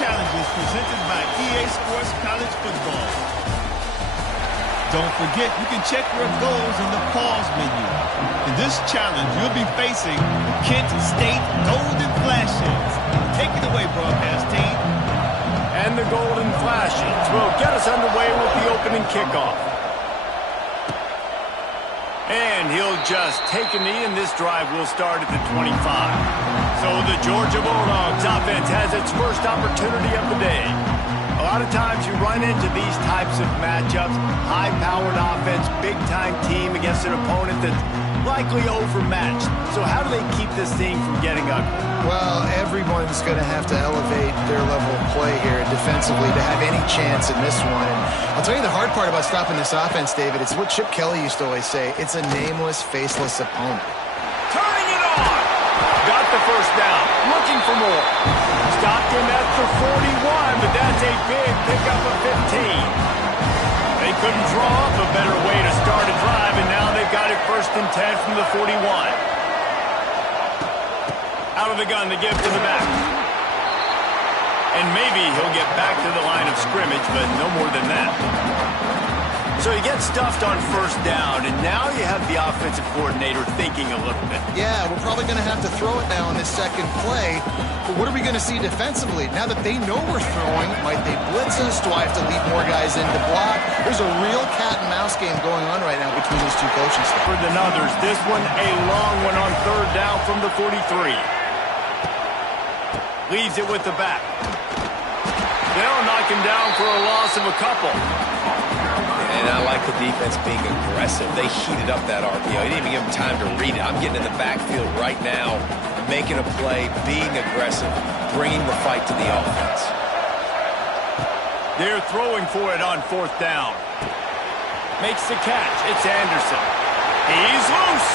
challenges presented by EA Sports College Football. Don't forget, you can check your goals in the pause menu. In this challenge, you'll be facing Kent State Golden Flashes. Take it away, broadcast team. And the Golden Flashes will get us underway with the opening kickoff. And he'll just take a knee, and this drive will start at the 25. So the Georgia Bulldogs offense has its first opportunity of the day. A lot of times you run into these types of matchups, high-powered offense, big-time team against an opponent that's likely overmatched. So how do they keep this thing from getting ugly? Well, everyone's going to have to elevate their level of play here defensively to have any chance in this one. And I'll tell you the hard part about stopping this offense, David, it's what Chip Kelly used to always say. It's a nameless, faceless opponent. Turning it on! Got the first down. Looking for more. Stopped him at the 41, but that's a big pickup of 15. They couldn't draw up a better way to start a drive, and now they've got it 1st and 10 from the 41. Out of the gun, they give to the back. And maybe he'll get back to the line of scrimmage, but no more than that. So he gets stuffed on 1st down, and now you have the offensive coordinator thinking a little bit. Yeah, we're probably going to have to throw it now on this second play. But what are we going to see defensively? Now that they know we're throwing, might they blitz us? Do I have to leave more guys in to block? There's a real cat-and-mouse game going on right now between these two coaching staff. For the others, this one a long one on 3rd down from the 43. Leaves it with the back. They'll knock him down for a loss of a couple. And I like the defense being aggressive. They heated up that RPO. He didn't even give him time to read it. I'm getting in the backfield right now, making a play, being aggressive, bringing the fight to the offense. They're throwing for it on 4th down. Makes the catch. It's Anderson. He's loose.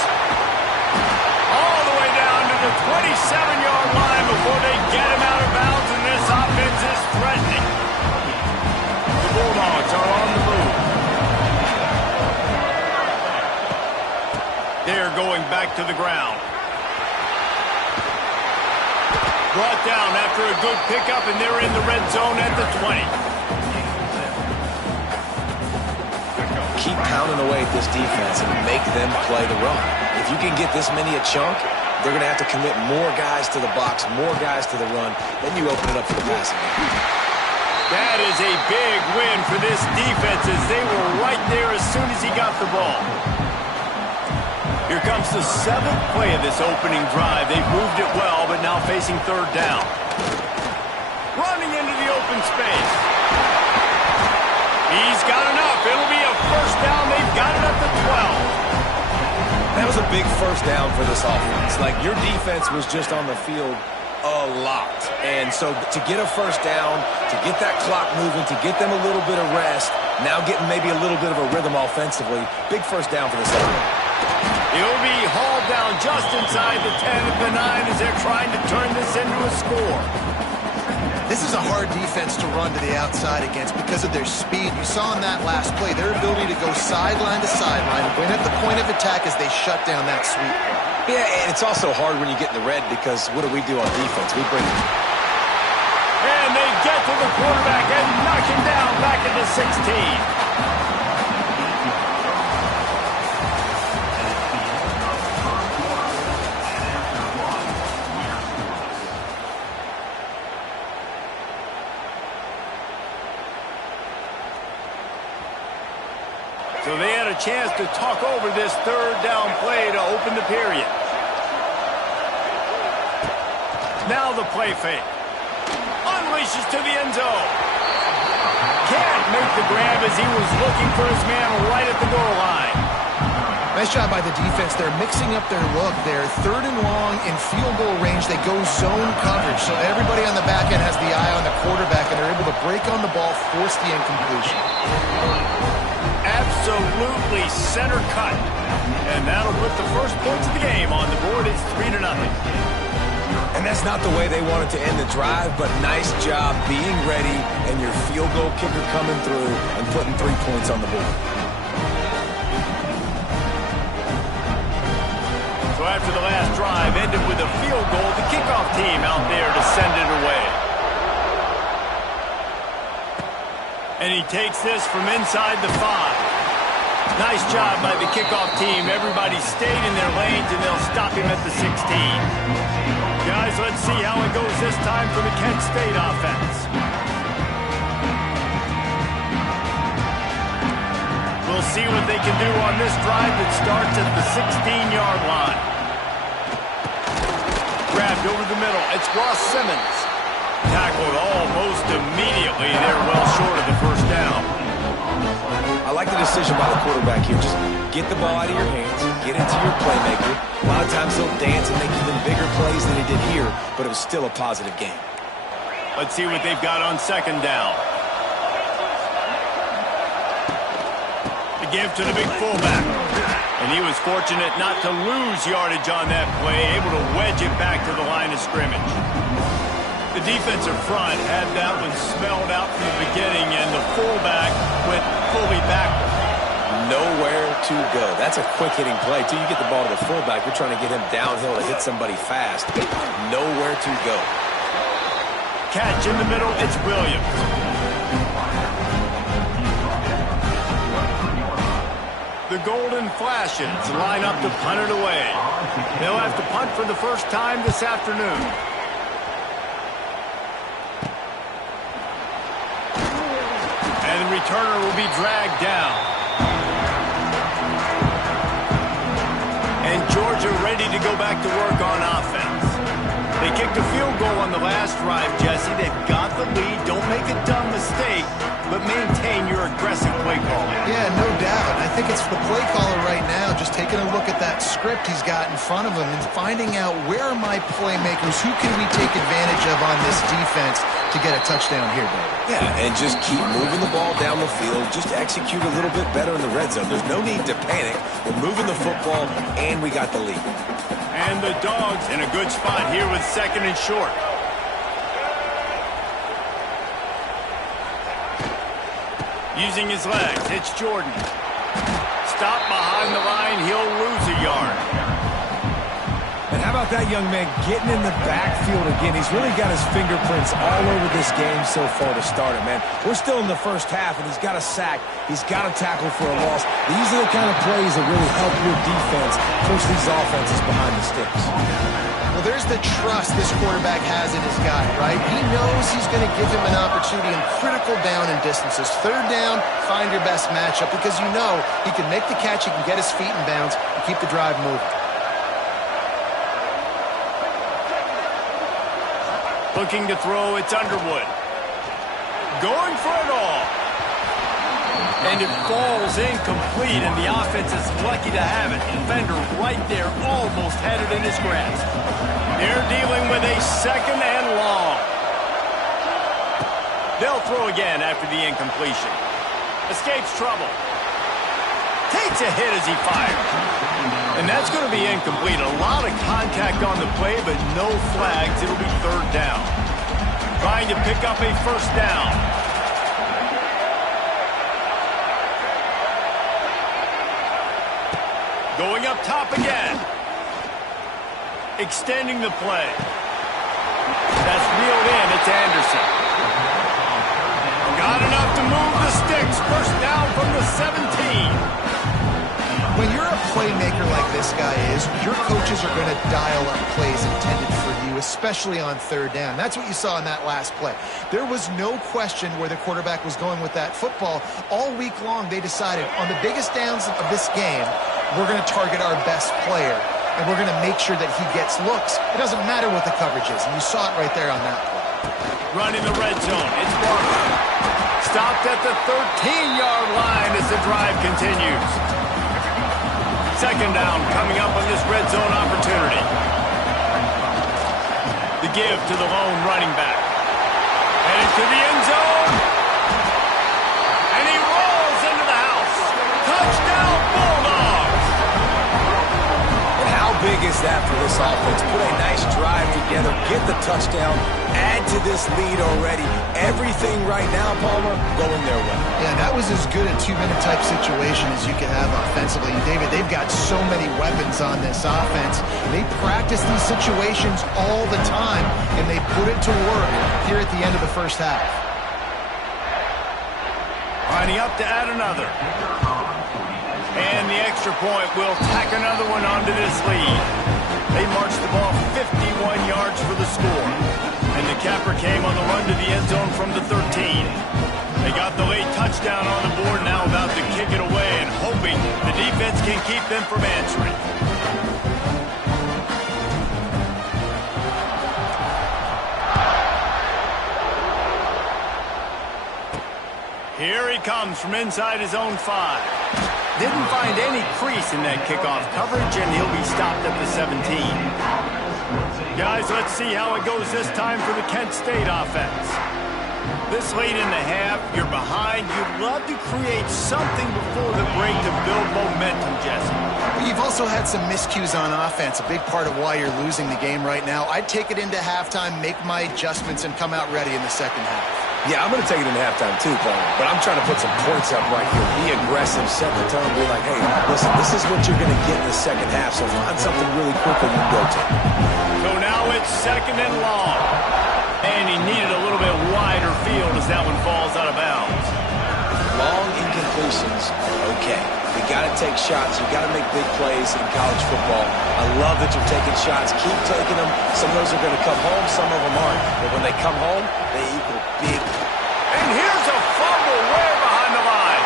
All the way down to the 27-yard line before they get him out of bounds, and this offense is threatening. The Bulldogs are on the move. They're going back to the ground. Brought down after a good pickup, and they're in the red zone at the 20. Keep pounding away at this defense and make them play the run. If you can get this many a chunk, they're going to have to commit more guys to the box, more guys to the run. Then you open it up for the passing game. That is a big win for this defense as they were right there as soon as he got the ball. Here comes the 7th play of this opening drive. They've moved it well, but now facing 3rd down. Running into the open space. He's got enough. It'll be a 1st down. They've got it at the 12. That was a big 1st down for this offense. Like, your defense was just on the field a lot. And so to get a 1st down, to get that clock moving, to get them a little bit of rest, now getting maybe a little bit of a rhythm offensively, big 1st down for this offense. He'll be hauled down just inside the 10 of the 9 as they're trying to turn this into a score. This is a hard defense to run to the outside against because of their speed. You saw in that last play their ability to go sideline to sideline, win at the point of attack as they shut down that sweep. Yeah, and it's also hard when you get in the red because what do we do on defense? We bring it. And they get to the quarterback and knock him down back at the 16. So they had a chance to talk over this 3rd down play to open the period. Now the play fake. Unleashes to the end zone. Can't make the grab as he was looking for his man right at the goal line. Nice job by the defense. They're mixing up their look. They're 3rd and long in field goal range. They go zone coverage. So everybody on the back end has the eye on the quarterback, and they're able to break on the ball, force the incompletion. Absolutely center cut. And that'll put the first points of the game on the board. It's 3-0. And that's not the way they wanted to end the drive, but nice job being ready and your field goal kicker coming through and putting 3 points on the board. So after the last drive ended with a field goal, the kickoff team out there to send it away. And he takes this from inside the 5. Nice job by the kickoff team. Everybody stayed in their lanes, and they'll stop him at the 16. Guys, let's see how it goes this time for the Kent State offense. We'll see what they can do on this drive that starts at the 16-yard line. Grabbed over the middle. It's Ross Simmons. Tackled almost immediately. They're well short of the first down. I like the decision by the quarterback here. Just get the ball out of your hands, get it to your playmaker. A lot of times he'll dance and make even bigger plays than he did here, but it was still a positive game. Let's see what they've got on second down. The give to the big fullback. And he was fortunate not to lose yardage on that play, able to wedge it back to the line of scrimmage. The defensive front had that one smelled out from the beginning, and the fullback went fully backward. Nowhere to go. That's a quick-hitting play, too. You get the ball to the fullback, you're trying to get him downhill to hit somebody fast. Nowhere to go. Catch in the middle, it's Williams. The Golden Flashes line up to punt it away. They'll have to punt for the first time this afternoon. And the returner will be dragged down. And Georgia ready to go back to work on offense. They kicked a field goal on the last drive, Jesse. They've got the lead. Don't make a dumb mistake, but maintain your aggressive play calling. Yeah, no doubt. I think it's the play caller right now just taking a look at that script he's got in front of him and finding out where are my playmakers, who can we take advantage of on this defense to get a touchdown here, David. Yeah, and just keep moving the ball down the field. Just execute a little bit better in the red zone. There's no need to panic. We're moving the football, and we got the lead. And the Dogs in a good spot here with second and short. Using his legs, it's Jordan. Stop behind the line, he'll lose a yard. And how about that young man getting in the backfield again? He's really got his fingerprints all over this game so far to start it, man. We're still in the first half, and he's got a sack. He's got a tackle for a loss. These are the kind of plays that really help your defense push these offenses behind the sticks. Well, there's the trust this quarterback has in his guy, right? He knows he's going to give him an opportunity in critical down and distances. Third down, find your best matchup because you know he can make the catch, he can get his feet in bounds, and keep the drive moving. Looking to throw, it's Underwood. Going for it all. And it falls incomplete, and the offense is lucky to have it. Defender right there almost had it in his grasp. They're dealing with a second and long. They'll throw again after the incompletion. Escapes trouble. Takes a hit as he fires. And that's going to be incomplete. A lot of contact on the play, but no flags. It'll be third down. Trying to pick up a first down. Going up top again. Extending the play. That's reeled in. It's Anderson. Got enough to move the sticks. First down from the 17. When you're a playmaker like this guy is, your coaches are going to dial up plays intended for you, especially on third down. That's what you saw in that last play. There was no question where the quarterback was going with that football. All week long, they decided on the biggest downs of this game, we're going to target our best player, and we're going to make sure that he gets looks. It doesn't matter what the coverage is, and you saw it right there on that play. Running the red zone, it's Barber. Stopped at the 13-yard line as the drive continues. Second down coming up on this red zone opportunity. The give to the lone running back. Headed to the end zone. And he rolls into the house. Touchdown, Bulldogs! And how big is that for this offense? Put a nice drive together, get the touchdown, add to this lead already. Everything right now, Palmer, going their way. Yeah, that was as good a two-minute type situation as you could have offensively. And David, they've got so many weapons on this offense. They practice these situations all the time, and they put it to work here at the end of the first half. Lining up to add another. And the extra point will tack another one onto this lead. They marched the ball 51 yards for the score. And the capper came on the run to the end zone from the 13. They got the late touchdown on the board, now about to kick it away and hoping the defense can keep them from answering. Here he comes from inside his own 5. Didn't find any crease in that kickoff coverage, and he'll be stopped at the 17. Guys, let's see how it goes this time for the Kent State offense. This late in the half, you're behind. You'd love to create something before the break to build momentum, Jesse. You've also had some miscues on offense, a big part of why you're losing the game right now. I'd take it into halftime, make my adjustments, and come out ready in the second half. Yeah, I'm going to take it into halftime too, Paul. But I'm trying to put some points up right here. Be aggressive, set the tone, be like, hey, listen, this is what you're going to get in the second half, so find something really quickly you can go to. So now it's second and long. And he needed a little bit wider field as that one falls out of bounds. Long incompletions are okay. You got to take shots. You got to make big plays in college football. I love that you're taking shots. Keep taking them. Some of those are going to come home. Some of them aren't. But when they come home, they equal big. And here's a fumble way behind the line.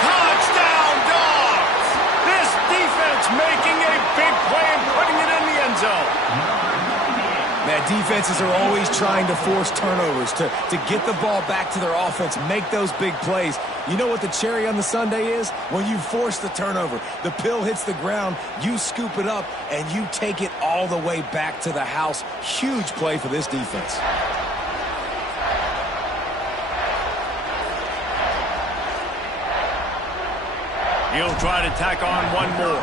Touchdown, Dogs! This defense making a big play and putting it in the end zone. Man, defenses are always trying to force turnovers to get the ball back to their offense, make those big plays. You know what the cherry on the sundae is? When you force the turnover, the pill hits the ground, you scoop it up, and you take it all the way back to the house. Huge play for this defense. He'll try to tack on one more.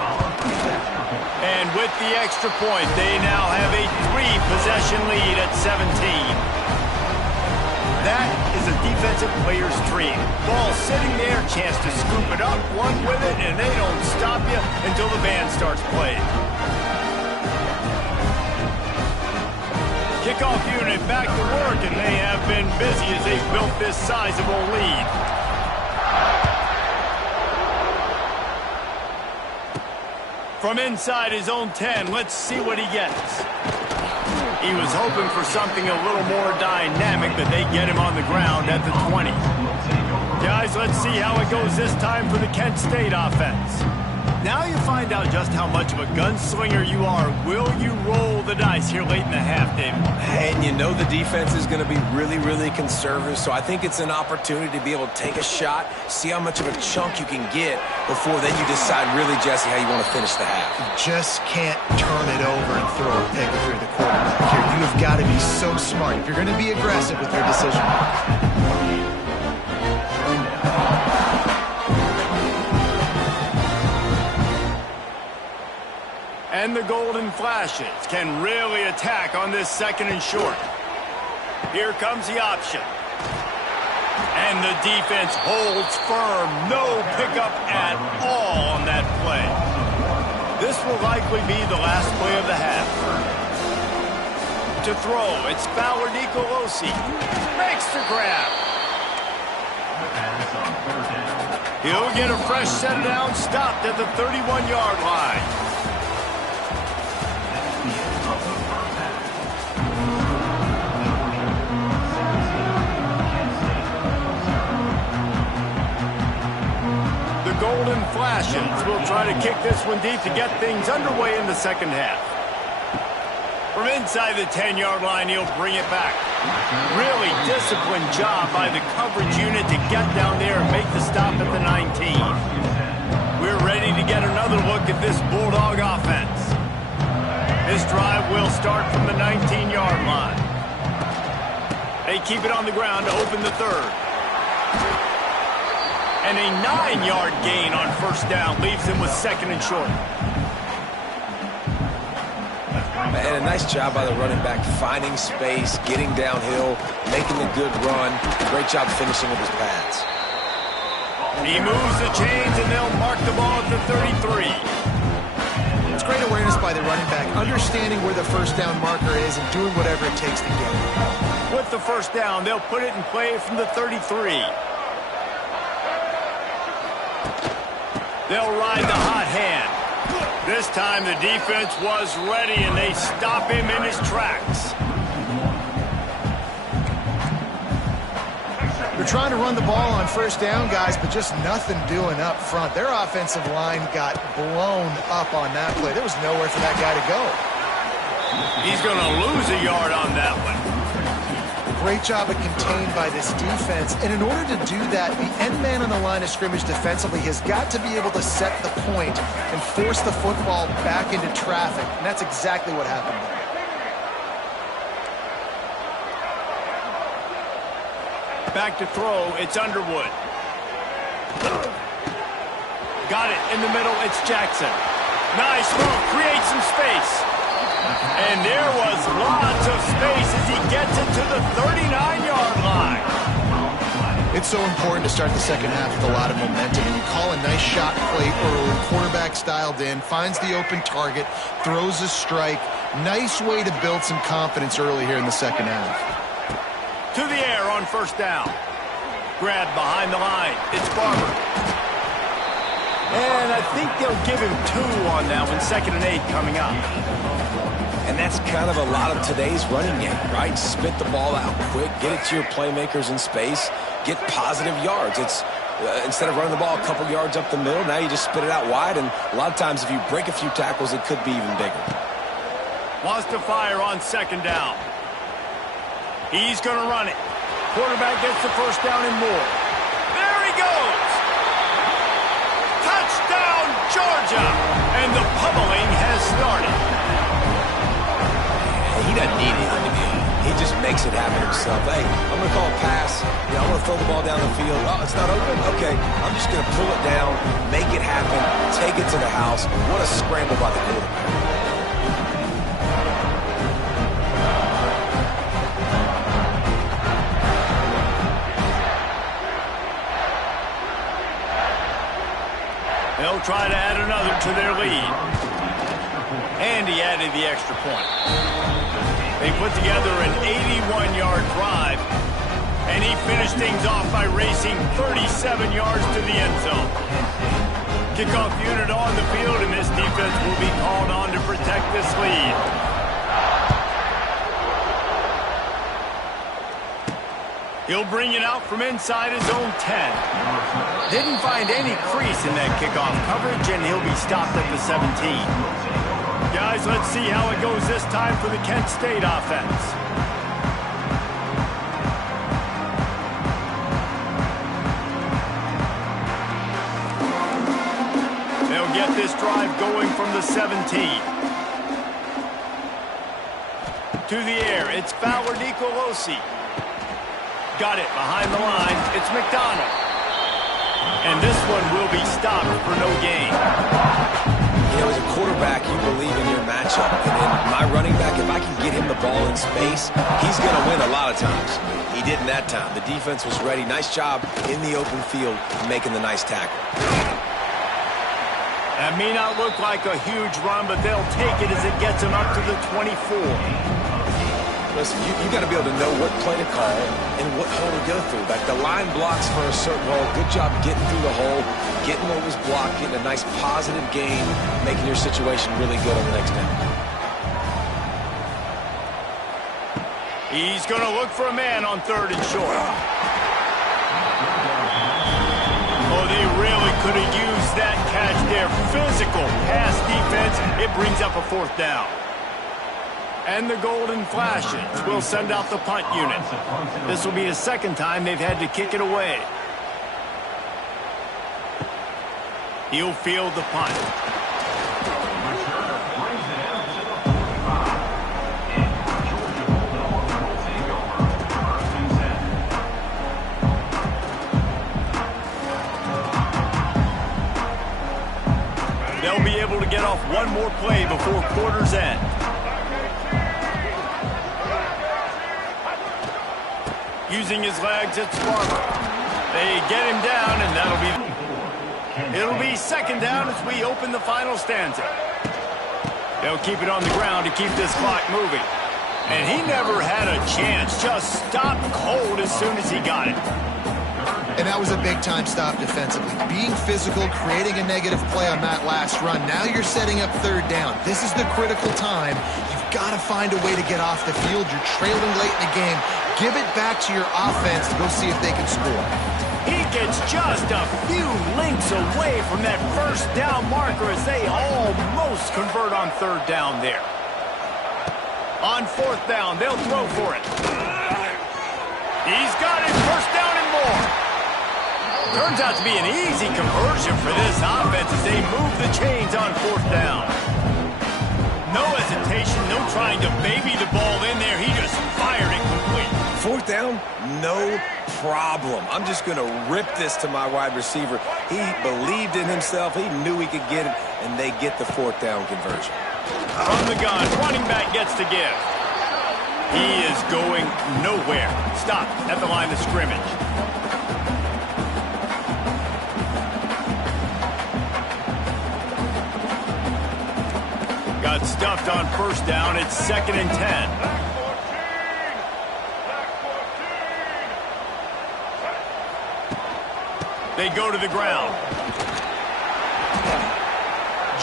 And with the extra point, they now have a 3-possession lead at 17. That is a defensive player's dream. Ball sitting there, chance to scoop it up, one with it, and they don't stop you until the band starts playing. Kickoff unit back to work, and they have been busy as they've built this sizable lead. From inside his own 10, let's see what he gets. He was hoping for something a little more dynamic, but they get him on the ground at the 20. Guys, let's see how it goes this time for the Kent State offense. Now you find out just how much of a gunslinger you are. Will you roll the dice here late in the half, David? And you know the defense is going to be really, really conservative, so I think it's an opportunity to be able to take a shot, see how much of a chunk you can get before then you decide really, Jesse, how you want to finish the half. You just can't turn it over and throw a pick if you're the quarterback here. You have got to be so smart if you're going to be aggressive with your decision. And the Golden Flashes can really attack on this second and short. Here comes the option. And the defense holds firm. No pickup at all on that play. This will likely be the last play of the half. To throw, it's Fowler Nicolosi. Makes the grab. He'll get a fresh set down, stopped at the 31-yard line. Golden Flashes will try to kick this one deep to get things underway in the second half. From inside the 10-yard line, he'll bring it back. Really disciplined job by the coverage unit to get down there and make the stop at the 19. We're ready to get another look at this Bulldog offense. This drive will start from the 19-yard line. They keep it on the ground to open the third. And a 9-yard gain on first down leaves him with second and short. And a nice job by the running back, finding space, getting downhill, making a good run. Great job finishing with his pads. He moves the chains, and they'll mark the ball at the 33. It's great awareness by the running back, understanding where the first down marker is and doing whatever it takes to get it. With the first down, they'll put it in play from the 33. They'll ride the hot hand. This time the defense was ready, and they stop him in his tracks. They're trying to run the ball on first down, guys, but just nothing doing up front. Their offensive line got blown up on that play. There was nowhere for that guy to go. He's going to lose a yard on that one. Great job of contained by this defense. And in order to do that, the end man on the line of scrimmage defensively has got to be able to set the point and force the football back into traffic. And that's exactly what happened there. Back to throw, it's Underwood. Got it in the middle, it's Jackson. Nice move, creates some space. And there was lots of space as he gets it to the 39-yard line. It's so important to start the second half with a lot of momentum. And you call a nice shot play early, quarterback dialed in, finds the open target, throws a strike. Nice way to build some confidence early here in the second half. To the air on first down. Grab behind the line. It's Barber. And I think they'll give him 2 on that one. 2nd and 8 coming up. And that's kind of a lot of today's running game, right? Spit the ball out quick, get it to your playmakers in space, get positive yards. It's instead of running the ball a couple yards up the middle, now you just spit it out wide, and a lot of times if you break a few tackles, it could be even bigger. Wants to fire on 2nd down. He's going to run it. Quarterback gets the first down and more. There he goes! Touchdown, Georgia! And the pummeling has started. He doesn't need anything to do. He just makes it happen himself. Hey, I'm going to call a pass. You know, I'm going to throw the ball down the field. Oh, it's not open? Okay. I'm just going to pull it down, make it happen, take it to the house. What a scramble by the quarterback. They'll try to add another to their lead. And he added the extra point. They put together an 81-yard drive, and he finished things off by racing 37 yards to the end zone. Kickoff unit on the field, and this defense will be called on to protect this lead. He'll bring it out from inside his own 10. Didn't find any crease in that kickoff coverage, and he'll be stopped at the 17. Guys, let's see how it goes this time for the Kent State offense. They'll get this drive going from the 17. To the air, it's Fowler Nicolosi. Got it behind the line, it's McDonald. And this one will be stopped for no gain. You know, as a quarterback, you believe in your matchup. And then my running back, if I can get him the ball in space, he's going to win a lot of times. He didn't that time. The defense was ready. Nice job in the open field making the nice tackle. That may not look like a huge run, but they'll take it as it gets them up to the 24. Listen, you got to be able to know what play to call and what hole to go through. Like the line blocks for a certain hole. Good job getting through the hole, getting what was blocked, getting a nice positive gain, making your situation really good on the next down. He's going to look for a man on 3rd and short. Oh, they really could have used that catch there. Physical pass defense. It brings up a 4th down. And the Golden Flashes will send out the punt unit. This will be the 2nd time they've had to kick it away. He'll field the punt. They'll be able to get off one more play before quarter's end. Using his legs, it's Barber. They get him down, and it'll be 2nd down as we open the final stanza. They'll keep it on the ground to keep this clock moving. And he never had a chance. Just stopped cold as soon as he got it. And that was a big-time stop defensively. Being physical, creating a negative play on that last run. Now you're setting up third down. This is the critical time. You've got to find a way to get off the field. You're trailing late in the game. Give it back to your offense to go see if they can score. He gets just a few links away from that first down marker as they almost convert on third down there. On fourth down, they'll throw for it. He's got it, first down and more. Turns out to be an easy conversion for this offense as they move the chains on fourth down. No hesitation, no trying to baby the ball in there. He just fired it complete. Fourth down, no problem. I'm just going to rip this to my wide receiver. He believed in himself. He knew he could get it, and they get the fourth down conversion. From the gun, running back gets to give. He is going nowhere. Stop at the line of scrimmage. Got stuffed on first down. It's 2nd and 10. They go to the ground.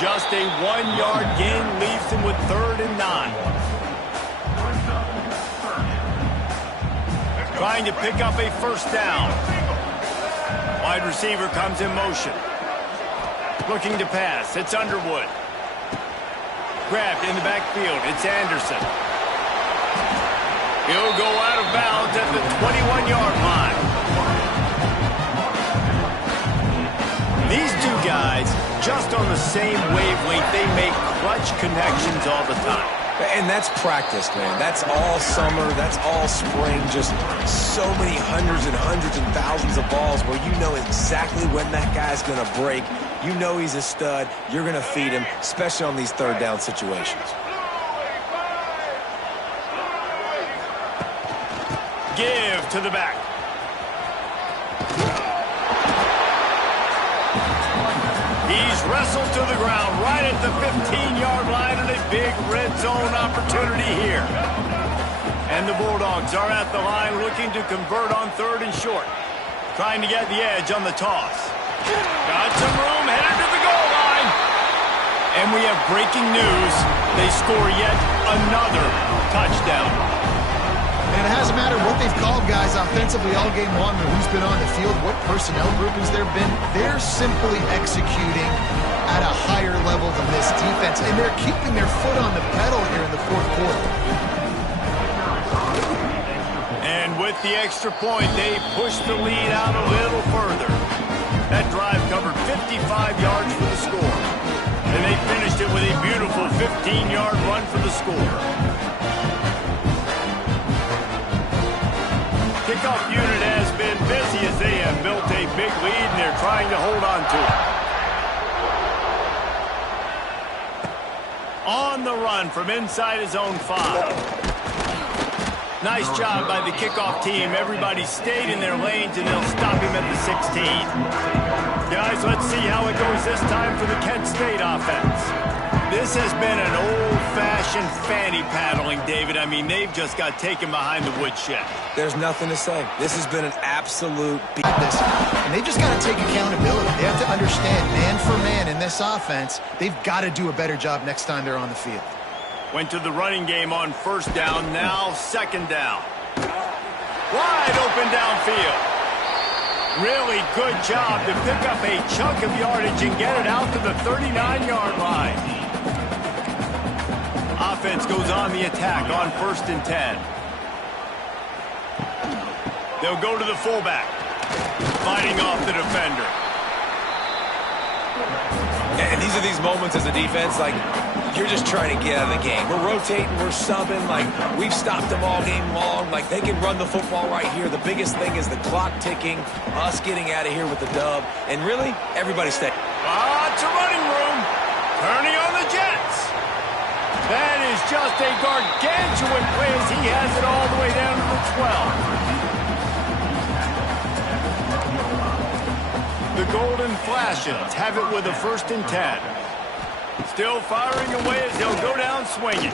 Just a 1-yard gain leaves him with 3rd and 9. Trying to pick up a first down. Wide receiver comes in motion. Looking to pass. It's Underwood. Grabbed in the backfield. It's Anderson. He'll go out of bounds at the 21-yard line. These two guys, just on the same wavelength, they make clutch connections all the time. And that's practice, man. That's all summer. That's all spring. Just so many hundreds and thousands of balls where you know exactly when that guy's going to break. You know he's a stud. You're going to feed him, especially on these third down situations. Give to the back. He's wrestled to the ground right at the 15-yard line, and a big red zone opportunity here. And the Bulldogs are at the line looking to convert on 3rd and short. Trying to get the edge on the toss. Got some room, headed to the goal line. And we have breaking news. They score yet another touchdown. And it hasn't mattered what they've called, guys, offensively all game long, or who's been on the field, what personnel groupings there have been. They're simply executing at a higher level than this defense, and they're keeping their foot on the pedal here in the fourth quarter. And with the extra point, they push the lead out a little further. That drive covered 55 yards for the score. And they finished it with a beautiful 15-yard run for the score. Kickoff unit has been busy as they have built a big lead, and they're trying to hold on to it. On the run from inside his own 5. Nice job by the kickoff team. Everybody stayed in their lanes, and they'll stop him at the 16. Guys, let's see how it goes this time for the Kent State offense. This has been an old-fashioned fanny paddling, David. I mean, they've just got taken behind the woodshed. There's nothing to say. This has been an absolute And they've just got to take accountability. They have to understand, man for man in this offense, they've got to do a better job next time they're on the field. Went to the running game on first down, now 2nd down. Wide open downfield. Really good job to pick up a chunk of yardage and get it out to the 39-yard line. Offense goes on the attack on 1st and 10. They'll go to the fullback, fighting off the defender. And these are these moments as a defense, like, you're just trying to get out of the game. We're rotating, we're subbing, like, we've stopped them all game long. Like, they can run the football right here. The biggest thing is the clock ticking, us getting out of here with the dub, and really, everybody stay. Lots of running room. Turning on the Jets. That is just a gargantuan play as he has it all the way down to the 12. The Golden Flashes have it with a 1st and 10. Still firing away as he'll go down swinging.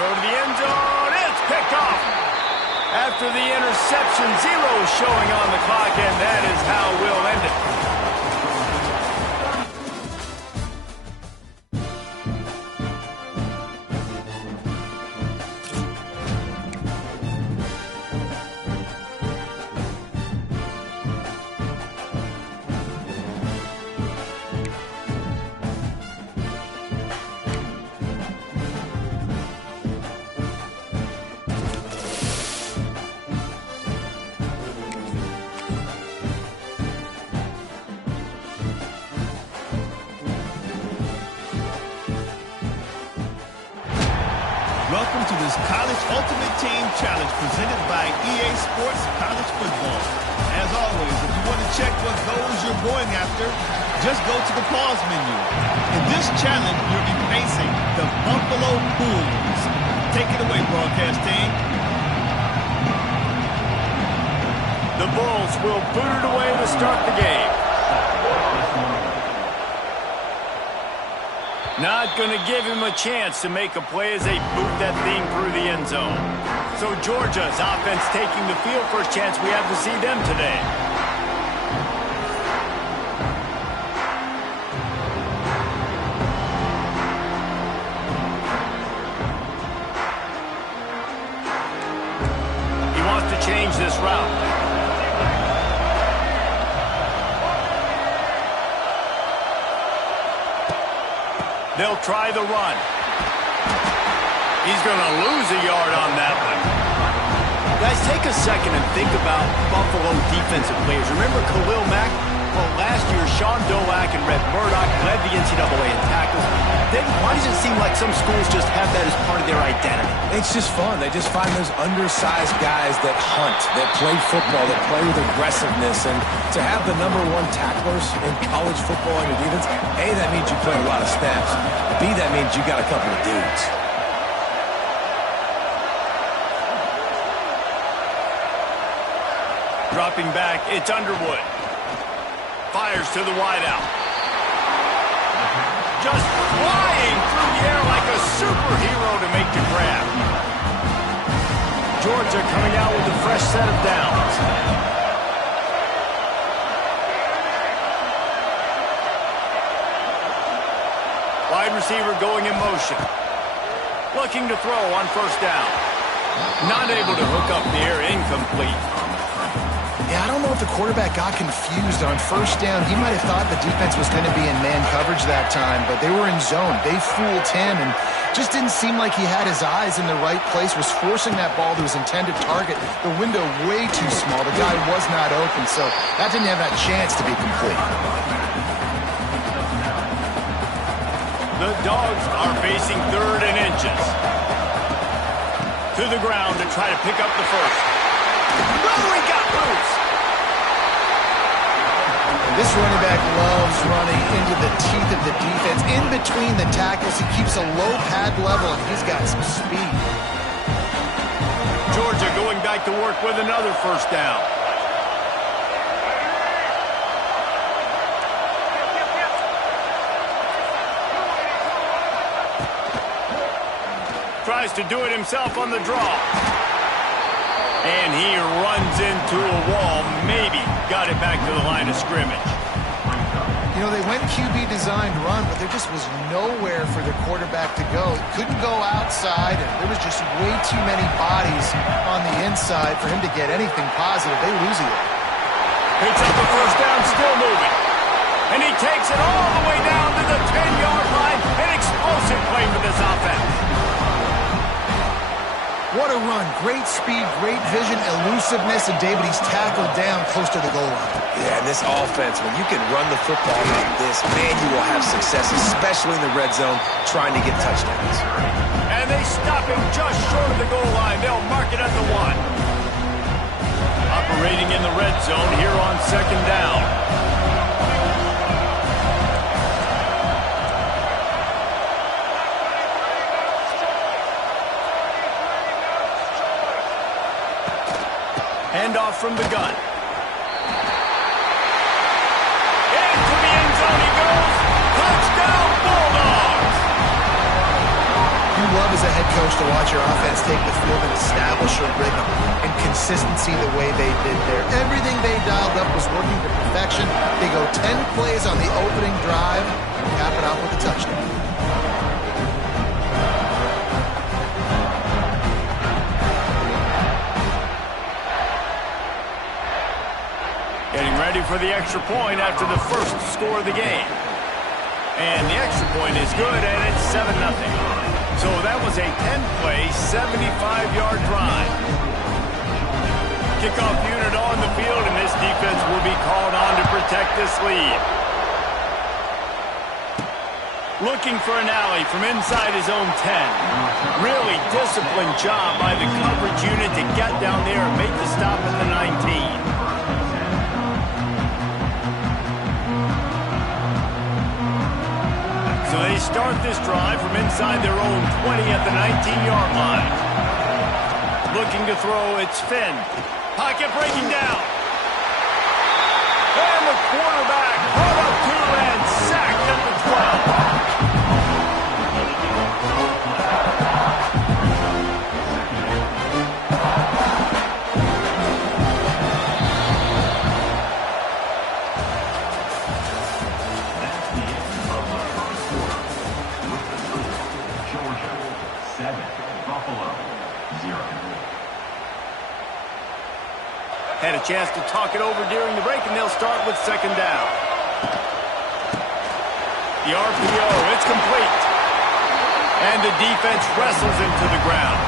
Throw to the end zone. It's picked off. After the interception, 0 showing on the clock, and that is how we'll end it. Welcome to this College Ultimate Team Challenge presented by EA Sports College Football. As always, if you want to check what goals you're going after, just go to the pause menu. In this challenge, you'll be facing the Buffalo Bulls. Take it away, broadcast team. The Bulls will boot it away to start the game. Not going to give him a chance to make a play as they boot that thing through the end zone. So Georgia's offense taking the field. First chance we have to see them today. He wants to change this route. They'll try the run. He's going to lose a yard on that one. Guys, take a second and think about Buffalo defensive players. Remember Khalil Mack? Well, last year, Sean Doak and Red Murdoch led the NCAA in tackles. Then why does it seem like some schools just have that as part of their identity? It's just fun. They just find those undersized guys that hunt, that play football, that play with aggressiveness. And to have the #1 tacklers in college football on your defense, A, that means you play a lot of snaps. B, that means you got a couple of dudes. Dropping back, it's Underwood. Fires to the wideout. Just flying through the air like a superhero to make the grab. Georgia coming out with a fresh set of downs. Wide receiver going in motion. Looking to throw on first down. Not able to hook up the air, incomplete. Yeah, I don't know if the quarterback got confused on first down. He might have thought the defense was going to be in man coverage that time, but they were in zone. They fooled him and just didn't seem like he had his eyes in the right place, was forcing that ball to his intended target. The window way too small. The guy was not open, so that didn't have that chance to be complete. The Dogs are facing 3rd and inches. To the ground to try to pick up the first. Oh, he got loose. This running back loves running into the teeth of the defense. In between the tackles, he keeps a low pad level, and he's got some speed. Georgia going back to work with another first down. Tries to do it himself on the draw. And he runs into a wall. Maybe got it back to the line of scrimmage. You know, they went QB designed run, but there just was nowhere for the quarterback to go. He couldn't go outside, and there was just way too many bodies on the inside for him to get anything positive. They lose it. Picks up the first down, still moving. And he takes it all the way down to the 10-yard line. An explosive play for this offense. What a run. Great speed, great vision, elusiveness, and David, he's tackled down close to the goal line. Yeah, and this offense, when you can run the football like this, man, you will have success, especially in the red zone, trying to get touchdowns. And they stop him just short of the goal line. They'll mark it at the 1. Operating in the red zone here on 2nd down. Handoff from the gun. Into the end zone he goes. Touchdown, Bulldogs! love as a head coach to watch your offense take the field and establish a rhythm and consistency the way they did there. Everything they dialed up was working to perfection. They go 10 plays on the opening drive and cap it off with a touchdown. Getting ready for the extra point after the first score of the game. And the extra point is good, and it's 7-0. So that was a 10-play, 75-yard drive. Kickoff unit on the field, and this defense will be called on to protect this lead. Looking for an alley from inside his own 10. Really disciplined job by the coverage unit to get down there and make the stop at the 19. So they start this drive from inside their own 20 at the 19-yard line. Looking to throw, it's Finn. Pocket breaking down. And the quarterback brought up to and sacked at the 12. Had a chance to talk it over during the break, and they'll start with second down. The RPO, it's complete. And the defense wrestles him to the ground.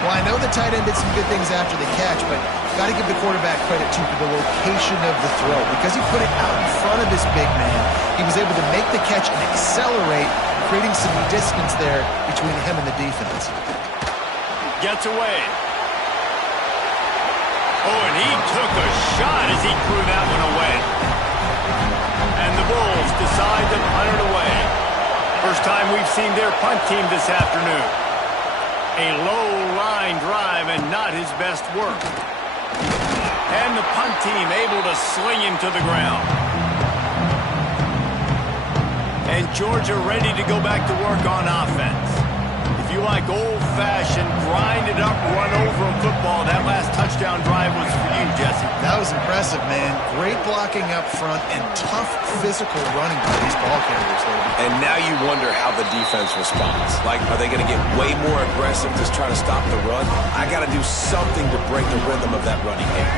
Well, I know the tight end did some good things after the catch, but got to give the quarterback credit, too, for the location of the throw. Because he put it out in front of his big man, he was able to make the catch and accelerate, creating some distance there between him and the defense. Gets away. Oh, and he took a shot as he threw that one away. And the Bulls decide to punt it away. First time we've seen their punt team this afternoon. A low-line drive and not his best work. And the punt team able to sling him to the ground. And Georgia ready to go back to work on offense. If you like old-fashioned, grind-it-up, run-over football, that last touchdown drive was for you, Jesse. That was impressive, man. Great blocking up front and tough physical running by these ball carriers there. And now you wonder how the defense responds. Like, are they going to get way more aggressive, just try to stop the run? I got to do something to break the rhythm of that running game.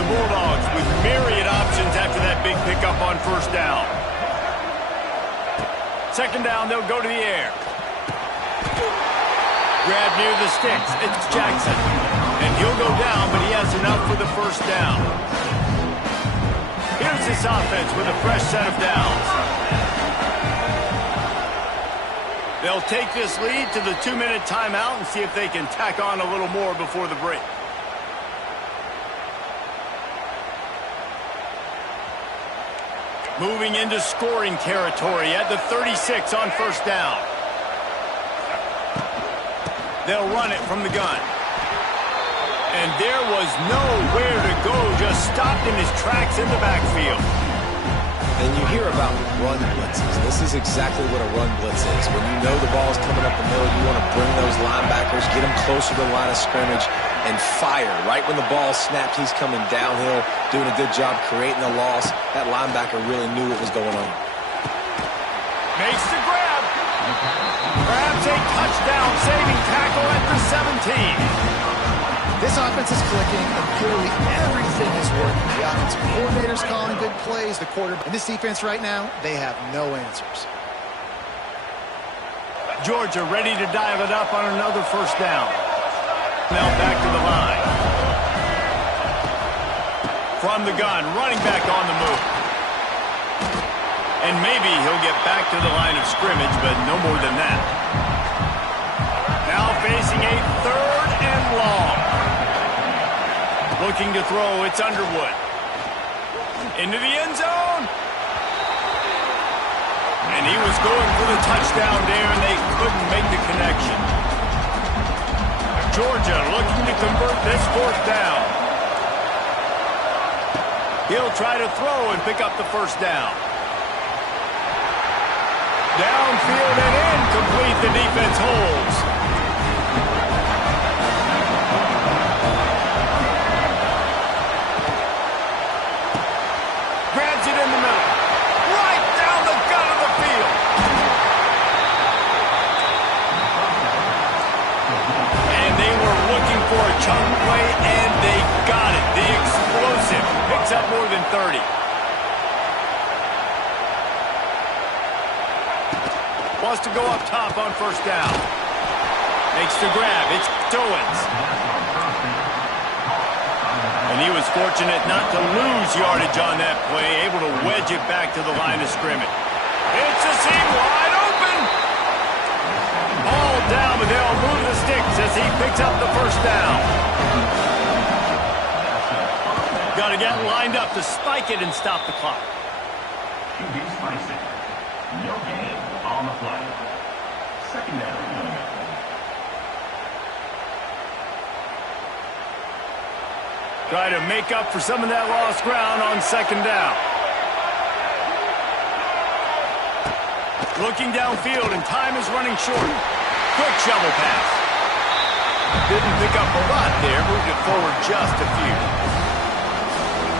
The Bulldogs with myriad options after that big pickup on first down. Second down, they'll go to the air. Grab near the sticks. It's Jackson. And he'll go down, but he has enough for the first down. Here's this offense with a fresh set of downs. They'll take this lead to the 2-minute timeout and see if they can tack on a little more before the break. Moving into scoring territory at the 36 on first down. They'll run it from the gun. And there was nowhere to go, just stopped in his tracks in the backfield. And you hear about run blitzes. This is exactly what a run blitz is. When you know the ball is coming up the middle, you want to bring those linebackers, get them closer to the line of scrimmage, and fire. Right when the ball snapped, he's coming downhill, doing a good job creating the loss. That linebacker really knew what was going on. Makes the grab. Grabs a touchdown-saving tackle at the 17. This offense is clicking, and clearly everything is working. The offensive coordinator's calling good plays. The quarterback. In this defense right now, they have no answers. Georgia ready to dial it up on another first down. Now back to the line. From the gun, running back on the move. And maybe he'll get back to the line of scrimmage, but no more than that. Now facing a third and long. Looking to throw, it's Underwood. Into the end zone. And he was going for the touchdown there, and they couldn't make the connection. Georgia looking to convert this fourth down. He'll try to throw and pick up the first down. Downfield and in Incomplete. The defense holds. Grabs it in the middle. Right down the gut of the field. And they were looking for a chunk play, and they got it. The explosive picks up more than 30. Wants to go up top on first down. Makes the grab. It's Owens. And he was fortunate not to lose yardage on that play, able to wedge it back to the line of scrimmage. It's a seam wide open. Ball down, but they'll move the sticks as he picks up the first down. Got to get lined up to spike it and stop the clock. QB spicing. No gain on the play. Second down. Try to make up for some of that lost ground on second down. Looking downfield, and time is running short. Quick shovel pass. Didn't pick up a lot there. Moved it forward just a few.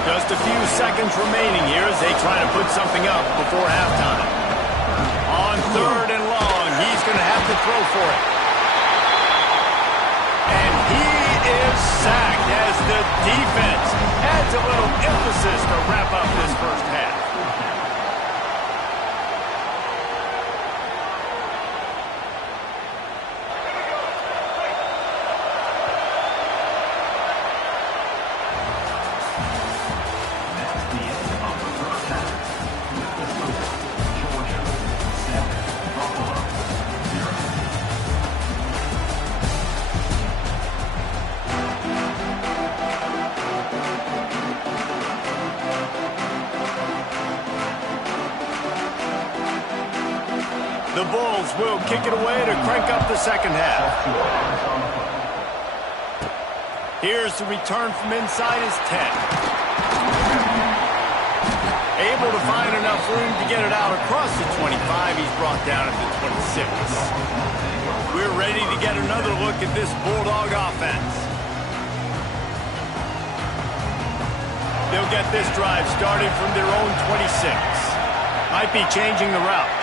Just a few seconds remaining here as they try to put something up before halftime. On third and long, he's going to have to throw for it. And he is sacked as the defense adds a little emphasis to wrap up this first half. The Bulls will kick it away to crank up the second half. Here's the return from inside his 10. Able to find enough room to get it out across the 25. He's brought down at the 26. We're ready to get another look at this Bulldog offense. They'll get this drive started from their own 26. Might be changing the route.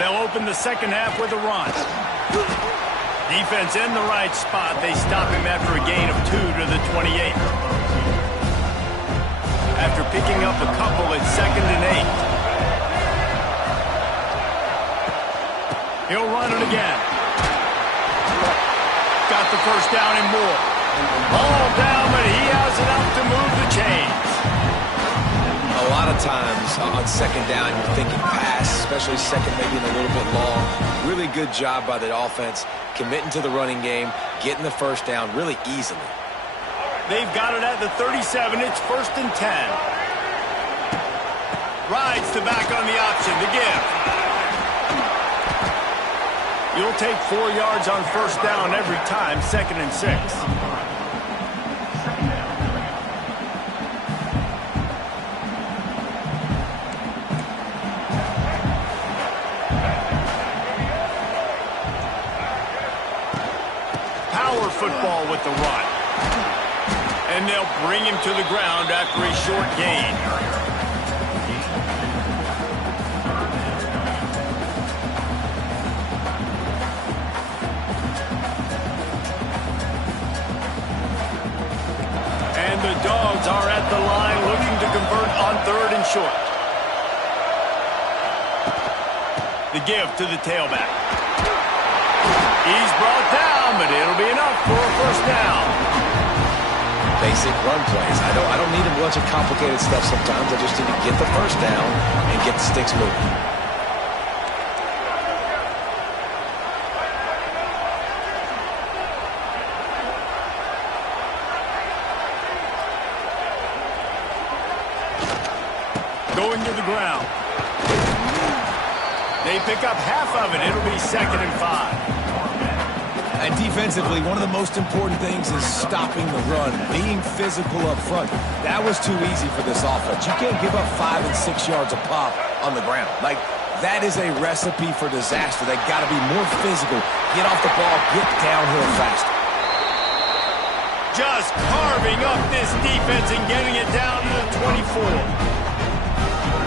They'll open the second half with a run. Defense in the right spot. They stop him after a gain of 2 to the 28. After picking up a couple at 2nd and 8. He'll run it again. Got the first down and more. All down, but he has enough to move the chains. A lot of times on second down, you're thinking pass, especially second, maybe a little bit long. Really good job by the offense, committing to the running game, getting the first down really easily. They've got it at the 37. It's 1st and 10. Rides to back on the option to give. You'll take 4 yards on first down every time, 2nd and 6. Football with the run. And they'll bring him to the ground after a short gain. And the Dogs are at the line looking to convert on 3rd and short. The give to the tailback. He's brought down, but it'll be enough for a first down. Basic run plays. I don't need a bunch of complicated stuff sometimes. I just need to get the first down and get the sticks moving. Going to the ground. They pick up half of it. It'll be 2nd and 5. And defensively, one of the most important things is stopping the run, being physical up front. That was too easy for this offense. You can't give up 5 and 6 yards a pop on the ground. Like, that is a recipe for disaster. They got to be more physical, get off the ball, get downhill fast. Just carving up this defense and getting it down to the 24.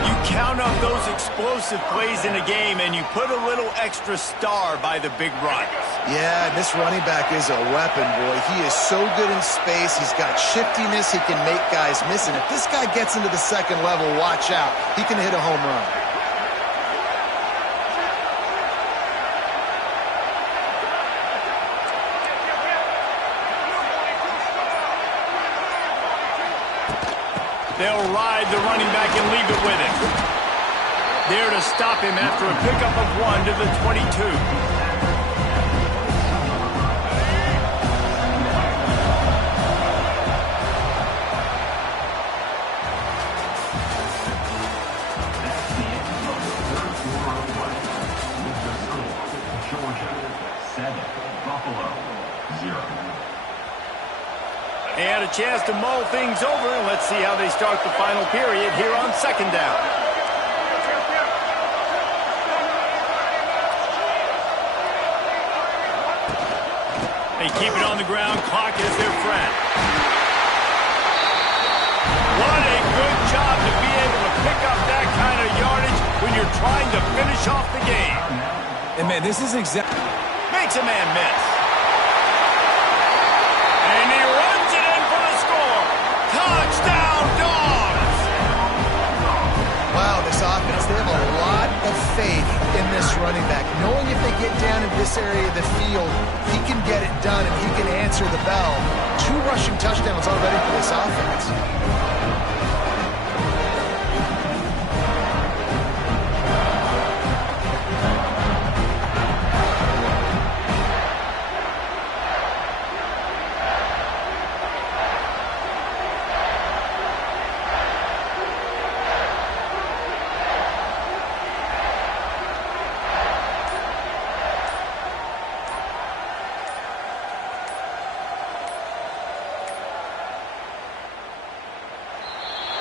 You count up those explosive plays in a game, and you put a little extra star by the big runs. Yeah, this running back is a weapon, boy. He is so good in space. He's got shiftiness. He can make guys miss. And if this guy gets into the second level, watch out. He can hit a home run. They'll ride the running back and leave it with him. There to stop him after a pickup of 1 to the 22. And a chance to mull things over, and let's see how they start the final period here on second down. They keep it on the ground. Clock is their friend. What a good job to be able to pick up that kind of yardage when you're trying to finish off the game. And, man, this is exactly... Makes a man miss. And he runs it in for the score. Touchdown, Dogs! Wow, this offense, they have a lot of faith in this running back. Knowing if they get down in this area of the field, he can get it done and he can answer the bell. 2 rushing touchdowns already for this offense.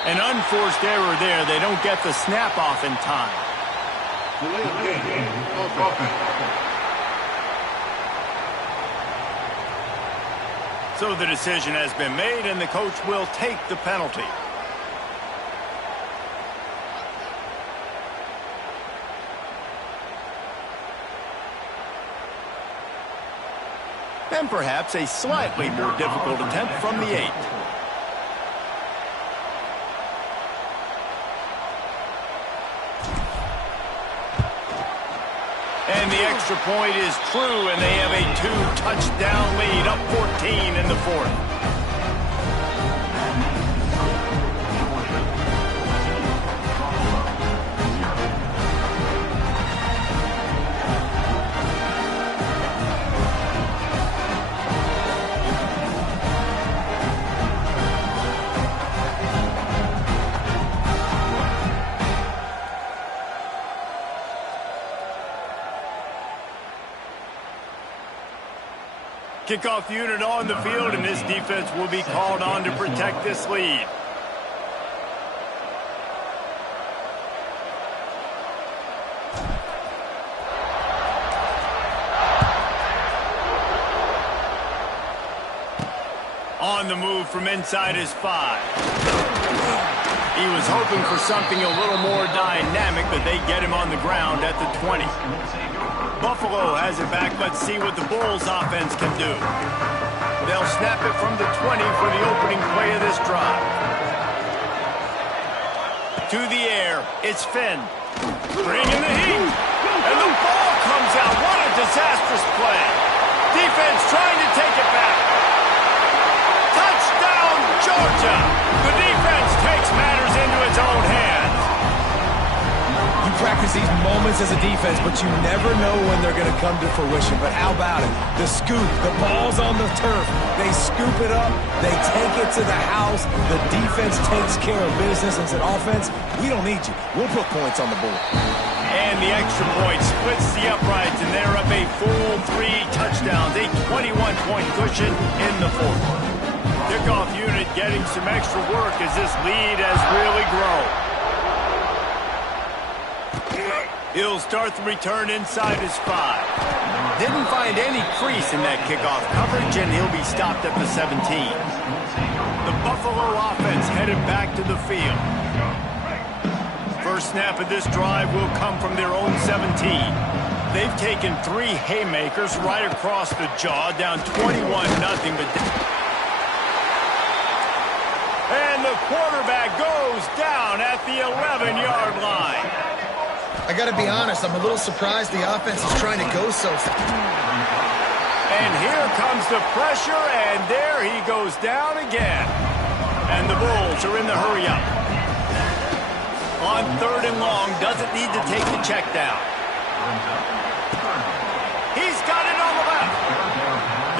An unforced error there. They don't get the snap off in time. So the decision has been made, and the coach will take the penalty. And perhaps a slightly more difficult attempt from the 8. And the extra point is true, and they have a 2-touchdown lead, up 14 in the 4th. Kickoff unit on the field, and this defense will be called on to protect this lead. On the move from inside his 5. He was hoping for something a little more dynamic, but they get him on the ground at the 20. Buffalo has it back. Let's see what the Bulls offense can do. They'll snap it from the 20 for the opening play of this drive. To the air, it's Finn. Bringing the heat. And the ball comes out. What a disastrous play. Defense trying to take it back. Touchdown, Georgia. The defense takes matters into its own hands. You practice these moments as a defense, but you never know when they're going to come to fruition. But how about it? The scoop, the ball's on the turf. They scoop it up. They take it to the house. The defense takes care of business and said, offense, we don't need you. We'll put points on the board. And the extra point splits the uprights, and they're up a full 3 touchdowns, a point cushion in the fourth. Kickoff unit getting some extra work as this lead has really grown. He'll start the return inside his 5. Didn't find any crease in that kickoff coverage, and he'll be stopped at the 17. The Buffalo offense headed back to the field. First snap of this drive will come from their own 17. They've taken 3 haymakers right across the jaw, down 21-0. And the quarterback goes down at the 11-yard line. I got to be honest, I'm a little surprised the offense is trying to go so fast. And here comes the pressure, and there he goes down again. And the Bulls are in the hurry-up. On 3rd and long, doesn't need to take the check down. He's got it on the left.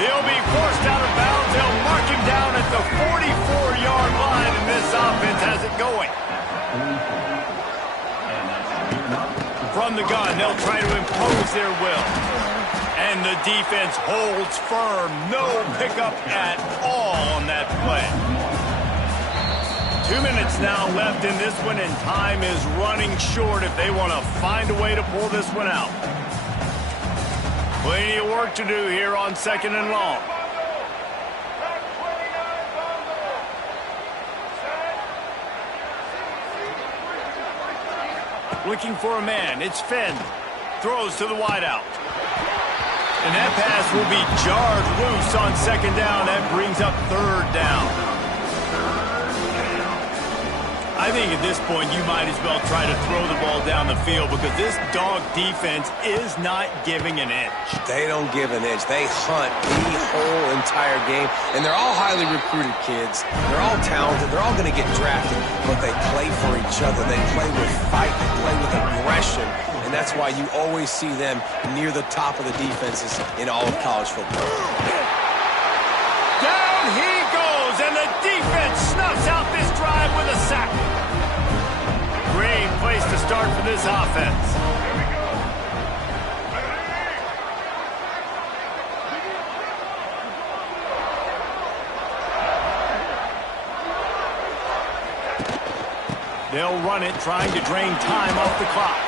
He'll be forced out of bounds. They'll mark him down at the 44-yard line, and this offense has it going. From the gun, they'll try to impose their will. And the defense holds firm. No pickup at all on that play. 2 minutes now left in this one, and time is running short if they want to find a way to pull this one out. Plenty of work to do here on 2nd and long. Looking for a man. It's Finn. Throws to the wideout. And that pass will be jarred loose on 2nd down. That brings up 3rd down. I think at this point you might as well try to throw the ball down the field because this dog defense is not giving an inch. They don't give an inch. They hunt the whole entire game. And they're all highly recruited kids. They're all talented. They're all going to get drafted. But they play for each other. They play with fight. They play with aggression. And that's why you always see them near the top of the defenses in all of college football. Down he goes, and the defense snuffs out this drive with a sack. Great place to start for this offense. They'll run it, trying to drain time off the clock.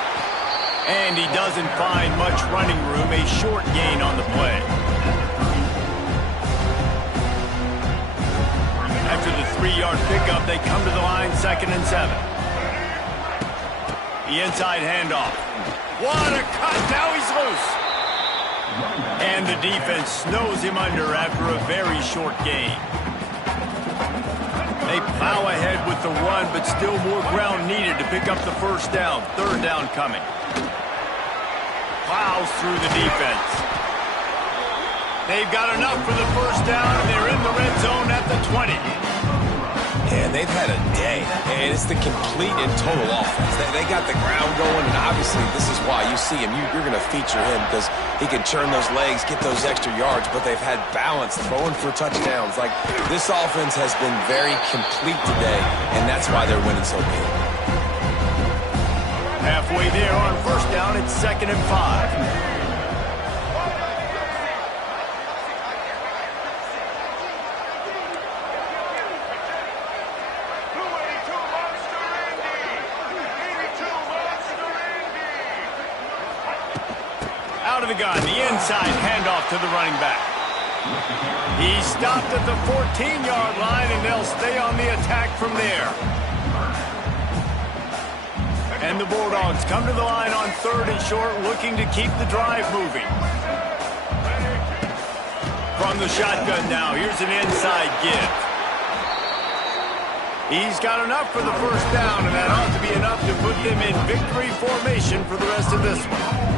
And he doesn't find much running room, a short gain on the play. After the 3-yard pickup, they come to the line, 2nd and 7. The inside handoff. What a cut! Now he's loose. And the defense snows him under after a very short gain. They plow ahead with the run, but still more ground needed to pick up the 1st down. 3rd down coming. Plows through the defense. They've got enough for the 1st down, and they're in the red zone at the 20. And they've had a day, and it's the complete and total offense. They got the ground going, and obviously this is why you see him. You're going to feature him because he can churn those legs, get those extra yards, but they've had balance, throwing for touchdowns. Like, this offense has been very complete today, and that's why they're winning so big. Halfway there on 1st down, it's 2nd and 5. Out of the gun, the inside handoff to the running back. He stopped at the 14-yard line, and they'll stay on the attack from there. And the Bulldogs come to the line on 3rd and short, looking to keep the drive moving. From the shotgun now, here's an inside give. He's got enough for the 1st down, and that ought to be enough to put them in victory formation for the rest of this one.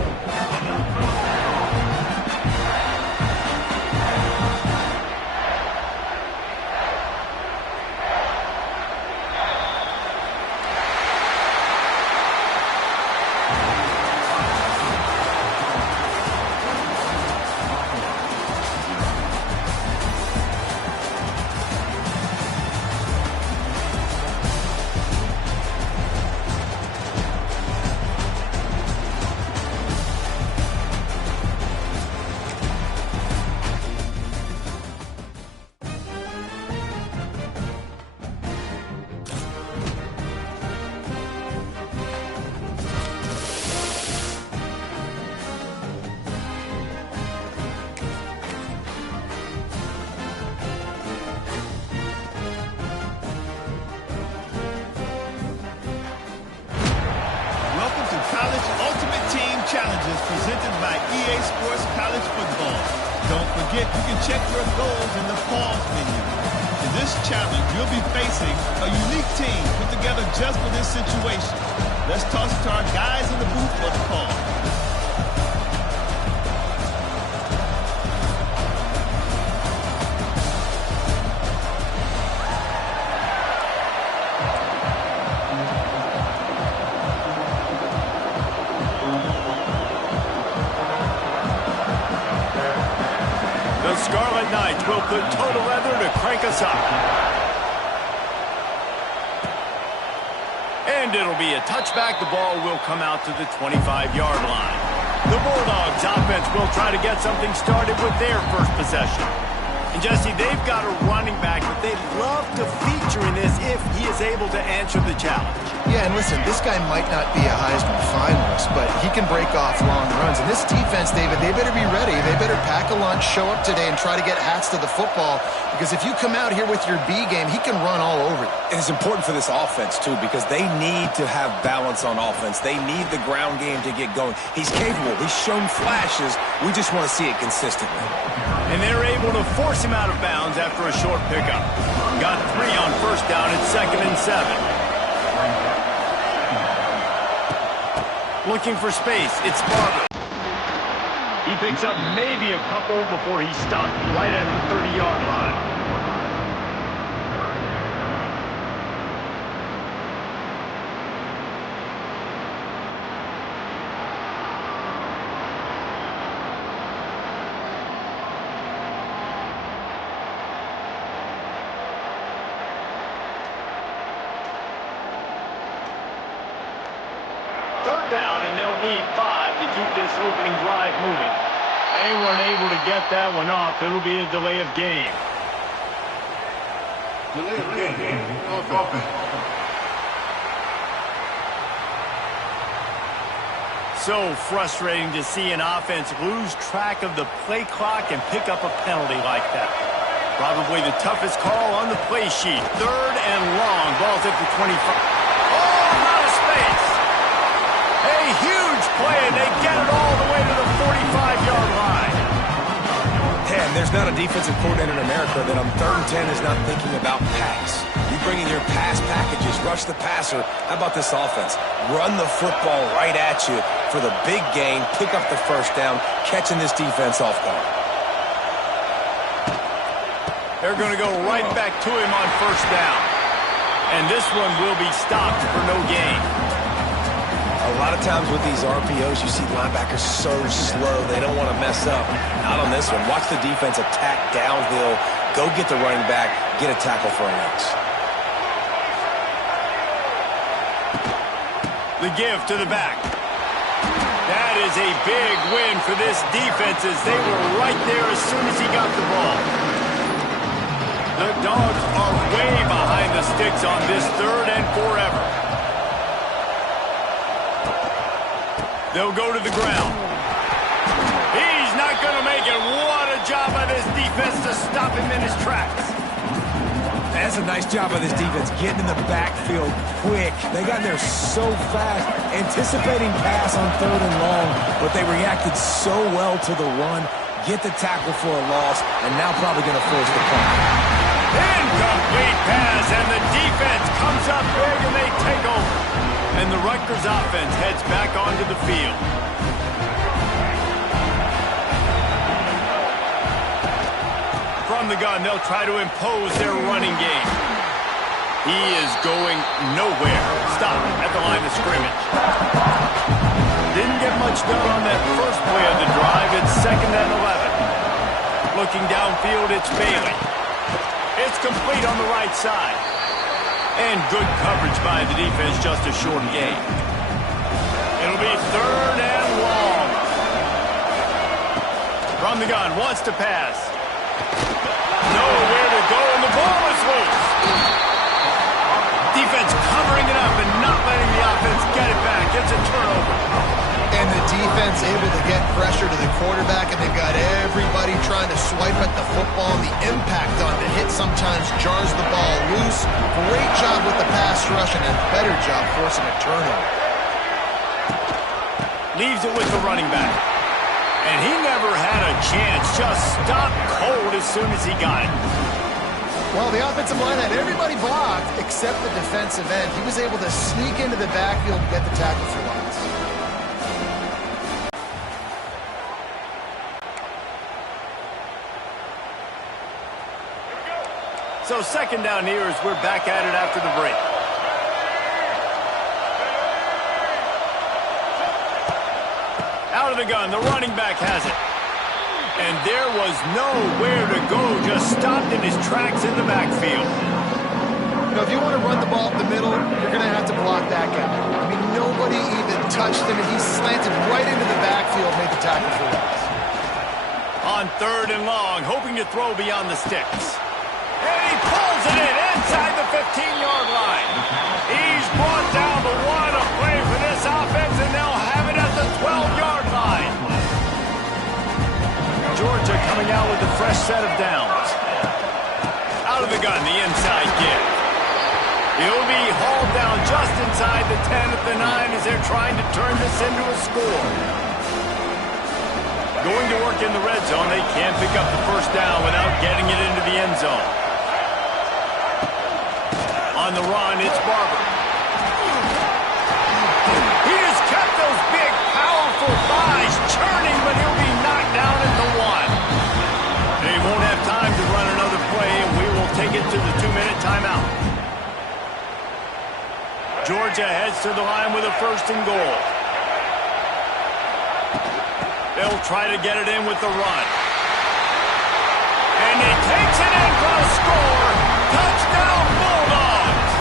EA Sports College Football. Don't forget, you can check your goals in the pause menu. In this challenge, you'll be facing a unique team put together just for this situation. Let's toss it to our guys in the booth for the call. The Scarlet Knights will put total leather to crank us up. And it'll be a touchback. The ball will come out to the 25-yard line. The Bulldogs offense will try to get something started with their first possession. And Jesse, they've got a running back that they'd love to feature in this if he is able to answer the challenge. Yeah, and listen, this guy might not be a Heisman finalist, but he can break off long runs. And this defense, David, they better be ready. They better pack a lunch, show up today, and try to get hats to the football. Because if you come out here with your B game, he can run all over you. And it's important for this offense, too, because they need to have balance on offense. They need the ground game to get going. He's capable. He's shown flashes. We just want to see it consistently. And they're able to force him out of bounds after a short pickup. Got 3 on first down at 2nd and 7. Looking for space. It's Barber. He picks up maybe a couple before he's stopped right at the 30-yard line. Third down, and they'll need 5 to keep this opening drive moving. They weren't able to get that one off. It'll be a delay of game. So frustrating to see an offense lose track of the play clock and pick up a penalty like that. Probably the toughest call on the play sheet. 3rd and long. Ball's at the 25. Oh, out of space. A huge play, and they get it all the way to the 45-yard line. And there's not a defensive coordinator in America that on 3rd and 10 is not thinking about pass. You bring in your pass packages, rush the passer. How about this offense? Run the football right at you for the big gain, pick up the first down, catching this defense off guard. They're going to go right back to him on first down. And this one will be stopped for no gain. A lot of times with these RPOs, you see linebackers so slow, they don't want to mess up. Not on this one. Watch the defense attack downhill, go get the running back, get a tackle for a loss. The give to the back. That is a big win for this defense as they were right there as soon as he got the ball. The Dogs are way behind the sticks on this 3rd and forever. They'll go to the ground. He's not going to make it. What a job by this defense to stop him in his tracks. That's a nice job by this defense, getting in the backfield quick. They got there so fast, anticipating pass on 3rd and long, but they reacted so well to the run, get the tackle for a loss, and now probably going to force the punt. Incomplete pass, and the defense comes up big, and they take over. And the Rutgers offense heads back onto the field. From the gun, they'll try to impose their running game. He is going nowhere. Stop at the line of scrimmage. Didn't get much done on that first play of the drive. It's 2nd and 11. Looking downfield, it's Bailey. It's complete on the right side. And good coverage by the defense, just a short gain. It'll be 3rd and long. From the gun, wants to pass. Nowhere to go, and the ball is loose. Defense covering it up and not letting the offense get it back. It's a turnover. And the defense able to get pressure to the quarterback, and they've got everybody trying to swipe at the football. The impact on the hit sometimes jars the ball loose. Great job with the pass rush and a better job forcing a turnover. Leaves it with the running back. And he never had a chance. Just stopped cold as soon as he got it. Well, the offensive line had everybody blocked except the defensive end. He was able to sneak into the backfield and get the tackle for loss. So second down here as we're back at it after the break. Out of the gun, the running back has it. And there was nowhere to go, just stopped in his tracks in the backfield. You know, if you want to run the ball up the middle, you're going to have to block that guy. I mean, nobody even touched him, and he slanted right into the backfield, made the tackle for loss. On third and long, hoping to throw beyond the sticks. And he pulls it in inside the 15-yard line. He's brought down the one to play for this offense, and they'll have it at the 12-yard line. Georgia coming out with a fresh set of downs. Out of the gun, the inside give. He'll be hauled down just inside the 10 at the 9 as they're trying to turn this into a score. Going to work in the red zone. They can't pick up the first down without getting it into the end zone. On the run, it's Barber. He has kept those big, powerful thighs churning, but he'll be knocked down at the 1. They won't have time to run another play, and we will take it to the 2-minute timeout. Georgia heads to the line with a first and goal. They'll try to get it in with the run. And he takes it in for a score. Touchdown, Bulldogs.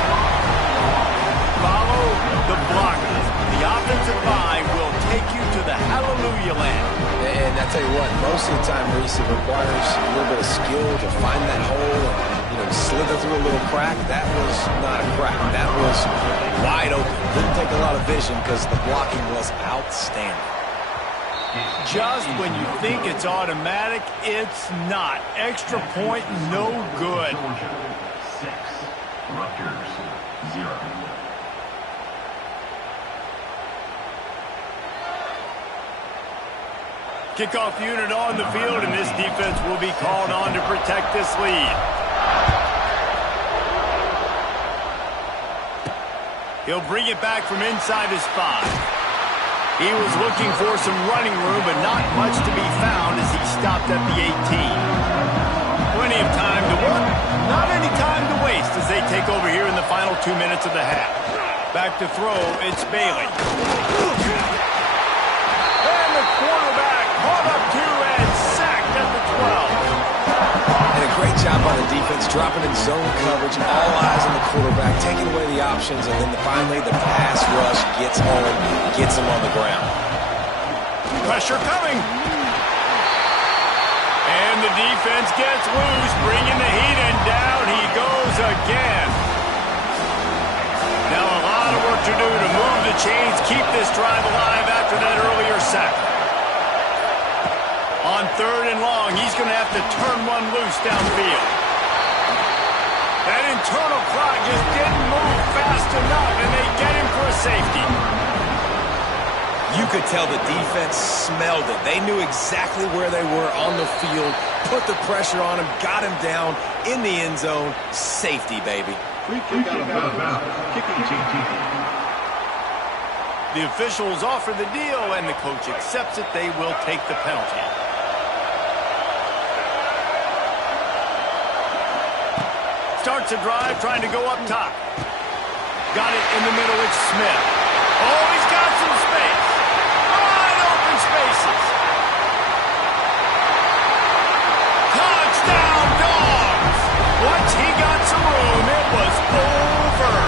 Follow the blockers. The offensive line will take you to the hallelujah land. And I tell you what, most of the time, Reese, it requires a little bit of skill to find that hole and, slither through a little crack. That was not a crack. That was wide open. Didn't take a lot of vision because the blocking was outstanding. Just when you think it's automatic, it's not. Extra point, no good. Georgia 6, Rutgers 0. Kickoff unit on the field, and this defense will be called on to protect this lead. He'll bring it back from inside his 5. He was looking for some running room, but not much to be found as he stopped at the 18. Plenty of time to work, not any time to waste as they take over here in the final 2 minutes of the half. Back to throw, it's Bailey. And the quarterback caught up to and sacked at the 12. And a great job by the defense, dropping in zone coverage, all eyes on the quarterback, taking away the options, and then finally the pass rush gets home, gets him on the ground. Pressure coming. And the defense gets loose, bringing the heat, and down he goes again. Now a lot of work to do to move the chains, keep this drive alive after that earlier sack. On third and long, he's going to have to turn one loose downfield. That internal clock just didn't move fast enough, and they get him for a safety. You could tell the defense smelled it. They knew exactly where they were on the field, put the pressure on him, got him down in the end zone. Safety, baby. Free kick out of bounds. Kicking team. The officials offer the deal, and the coach accepts it. They will take the penalty. Starts a drive, trying to go up top. Got it in the middle, it's Smith. Oh, he's got some space. Wide open spaces. Touchdown, Dogs. Once he got some room, it was over.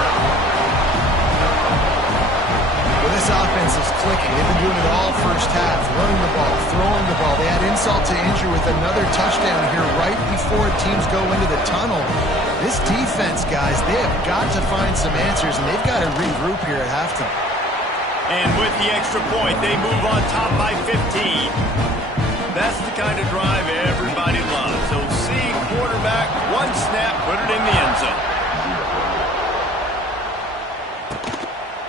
Well, this offense is clicking. They've been doing it all first half, running the ball, throwing the ball. They had insult to injury with another touchdown here right before teams go into the tunnel. This defense, guys, they have got to find some answers, and they've got to regroup here at halftime. And with the extra point, they move on top by 15. That's the kind of drive everybody loves. So seeing quarterback, one snap, put it in the end zone.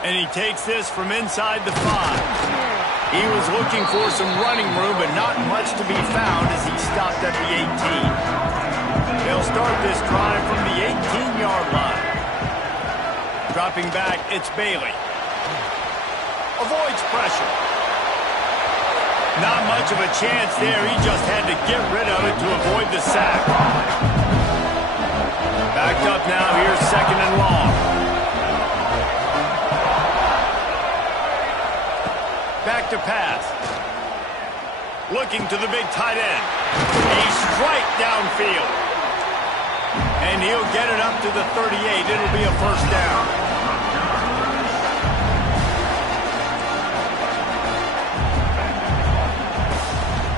And he takes this from inside the 5. He was looking for some running room, but not much to be found as he stopped at the 18. They'll start this drive from the 18-yard line. Dropping back, it's Bailey. Avoids pressure. Not much of a chance there. He just had to get rid of it to avoid the sack. Backed up now. Here's second and long. Back to pass. Looking to the big tight end. A strike downfield. And he'll get it up to the 38. It'll be a first down.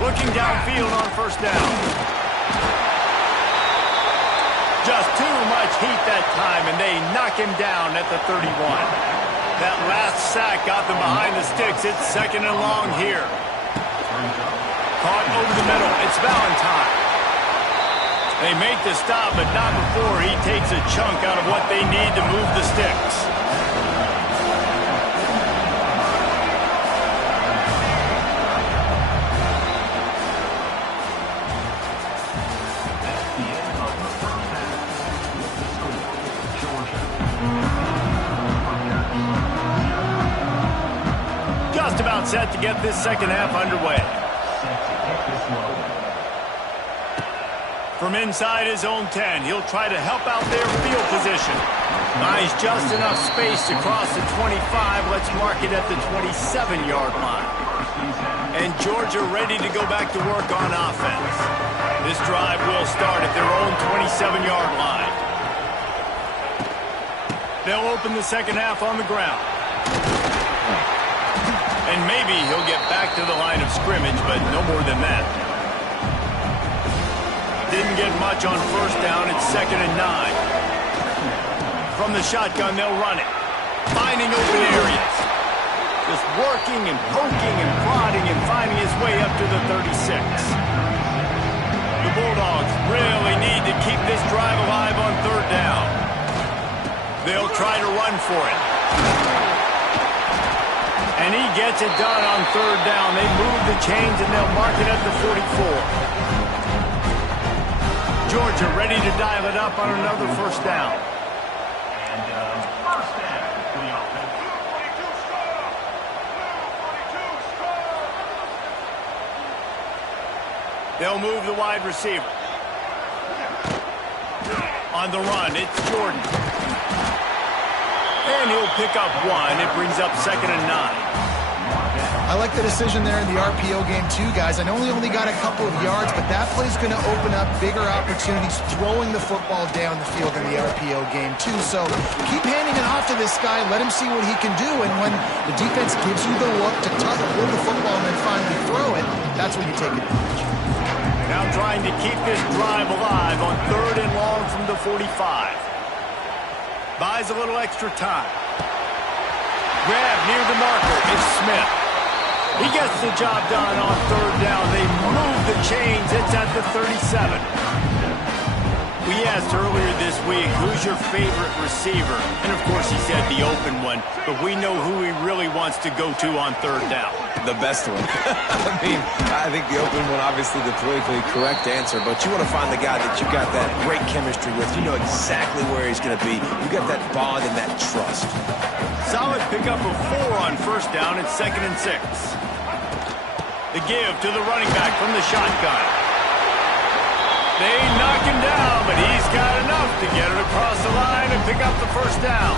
Looking downfield on first down. Just too much heat that time, and they knock him down at the 31. That last sack got them behind the sticks. It's second and long here. Caught over the middle. It's Valentine. They make the stop, but not before he takes a chunk out of what they need to move the sticks. Just about set to get this second half underway. From inside his own 10, he'll try to help out their field position. Buys just enough space to cross the 25. Let's mark it at the 27-yard line. And Georgia ready to go back to work on offense. This drive will start at their own 27-yard line. They'll open the second half on the ground. And maybe he'll get back to the line of scrimmage, but no more than that. Didn't get much on first down. It's second and 9. From the shotgun, they'll run it. Finding open areas. Just working and poking and prodding and finding his way up to the 36. The Bulldogs really need to keep this drive alive on third down. They'll try to run for it. And he gets it done on third down. They move the chains and they'll mark it at the 44. Georgia ready to dial it up on another first down. And first down for the offense. They'll move the wide receiver. On the run, it's Jordan. And he'll pick up one. It brings up second and 9. I like the decision there in the RPO game too, guys. I know he only got a couple of yards, but that play's going to open up bigger opportunities throwing the football down the field in the RPO game too. So keep handing it off to this guy. Let him see what he can do. And when the defense gives you the look to pull the football and then finally throw it, that's when you take advantage. Now trying to keep this drive alive on third and long from the 45. Buys a little extra time. Grab near the marker. It's Smith. He gets the job done on third down. They move the chains. It's at the 37. We asked earlier this week, who's your favorite receiver? And, of course, he said the open one. But we know who he really wants to go to on third down. The best one. I think the open one, obviously the politically correct answer, but you want to find the guy that you got that great chemistry with. You know exactly where he's going to be. You got that bond and that trust. Solid pickup of 4 on first down. It's second and 6. The give to the running back from the shotgun. They knock him down, but he's got enough to get it across the line and pick up the first down.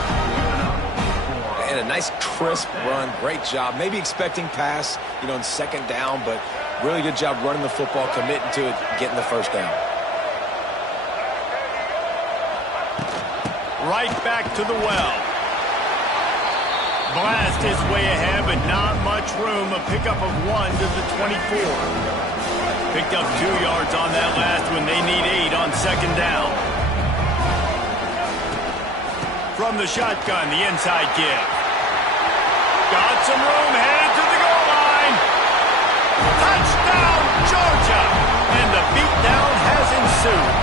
And a nice crisp run. Great job. Maybe expecting pass, in second down, but really good job running the football, committing to it, getting the first down. Right back to the well. Blast his way ahead, but not much room. A pickup of 1 to the 24. Picked up 2 yards on that last one. They need 8 on second down. From the shotgun, the inside give. Got some room, headed to the goal line. Touchdown, Georgia! And the beatdown has ensued.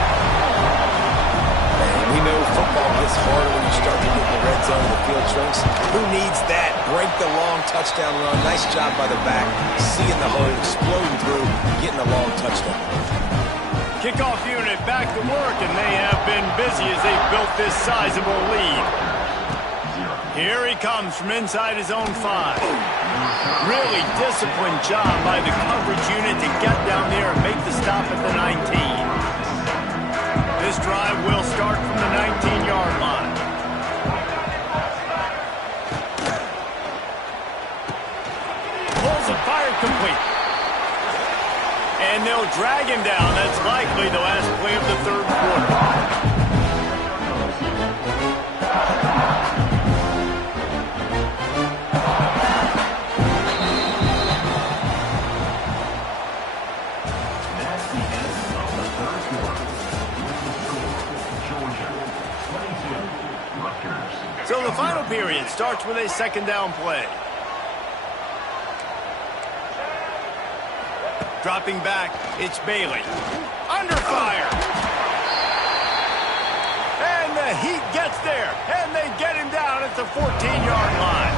And we know football football gets harder when you start to get in the red zone and the field shrinks. Who needs that? Break the long touchdown run. Nice job by the back. Seeing the hole, exploding through, getting a long touchdown. Kickoff unit back to work, and they have been busy as they've built this sizable lead. Here he comes from inside his own 5. Really disciplined job by the coverage unit to get down there and make the stop at the 19. This drive will start from the 19-yard line. Pulls and fire complete. And they'll drag him down. That's likely the last play of the third quarter. So the final period starts with a second down play. Dropping back, it's Bailey. Under fire. And the Heat gets there, and they get him down at the 14-yard line.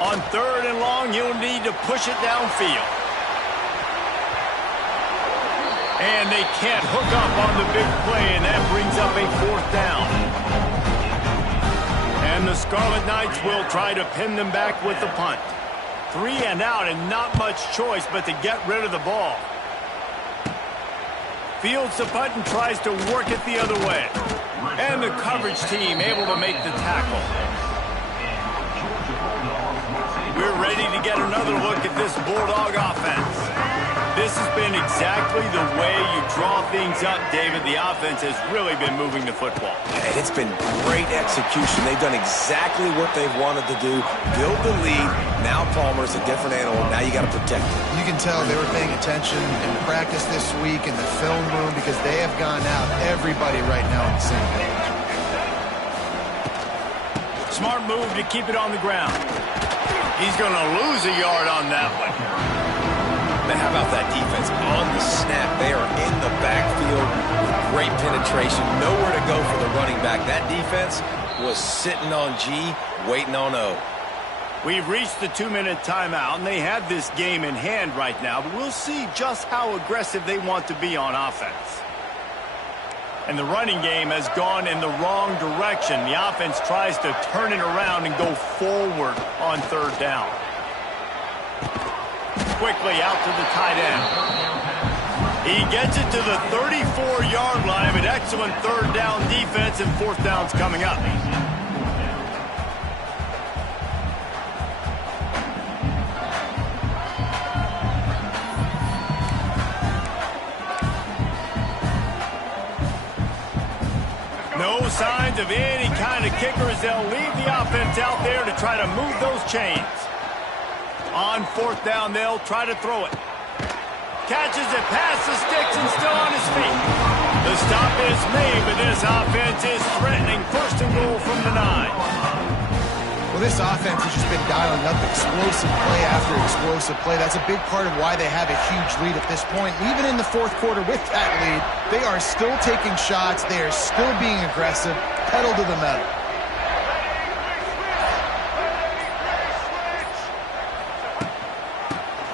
On third and long, you'll need to push it downfield. And they can't hook up on the big play, and that brings up a fourth down. And the Scarlet Knights will try to pin them back with the punt. 3 and out, and not much choice but to get rid of the ball. Fields the punt and tries to work it the other way. And the coverage team able to make the tackle. We're ready to get another look at this Bulldog offense. This has been exactly the way you draw things up, David. The offense has really been moving the football. And it's been great execution. They've done exactly what they've wanted to do. Build the lead. Now Palmer's a different animal. Now you got to protect him. You can tell they were paying attention in practice this week in the film room because they have gone out, everybody right now on the same page. Smart move to keep it on the ground. He's going to lose a yard on that one. Man, how about that defense on the snap? They are in the backfield with great penetration. Nowhere to go for the running back. That defense was sitting on G, waiting on O. We've reached the 2-minute timeout, and they have this game in hand right now, but we'll see just how aggressive they want to be on offense. And the running game has gone in the wrong direction. The offense tries to turn it around and go forward on third down. Quickly out to the tight end. He gets it to the 34-yard line with excellent third down defense, and fourth down's coming up. No signs of any kind of kickers. They'll leave the offense out there to try to move those chains. On fourth down, they'll try to throw it. Catches it past the sticks and still on his feet. The stop is made, but this offense is threatening first and goal from the 9. Well, this offense has just been dialing up explosive play after explosive play. That's a big part of why they have a huge lead at this point. Even in the fourth quarter with that lead, they are still taking shots. They are still being aggressive, pedal to the metal.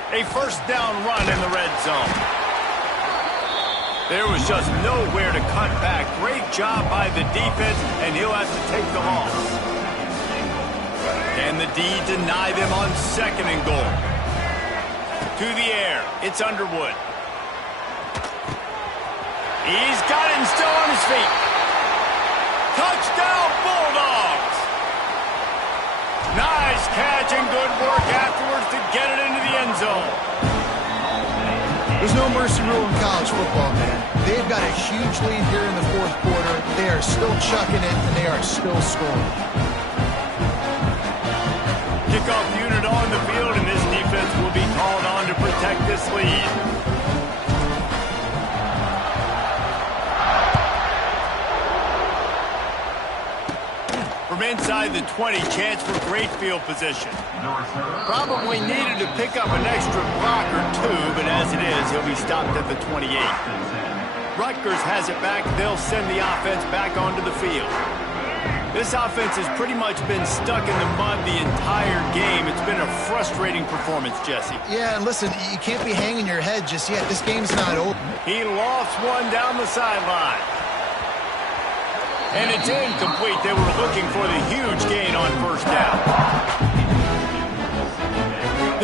A first down run in the red zone. There was just nowhere to cut back. Great job by the defense, and he'll have to take the loss. And the D deny them on second and goal. To the air, it's Underwood. He's got it and still on his feet. Touchdown, Bulldogs! Nice catch and good work afterwards to get it into the end zone. There's no mercy rule in college football, man. They've got a huge lead here in the fourth quarter. They are still chucking it, and they are still scoring. Kickoff unit on the field, and this defense will be called on to protect this lead. From inside the 20, chance for great field position. Probably needed to pick up an extra block or two, but as it is, he'll be stopped at the 28. Rutgers has it back. They'll send the offense back onto the field. This offense has pretty much been stuck in the mud the entire game. It's been a frustrating performance, Jesse. Yeah, and listen, you can't be hanging your head just yet. This game's not over. He lofts one down the sideline. And it's incomplete. They were looking for the huge gain on first down.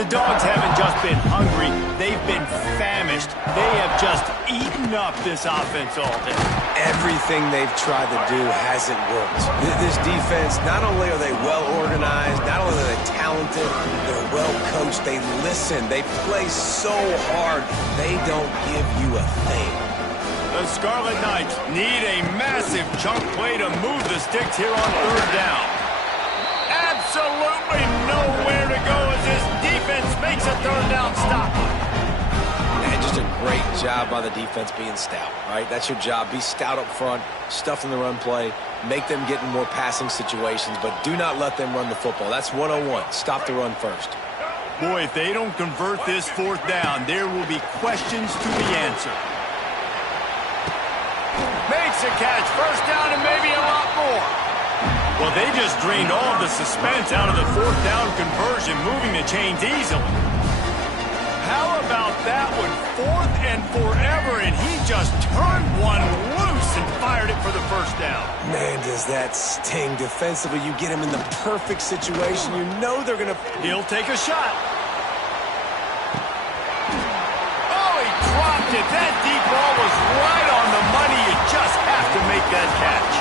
The Dogs haven't just been hungry. They've been famished. They have just eaten up this offense all day. Everything they've tried to do hasn't worked. This defense, not only are they well organized, not only are they talented, they're well coached. They listen. They play so hard. They don't give you a thing. The Scarlet Knights need a massive chunk play to move the sticks here on third down. Absolutely nowhere to go as this defense makes a third down stop. And just a great job by the defense being stout, right? That's your job. Be stout up front, stuff in the run play, make them get in more passing situations, but do not let them run the football. That's 101. Stop the run first. Boy, if they don't convert this fourth down, there will be questions to be answered. Makes a catch, first down and maybe a lot more. Well, they just drained all the suspense out of the fourth down conversion, moving the chains easily. How about that one? Fourth and forever, and he just turned one loose and fired it for the first down. Man, does that sting. Defensively, you get him in the perfect situation. You know they're going to... He'll take a shot. Oh, he dropped it. That deep ball was right on the money. You just have to make that catch.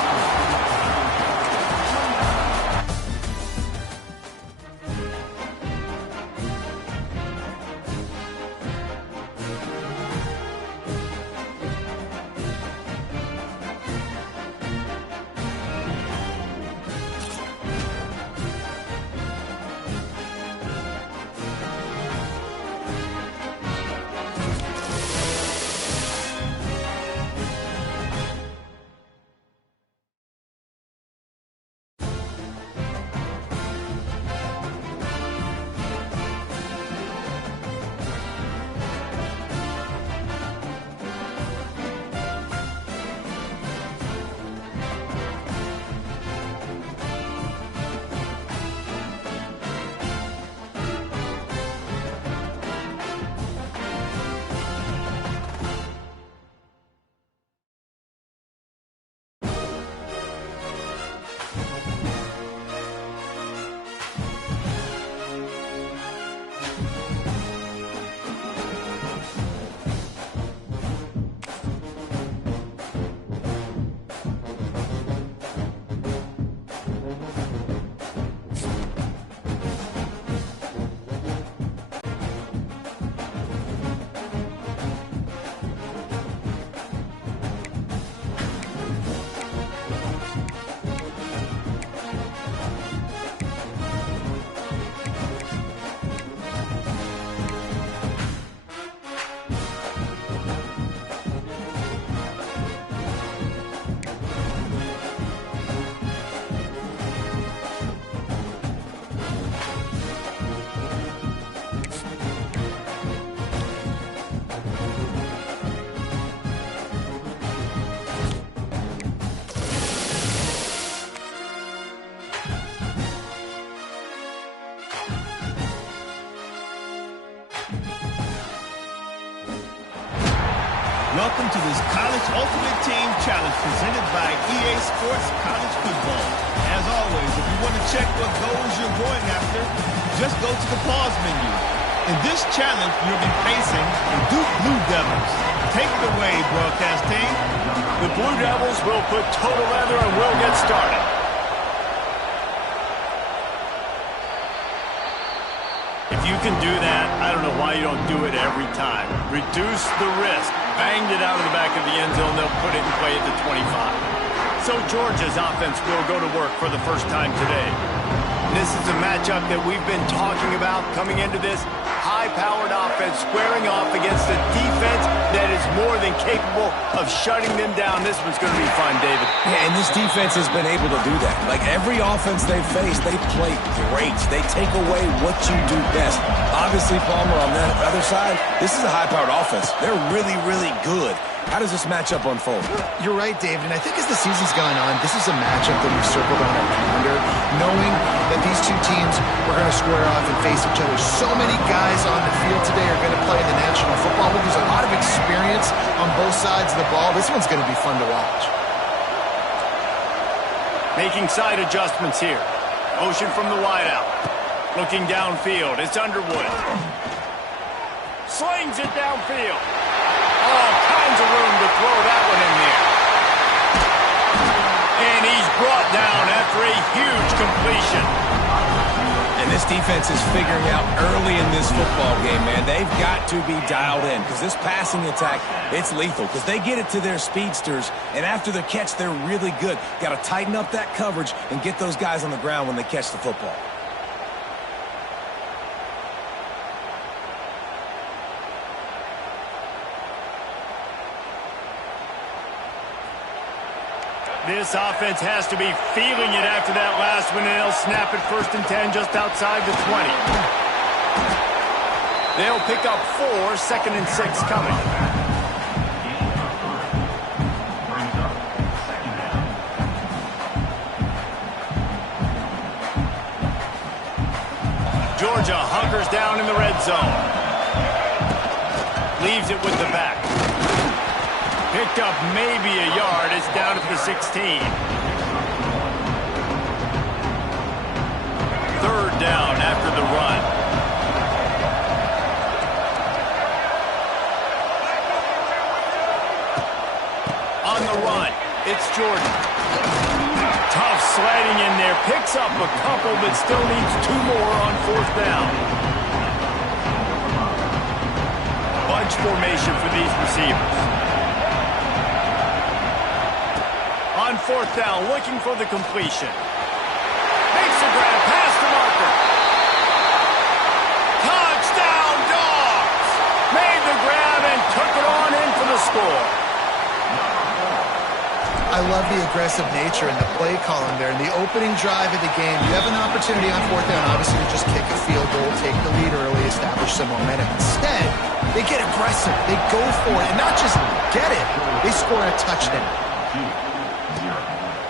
Welcome to this College Ultimate Team Challenge presented by EA Sports College Football. As always, if you want to check what goals you're going after, just go to the pause menu. In this challenge, you'll be facing the Duke Blue Devils. Take it away, broadcast team. The Blue Devils will put total leather and we'll get started. If you can do that, I don't know why you don't do it every time. Reduce the risk. Banged it out of the back of the end zone. They'll put it in play at the 25. So Georgia's offense will go to work for the first time today. This is a matchup that we've been talking about coming into this. High high-powered offense squaring off against a defense that is more than capable of shutting them down. This one's going to be fun, David. Yeah, and this defense has been able to do that. Like every offense they've faced, they play great. They take away what you do best. Obviously, Palmer, on the other side, this is a high-powered offense. They're really, really good. How does this matchup unfold? You're right, David, and I think as the season's gone on, this is a matchup that we've circled on our calendar, knowing that these two teams are going to square off and face each other. So many guys on the field today are going to play in the National Football League. There's a lot of experience on both sides of the ball. This one's going to be fun to watch. Making side adjustments here. Motion from the wideout. Looking downfield. It's Underwood. Slings it downfield. All kinds of room to throw that one in there. And he's brought down after a huge completion. And this defense is figuring out early in this football game, man. They've got to be dialed in because this passing attack, it's lethal because they get it to their speedsters, and after the catch, they're really good. Got to tighten up that coverage and get those guys on the ground when they catch the football. This offense has to be feeling it after that last one, and they'll snap it 1st and 10 just outside the 20. They'll pick up 4, 2nd and 6 coming. Georgia hunkers down in the red zone. Leaves it with the back. Picked up maybe a yard. It's down at the 16. 3rd down after the run. On the run, it's Jordan. Tough sledding in there. Picks up a couple, but still needs 2 more on 4th down. Bunch formation for these receivers. On 4th down, looking for the completion. Makes the grab past the marker. Touchdown, Dogs! Made the grab and took it on in for the score. I love the aggressive nature and the play column there. In the opening drive of the game, you have an opportunity on 4th down, obviously, to just kick a field goal, take the lead early, establish some momentum. Instead, they get aggressive. They go for it, and not just get it, they score a touchdown.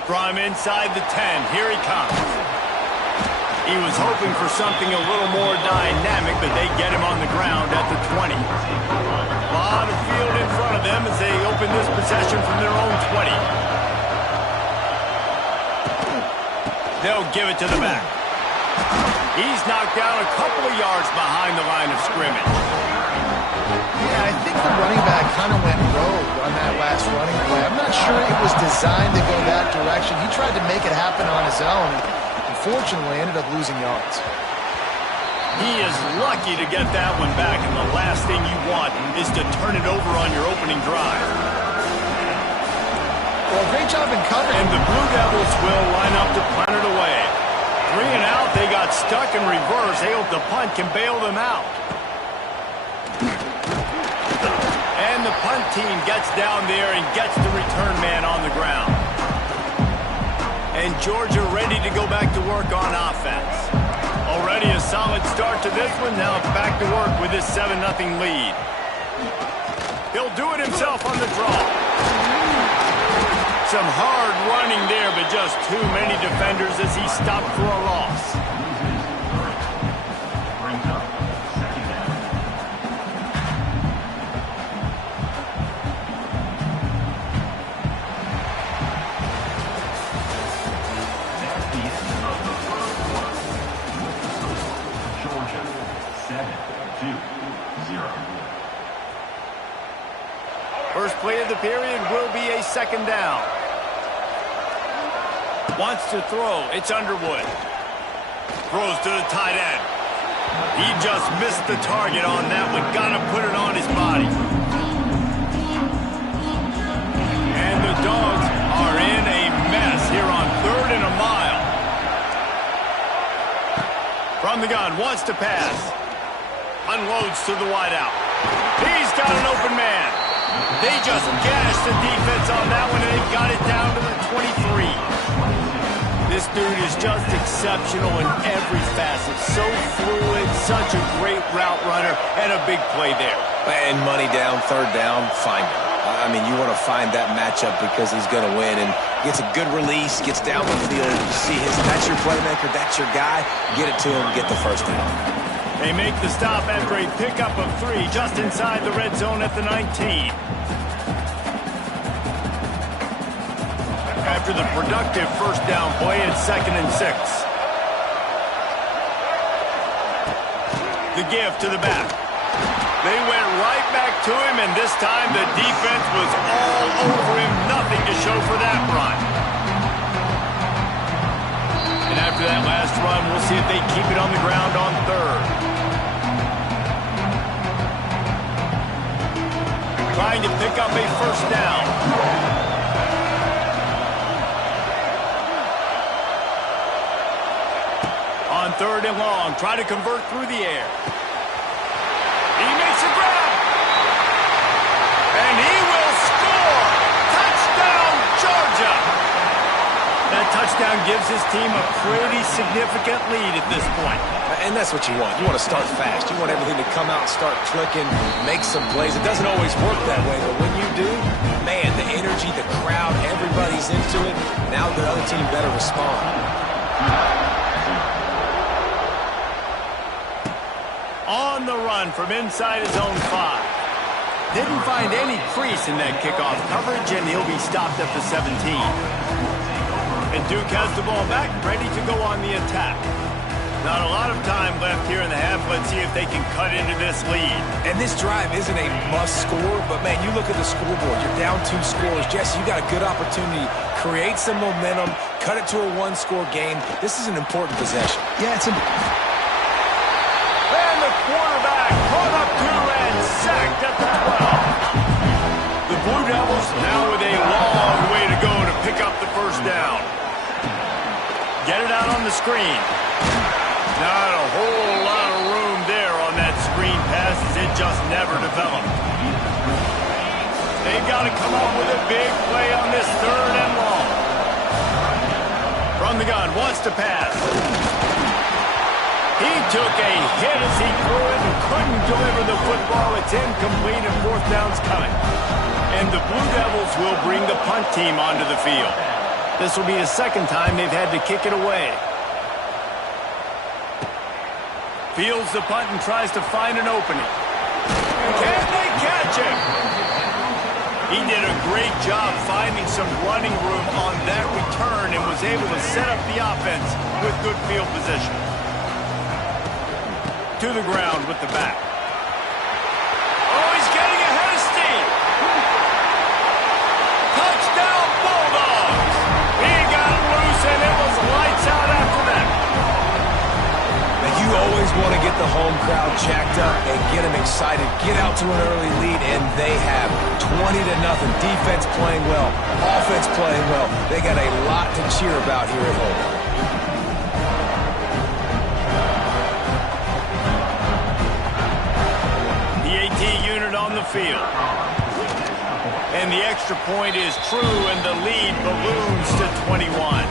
From inside the 10, here he comes. He was hoping for something a little more dynamic, but they get him on the ground at the 20. A lot of field in front of them as they open this possession from their own 20. They'll give it to the back. He's knocked down a couple of yards behind the line of scrimmage. Yeah, I think the running back kind of went rogue on that last running play. I'm not sure it was designed to go that direction. He tried to make it happen on his own, and unfortunately ended up losing yards. He is lucky to get that one back, and the last thing you want is to turn it over on your opening drive. Well, great job in covering. And the Blue Devils will line up to punt it away. 3 and out, they got stuck in reverse. They hope the punt can bail them out. And the punt team gets down there and gets the return man on the ground. And Georgia ready to go back to work on offense. Already a solid start to this one. Now back to work with this 7-0 lead. He'll do it himself on the draw. Some hard running there, but just too many defenders as he stopped for a loss. First play of the period will be a 2nd down. Wants to throw. It's Underwood. Throws to the tight end. He just missed the target on that one. Got to put it on his body. And the Dogs are in a mess here on 3rd and a mile. From the gun, wants to pass. Unloads to the wideout. He's got an open man. They just gashed the defense on that one, and they've got it down to the 23. This dude is just exceptional in every facet. So fluid, such a great route runner, and a big play there. And money down, third down, find him. I mean, you want to find that matchup because he's going to win, and gets a good release, gets down the field. You see that's your playmaker, that's your guy. Get it to him, get the first down. They make the stop after a pickup of 3 just inside the red zone at the 19. After the productive first down play, it's 2nd and 6. The give to the back. They went right back to him, and this time the defense was all over him. Nothing to show for that run. And after that last run, we'll see if they keep it on the ground on 3rd. Trying to pick up a first down. On 3rd and long, try to convert through the air. He makes a grab. And he will score. Touchdown, Georgia. That touchdown gives his team a pretty significant lead at this point. And that's what you want. You want to start fast. You want everything to come out and start clicking, make some plays. It doesn't always work that way, but when you do, man, the energy, the crowd, everybody's into it. Now the other team better respond. On the run from inside his own 5. Didn't find any crease in that kickoff coverage, and he'll be stopped at the 17. And Duke has the ball back, ready to go on the attack. Not a lot of time left here in the half. Let's see if they can cut into this lead. And this drive isn't a must score, but, man, you look at the scoreboard. You're down 2 scores. Jesse, you got a good opportunity. Create some momentum. Cut it to a 1-score game. This is an important possession. Yeah, it's important. And the quarterback caught up to and sacked at the 12. The Blue Devils now with a long way to go to pick up the first down. Get it out on the screen. Not a whole lot of room there on that screen pass as it just never developed. They've got to come up with a big play on this 3rd and long. From the gun, wants to pass. He took a hit as he threw it and couldn't deliver the football. It's incomplete and 4th down's coming. And the Blue Devils will bring the punt team onto the field. This will be the 2nd time they've had to kick it away. Fields the punt and tries to find an opening. Can they catch him? He did a great job finding some running room on that return and was able to set up the offense with good field position. To the ground with the back. Oh, he's getting ahead of steam. Touchdown, Bulldogs. He got loose, and it was lights out after that. You always want to get the home crowd jacked up and get them excited, get out to an early lead, and they have 20-0. Defense playing well, offense playing well. They got a lot to cheer about here at home. The AT unit on the field. And the extra point is true, and the lead balloons to 21.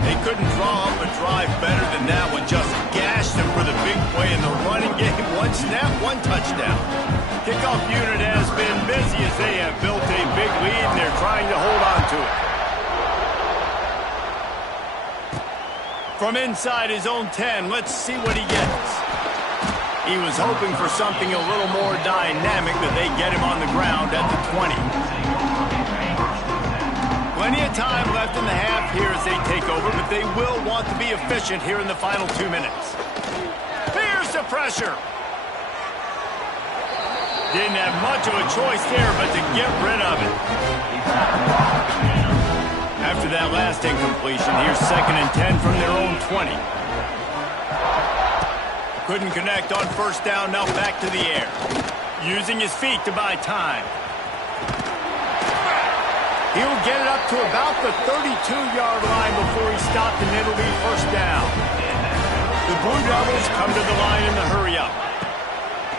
They couldn't draw up a drive better than that one. Just gashed them for the big play in the running game. 1 snap, 1 touchdown. Kickoff unit has been busy as they have built a big lead, and they're trying to hold on to it. From inside his own 10, let's see what he gets. He was hoping for something a little more dynamic, but they get him on the ground at the 20. Plenty of time left in the half here as they take over, but they will want to be efficient here in the final 2 minutes. Here's the pressure. Didn't have much of a choice there, but to get rid of it. After that last incompletion, here's 2nd and 10 from their own 20. Couldn't connect on first down, now back to the air. Using his feet to buy time. He'll get it up to about the 32-yard line before he stopped, and it'll be first down. The Blue Devils come to the line in the hurry up.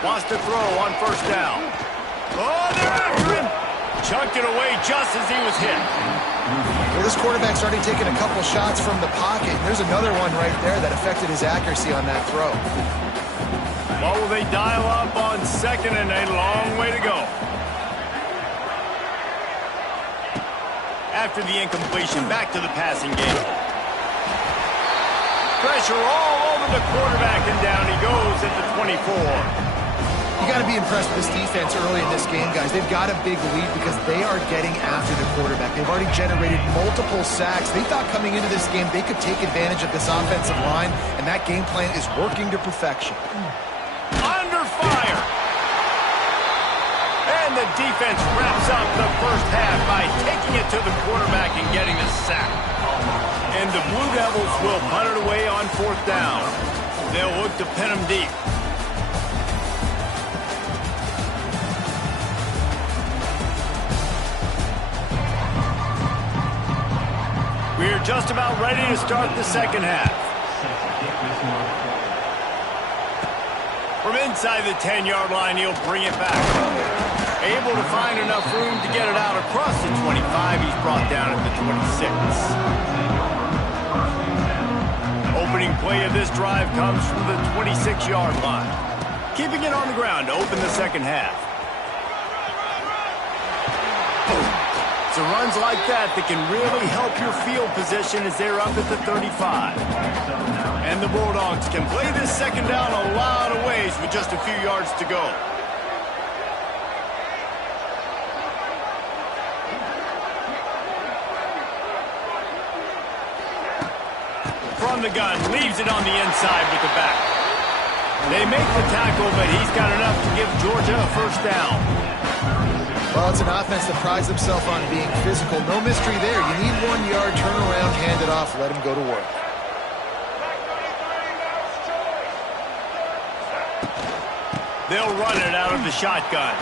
Wants to throw on first down. Oh, they're after him. Chucked it away just as he was hit. Well, this quarterback's already taken a couple shots from the pocket. There's another one right there that affected his accuracy on that throw. What will they dial up on second and a long way to go? After the incompletion, back to the passing game. Pressure all over the quarterback, and down he goes at the 24. You got to be impressed with this defense early in this game, guys. They've got a big lead because they are getting after the quarterback. They've already generated multiple sacks. They thought coming into this game they could take advantage of this offensive line, and that game plan is working to perfection. Under fire. And the defense wraps up the first half by taking it to the quarterback and getting a sack. And the Blue Devils will punt it away on fourth down. They'll look to pin them deep. We're just about ready to start the second half. From inside the 10-yard line, he'll bring it back. Able to find enough room to get it out across the 25. He's brought down at the 26. Opening play of this drive comes from the 26-yard line. Keeping it on the ground to open the second half. It's runs like that can really help your field position as they're up at the 35. And the Bulldogs can play this second down a lot of ways with just a few yards to go. From the gun, leaves it on the inside with the back. They make the tackle, but he's got enough to give Georgia a first down. Well, it's an offense that prides themselves on being physical. No mystery there. You need 1 yard, turn around, hand it off, let him go to work. They'll run it out of the shotgun.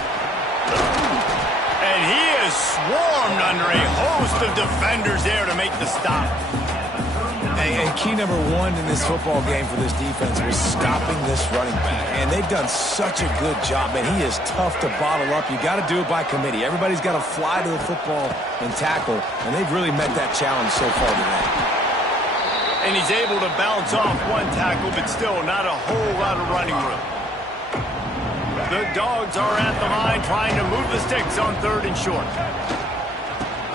And he is swarmed under a host of defenders there to make the stop. And key number one in this football game for this defense was stopping this running back. And they've done such a good job. Man, he is tough to bottle up. You got to do it by committee. Everybody's got to fly to the football and tackle. And they've really met that challenge so far today. And he's able to bounce off one tackle, but still not a whole lot of running room. The Dogs are at the line trying to move the sticks on third and short.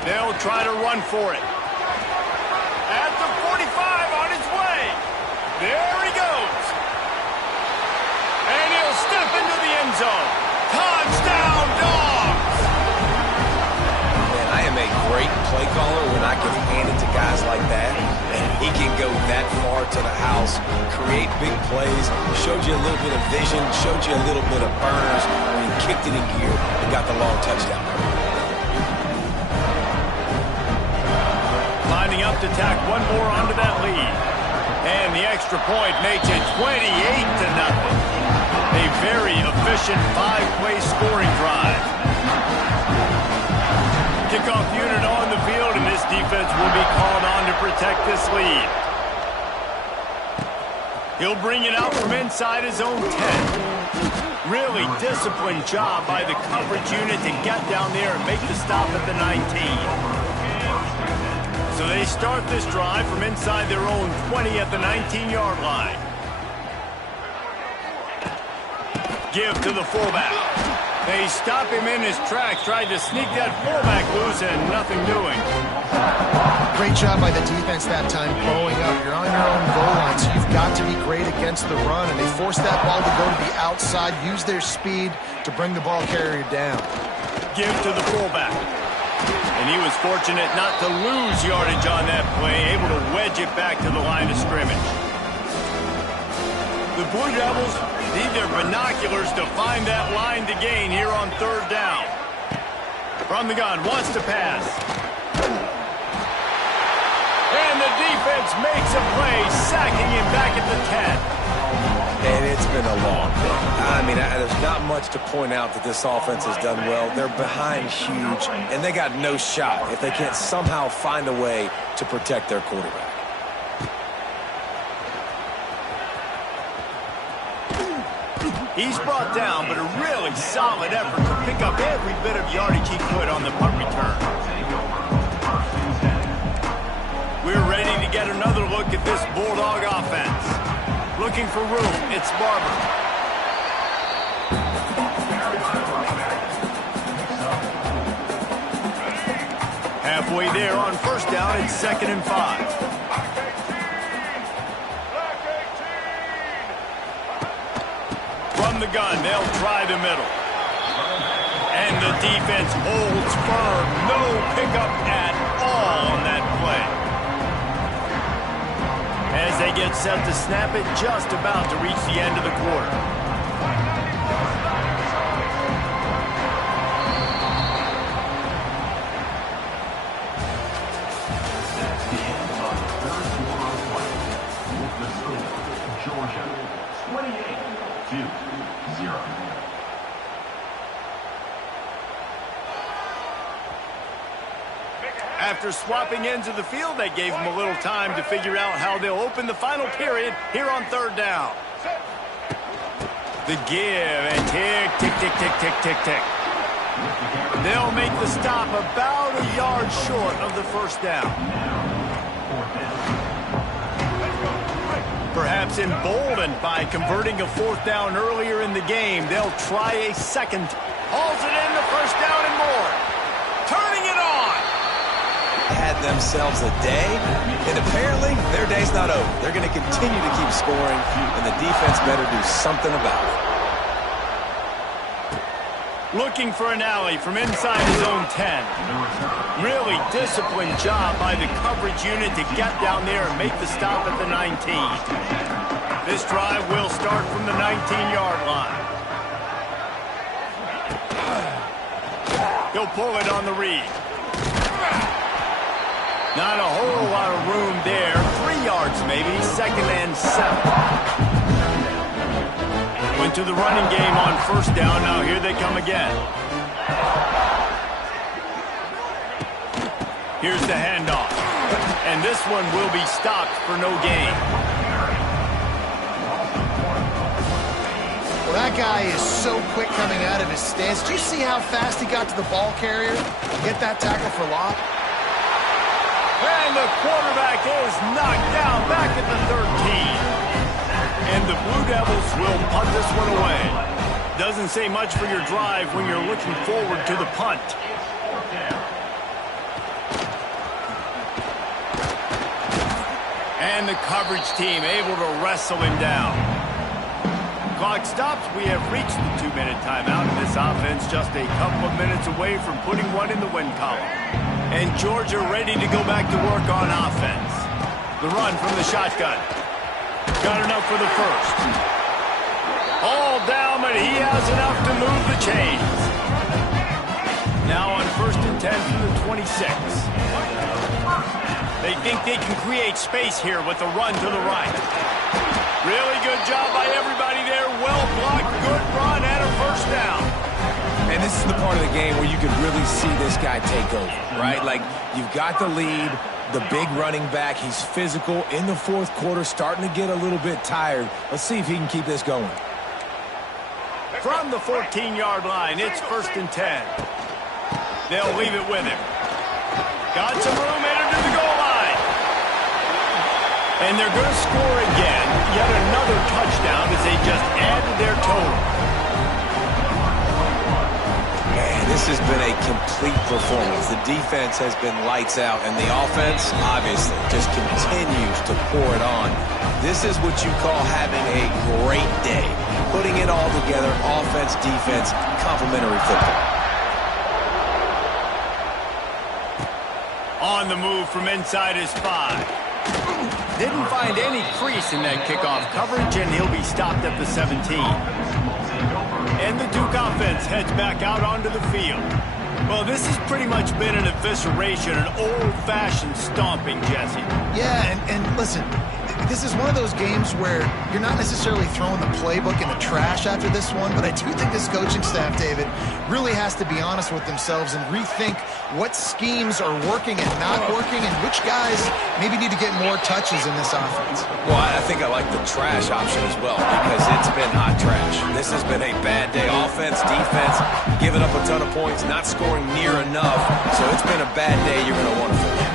They'll try to run for it. At the 45 on his way. There he goes. And he'll step into the end zone. Touchdown, Dogs! Man, I am a great play caller when I can hand it to guys like that. And he can go that far to the house, create big plays, showed you a little bit of vision, showed you a little bit of burners when he kicked it in gear and got the long touchdown. Lining up to tack one more onto that lead. And the extra point makes it 28-0. A very efficient 5-play scoring drive. Kickoff unit on the field, and this defense will be called on to protect this lead. He'll bring it out from inside his own 10. Really disciplined job by the coverage unit to get down there and make the stop at the 19. So they start this drive from inside their own 20 at the 19-yard line. Give to the fullback. They stop him in his tracks, tried to sneak that fullback loose, and nothing doing. Great job by the defense that time, blowing up. You're on your own goal line, so you've got to be great against the run, and they forced that ball to go to the outside, use their speed to bring the ball carrier down. Give to the fullback. And he was fortunate not to lose yardage on that play, able to wedge it back to the line of scrimmage. The Blue Devils need their binoculars to find that line to gain here on third down. From the gun, wants to pass. And the defense makes a play, sacking him back at the 10. And it's been a long day. I mean, there's not much to point out that this offense has done well. They're behind huge, and they got no shot if they can't somehow find a way to protect their quarterback. He's brought down, but a really solid effort to pick up every bit of yardage he could on the punt return. We're ready to get another look at this Bulldog offense. Looking for room, it's Barber. Halfway there on first down, it's 2nd and 5. From the gun, they'll try the middle. And the defense holds firm. No pickup at all on that play. As they get set to snap it, just about to reach the end of the quarter. After swapping ends of the field, they gave them a little time to figure out how they'll open the final period here on 3rd down. The give and tick, tick, tick, tick, tick, tick, tick. They'll make the stop about a yard short of the 1st down. Perhaps emboldened by converting a 4th down earlier in the game, they'll try a 2nd. Hauls it in, the 1st down and more. Turning it on. Had themselves a day, and apparently their day's not over. They're going to continue to keep scoring, and the defense better do something about it. Looking for an alley from inside his own 10. Really disciplined job by the coverage unit to get down there and make the stop at the 19. This drive will start from the 19-yard line. He'll pull it on the read. Not a whole lot of room there. 3 yards maybe, 2nd and 7. Went to the running game on 1st down. Now here they come again. Here's the handoff. And this one will be stopped for no gain. Well, that guy is so quick coming out of his stance. Do you see how fast he got to the ball carrier? Get that tackle for loss. And the quarterback is knocked down back at the 13. And the Blue Devils will punt this one away. Doesn't say much for your drive when you're looking forward to the punt. And the coverage team able to wrestle him down. Clock stops. We have reached the 2-minute timeout. And this offense just a couple of minutes away from putting one in the win column. And Georgia ready to go back to work on offense. The run from the shotgun. Got enough for the 1st. All down, but he has enough to move the chains. Now on 1st and 10 from the 26. They think they can create space here with the run to the right. Really good job by everybody there. Well blocked, good run, and a 1st down. And this is the part of the game where you could really see this guy take over, right? Like, you've got the lead, the big running back. He's physical in the 4th quarter, starting to get a little bit tired. Let's see if he can keep this going. From the 14-yard line, it's 1st and 10. They'll leave it with him. Got some room, headed to the goal line. And they're going to score again. Yet another touchdown as they just added their total. This has been a complete performance. The defense has been lights out, and the offense, obviously, just continues to pour it on. This is what you call having a great day. Putting it all together, offense, defense, complementary football. On the move from inside his 5. Didn't find any crease in that kickoff coverage, and he'll be stopped at the 17. And the Duke offense heads back out onto the field. Well, this has pretty much been an evisceration, an old-fashioned stomping, Jesse. Yeah, and listen, this is one of those games where you're not necessarily throwing the playbook in the trash after this one, but I do think this coaching staff, David, really has to be honest with themselves and rethink what schemes are working and not working and which guys maybe need to get more touches in this offense. Well, I think I like the trash option as well because it's been hot trash. This has been a bad day. Offense, defense, giving up a ton of points, not scoring near enough. So it's been a bad day you're going to want to forget.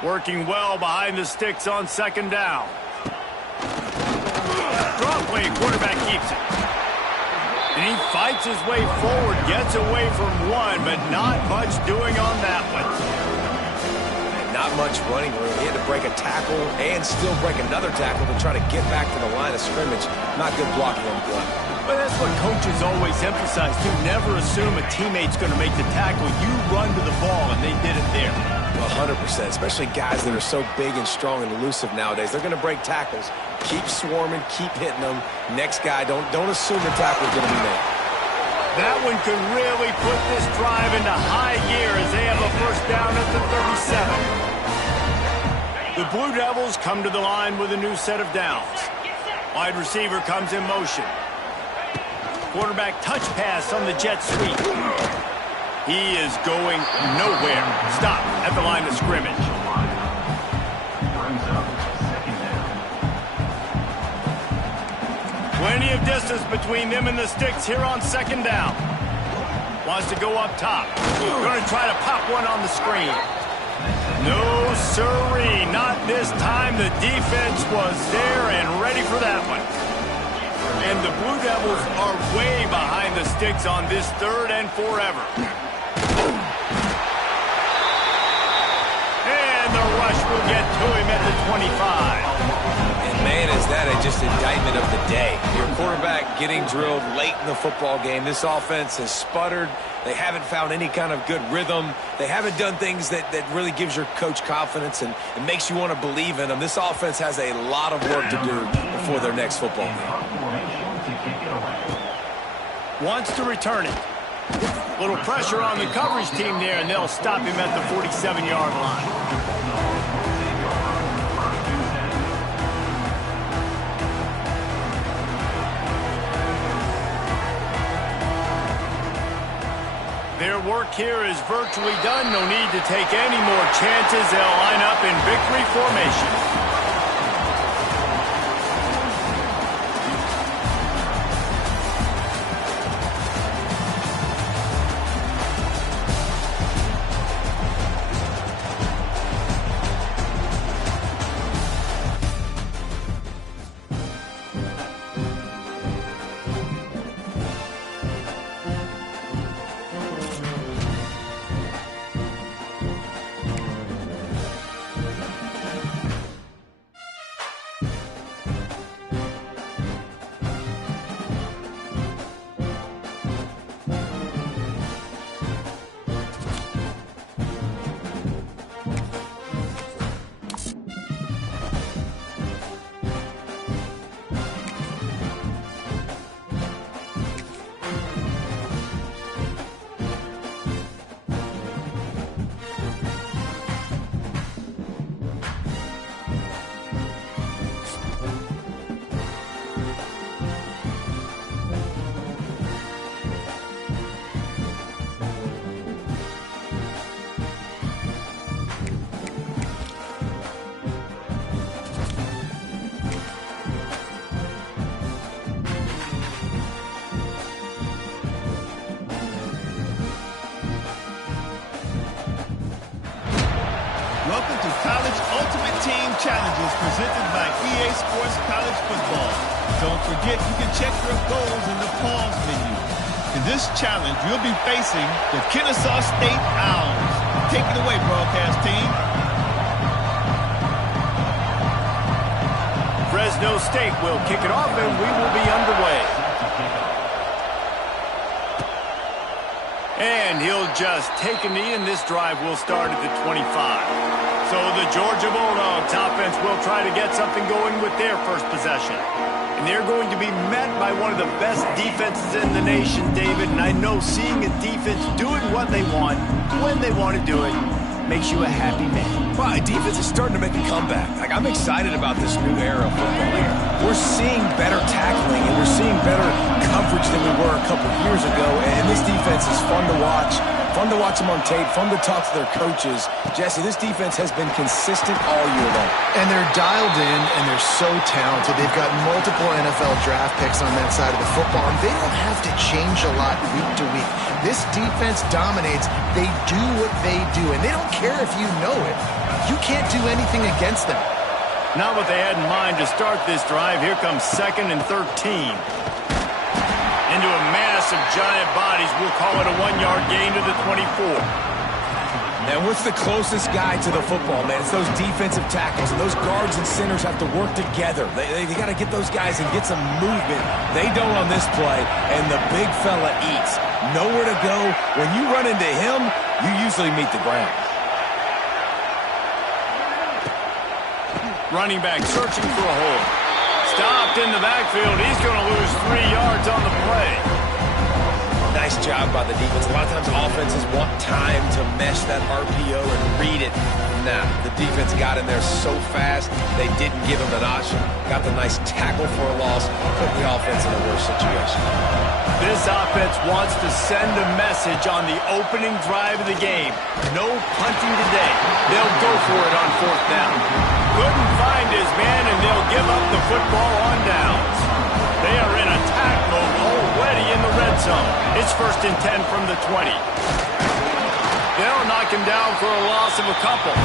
Working well behind the sticks on second down. Draw play, quarterback keeps it. And he fights his way forward, gets away from one, but not much doing on that one. Not much running room. He had to break a tackle and still break another tackle to try to get back to the line of scrimmage. Not good blocking on the play. But that's what coaches always emphasize, too. Never assume a teammate's going to make the tackle. You run to the ball, and they did it there. 100%, especially guys that are so big and strong and elusive nowadays. They're going to break tackles. Keep swarming, keep hitting them. Next guy, don't assume the tackle's going to be made. That one could really put this drive into high gear as they have a first down at the 37. The Blue Devils come to the line with a new set of downs. Wide receiver comes in motion. Quarterback touch pass on the jet sweep. He is going nowhere. Stop at the line of scrimmage. Plenty of distance between them and the sticks here on second down. Wants to go up top. Going to try to pop one on the screen. No siree, not this time. The defense was there and ready for that one. And the Blue Devils are way behind the sticks on this third and forever. And the rush will get to him at the 25. And man, is that just indictment of the day. Your quarterback getting drilled late in the football game. This offense has sputtered. They haven't found any kind of good rhythm. They haven't done things that really gives your coach confidence and it makes you want to believe in them. This offense has a lot of work to do before their next football game. Wants to return it. Little pressure on the coverage team there, and they'll stop him at the 47-yard line. Their work here is virtually done. No need to take any more chances. They'll line up in victory formation. Welcome to College Ultimate Team Challenges presented by EA Sports College Football. Don't forget you can check your goals in the pause menu. In this challenge, you'll be facing the Kennesaw State Owls. Take it away, broadcast team. Fresno State will kick it off and we will be underway. And he'll just take a knee, and this drive will start at the 25. So the Georgia Bulldogs offense will try to get something going with their first possession. And they're going to be met by one of the best defenses in the nation, David. And I know seeing a defense doing what they want, when they want to do it, makes you a happy man. Well, defense is starting to make a comeback. Like, I'm excited about this new era of football. Like, we're seeing better tackling and we're seeing better coverage than we were a couple years ago. And this defense is fun to watch. Fun to watch them on tape, fun to talk to their coaches. Jesse, this defense has been consistent all year long. And they're dialed in, and they're so talented. They've got multiple NFL draft picks on that side of the football, and they don't have to change a lot week to week. This defense dominates. They do what they do, and they don't care if you know it. You can't do anything against them. Not what they had in mind to start this drive. Here comes 2nd and 13. Into a mass of giant bodies. We'll call it a 1-yard gain to the 24. And what's the closest guy to the football, man? It's those defensive tackles, and those guards and centers have to work together. They got to get those guys and get some movement. They don't on this play, and the big fella eats. Nowhere to go. When you run into him, you usually meet the ground. Running back searching for a hole. Stopped in the backfield. He's going to lose 3 yards on the play. Nice job by the defense. A lot of times offenses want time to mesh that RPO and read it. Nah, the defense got in there so fast, they didn't give him an option. Got the nice tackle for a loss, put the offense in a worse situation. This offense wants to send a message on the opening drive of the game. No punting today. They'll go for it on 4th down. Couldn't find his man, and they'll give up the football on downs. They are in attack mode already in the red zone. It's 1st and 10 from the 20. They'll knock him down for a loss of a couple.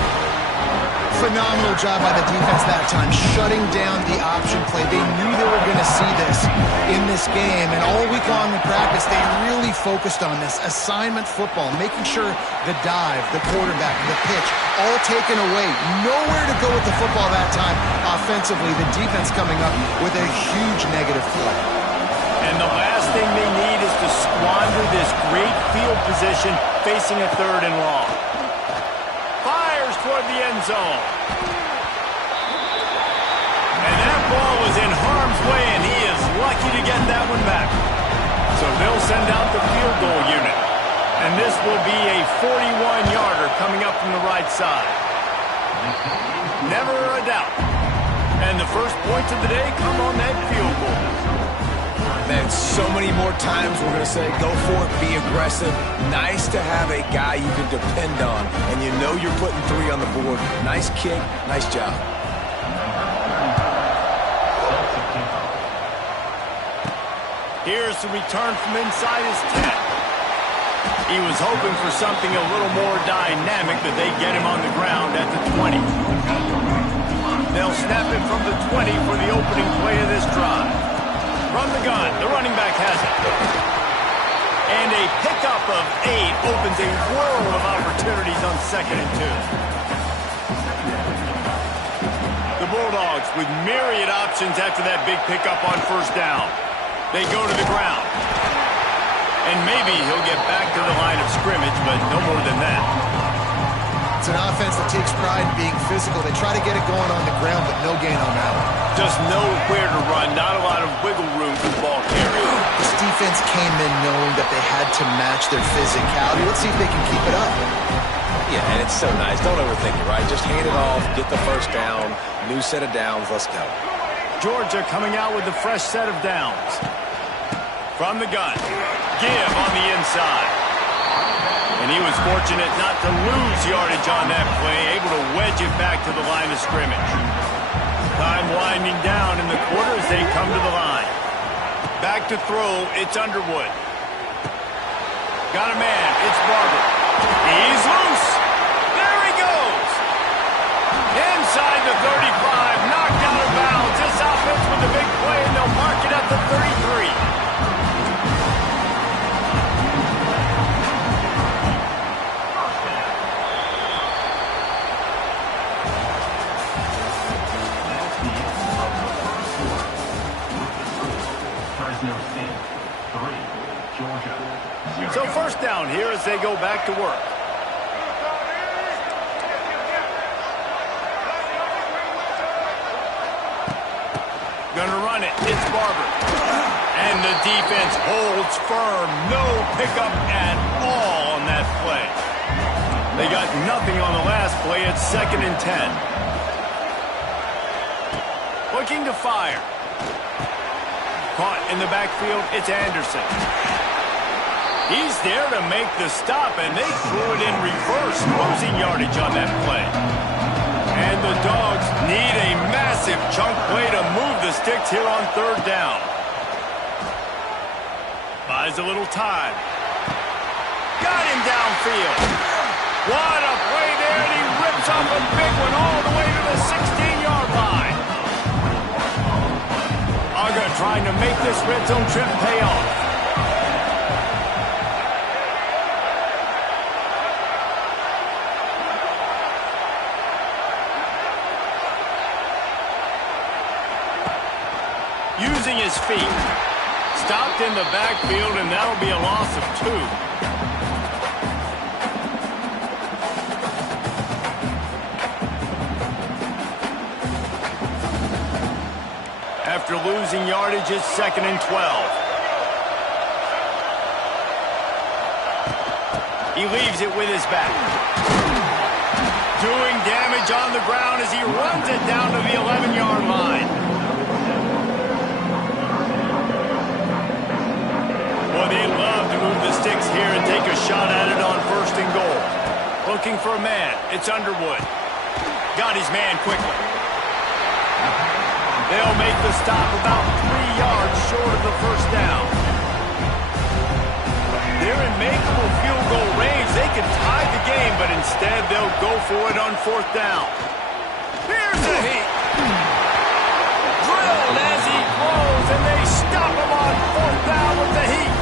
Phenomenal job by the defense that time, shutting down the option play. They knew they were going to see this in this game, and all week long in practice, they really focused on this assignment football, making sure the dive, the quarterback, the pitch, all taken away. Nowhere to go with the football that time. Offensively, the defense coming up with a huge negative play. And the last thing they need is to squander this great field position facing a 3rd and long. Fires toward the end zone. And that ball was in harm's way, and he is lucky to get that one back. So they'll send out the field goal unit. And this will be a 41-yarder coming up from the right side. Never a doubt. And the first points of the day come on that field goal. Man, so many more times we're going to say, go for it, be aggressive. Nice to have a guy you can depend on, and you know you're putting 3 on the board. Nice kick, nice job. Here's the return from inside his 10. He was hoping for something a little more dynamic, but they get him on the ground at the 20. They'll snap it from the 20 for the opening play of this drive. From the gun, the running back has it. And a pickup of 8 opens a world of opportunities on 2nd and 2. The Bulldogs with myriad options after that big pickup on 1st down. They go to the ground. And maybe he'll get back to the line of scrimmage, but no more than that. It's an offense that takes pride in being physical. They try to get it going on the ground, but no gain on that one. Just know where to run. Not a lot of wiggle room for the ball carrier. This defense came in knowing that they had to match their physicality. Let's see if they can keep it up. Yeah, and it's so nice. Don't overthink it, right? Just hand it off, get the 1st down, new set of downs, let's go. Georgia coming out with a fresh set of downs. From the gun. Give on the inside. And he was fortunate not to lose yardage on that play, able to wedge it back to the line of scrimmage. Time winding down in the quarter as they come to the line. Back to throw, it's Underwood. Got a man, it's Barber. He's loose. There he goes. Inside the 35, knocked out of bounds. This offense with the big play, and they'll mark it at the 33. So 1st down here as they go back to work. Gonna run it. It's Barber. And the defense holds firm. No pickup at all on that play. They got nothing on the last play. It's 2nd and 10. Looking to fire. Caught in the backfield, it's Anderson. He's there to make the stop, and they threw it in reverse, losing yardage on that play. And the Dogs need a massive chunk play to move the sticks here on 3rd down. Buys a little time. Got him downfield. What a play there, and he rips off a big one all the way to the 16-yard line. Uga trying to make this red zone trip pay off. Using his feet. Stopped in the backfield, and that'll be a loss of 2. After losing yardage, it's 2nd and 12. He leaves it with his back. Doing damage on the ground as he runs it down to the 11-yard line. Boy, they love to move the sticks here and take a shot at it on 1st and goal. Looking for a man. It's Underwood. Got his man quickly. They'll make the stop about 3 yards short of the 1st down. They're in makeable field goal range. They can tie the game, but instead they'll go for it on 4th down. Here's the heat. Drilled as he throws, and they stop him on 4th down with the heat.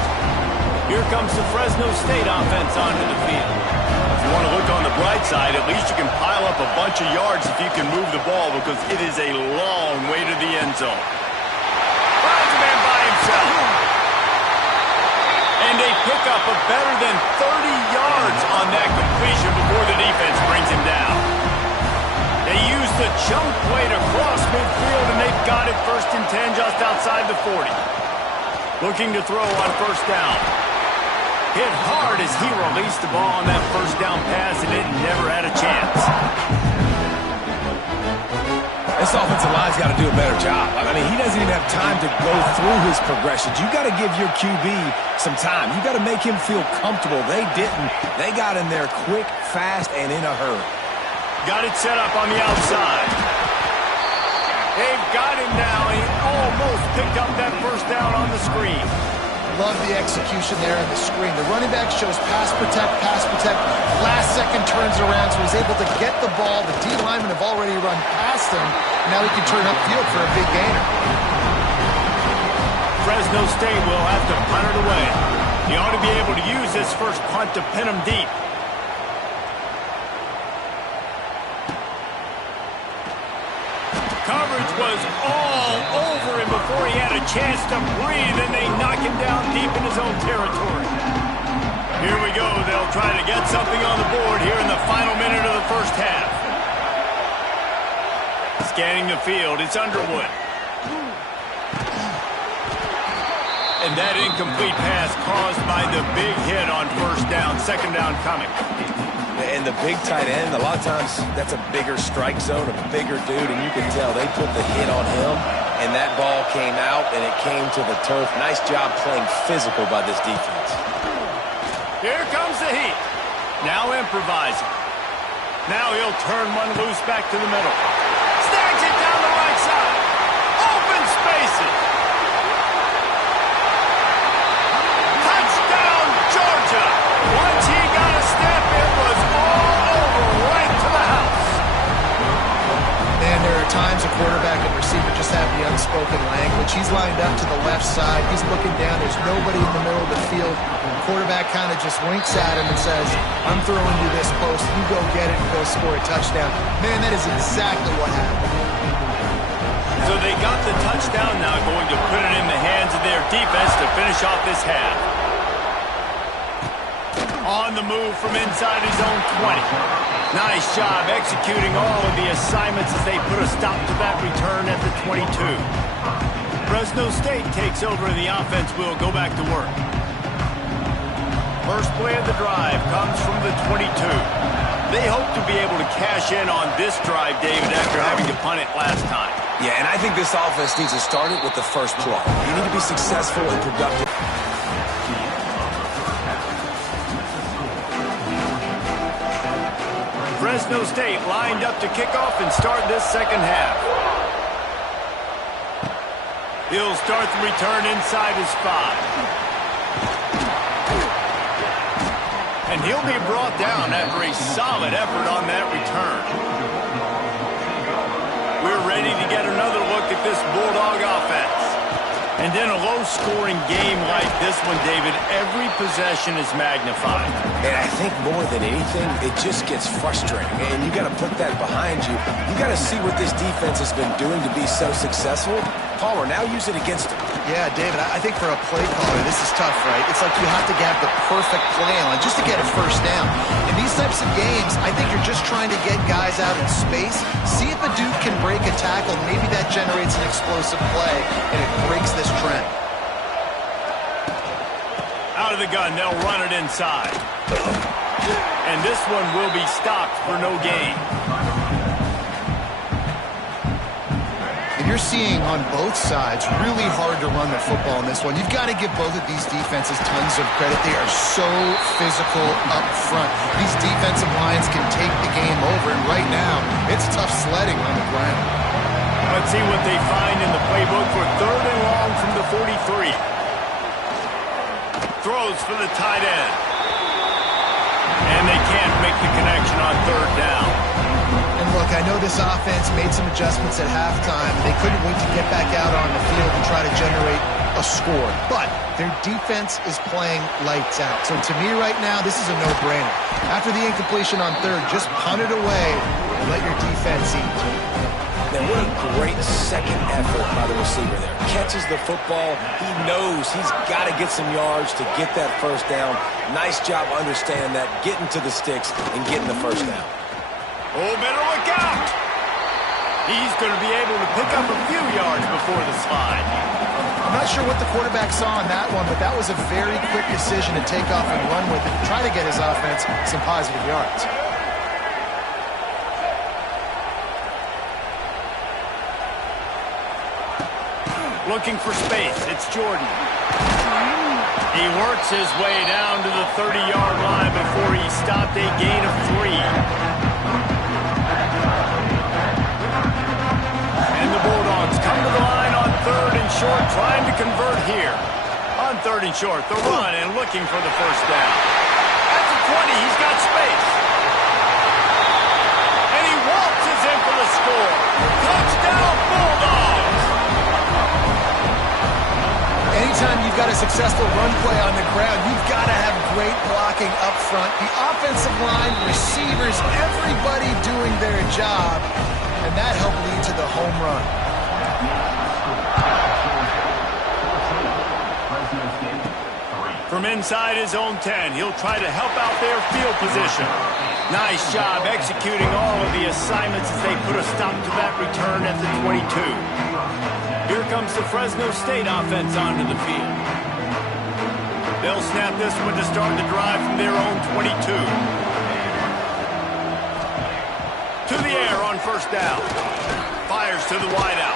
Here comes the Fresno State offense onto the field. If you want to look on the bright side, at least you can pile up a bunch of yards if you can move the ball, because it is a long way to the end zone. Finds a man by himself. And they pick up a better than 30 yards on that completion before the defense brings him down. They use the chunk play to cross midfield, and they've got it 1st and 10 just outside the 40. Looking to throw on 1st down. Hit hard as he released the ball on that 1st down pass, and it never had a chance. This offensive line's got to do a better job. I mean, he doesn't even have time to go through his progressions. You got to give your QB some time. You got to make him feel comfortable. They didn't. They got in there quick, fast, and in a hurry. Got it set up on the outside. They've got him now. He almost picked up that 1st down on the screen. Love the execution there on the screen. The running back shows pass protect. Last second turns around, so he's able to get the ball. The D linemen have already run past him. Now he can turn upfield for a big gainer. Fresno State will have to punt it away. He ought to be able to use this first punt to pin him deep. Coverage was all over him before he had a chance to breathe, and they knock him down deep in his own territory. Here we go. They'll try to get something on the board here in the final minute of the 1st half. Scanning the field, it's Underwood. And that incomplete pass caused by the big hit on 1st down, 2nd down coming. And the big tight end, a lot of times that's a bigger strike zone, a bigger dude, and you can tell they put the hit on him, and that ball came out, and it came to the turf. Nice job playing physical by this defense. Here comes the heat. Now improvising. Now he'll turn one loose back to the middle. Snags it down the right side. Open spaces. Touchdown, Georgia. Once he got a step, it was all over right to the house. Man, there are times a quarterback and receiver just have the unspoken language. He's lined up to the left side. He's looking down. There's nobody in the middle of the field. The quarterback kind of just winks at him and says, I'm throwing you this post. You go get it and go score a touchdown. Man, that is exactly what happened. So they got the touchdown, now going to put it in the hands of their defense to finish off this half. On the move from inside his own 20. Nice job executing all of the assignments as they put a stop to that return at the 22. Fresno State takes over and the offense will go back to work. First play of the drive comes from the 22. They hope to be able to cash in on this drive, David, after having to punt it last time. Yeah, and I think this offense needs to start it with the first play. You need to be successful and productive. Fresno State lined up to kick off and start this second half. He'll start the return inside his 5. And he'll be brought down after a solid effort on that return. We're ready to get another look at this Bulldog offense. And in a low-scoring game like this one, David, every possession is magnified. And I think more than anything, it just gets frustrating. And you got to put that behind you. You got to see what this defense has been doing to be so successful. Palmer, now use it against him. Yeah, David, I think for a play caller, this is tough, right? It's like you have to have the perfect play on just to get a first down. In these types of games, I think you're just trying to get guys out in space, see if a dude can break a tackle. Maybe that generates an explosive play, and it breaks this trend. Out of the gun, they'll run it inside. And this one will be stopped for no gain. And you're seeing on both sides really hard to run the football in this one. You've got to give both of these defenses tons of credit. They are so physical up front. These defensive lines can take the game over, and right now, it's tough sledding on the ground. Let's see what they find in the playbook for 3rd and long from the 43. Throws for the tight end. And they can't make the connection on 3rd down. And look, I know this offense made some adjustments at halftime. They couldn't wait to get back out on the field and try to generate a score. But their defense is playing lights out. So to me right now, this is a no-brainer. After the incompletion on 3rd, just punt it away and let your defense eat. Man, what a great second effort by the receiver there. Catches the football. He knows he's got to get some yards to get that first down. Nice job understanding that, getting to the sticks and getting the first down. Oh, better look out! He's going to be able to pick up a few yards before the slide. I'm not sure what the quarterback saw on that one, but that was a very quick decision to take off and run with it and try to get his offense some positive yards. Looking for space. It's Jordan. He works his way down to the 30-yard line before he stopped a gain of 3. And the Bulldogs come to the line on 3rd and short, trying to convert here. On 3rd and short, the run and looking for the first down. At the 20, he's got space. And he waltzes in for the score. Touchdown, Bulldogs! Anytime you've got a successful run play on the ground, you've got to have great blocking up front. The offensive line, receivers, everybody doing their job, and that helped lead to the home run. From inside his own 10, he'll try to help out their field position. Nice job executing all of the assignments as they put a stop to that return at the 22. Here comes the Fresno State offense onto the field. They'll snap this one to start the drive from their own 22. To the air on first down. Fires to the wideout.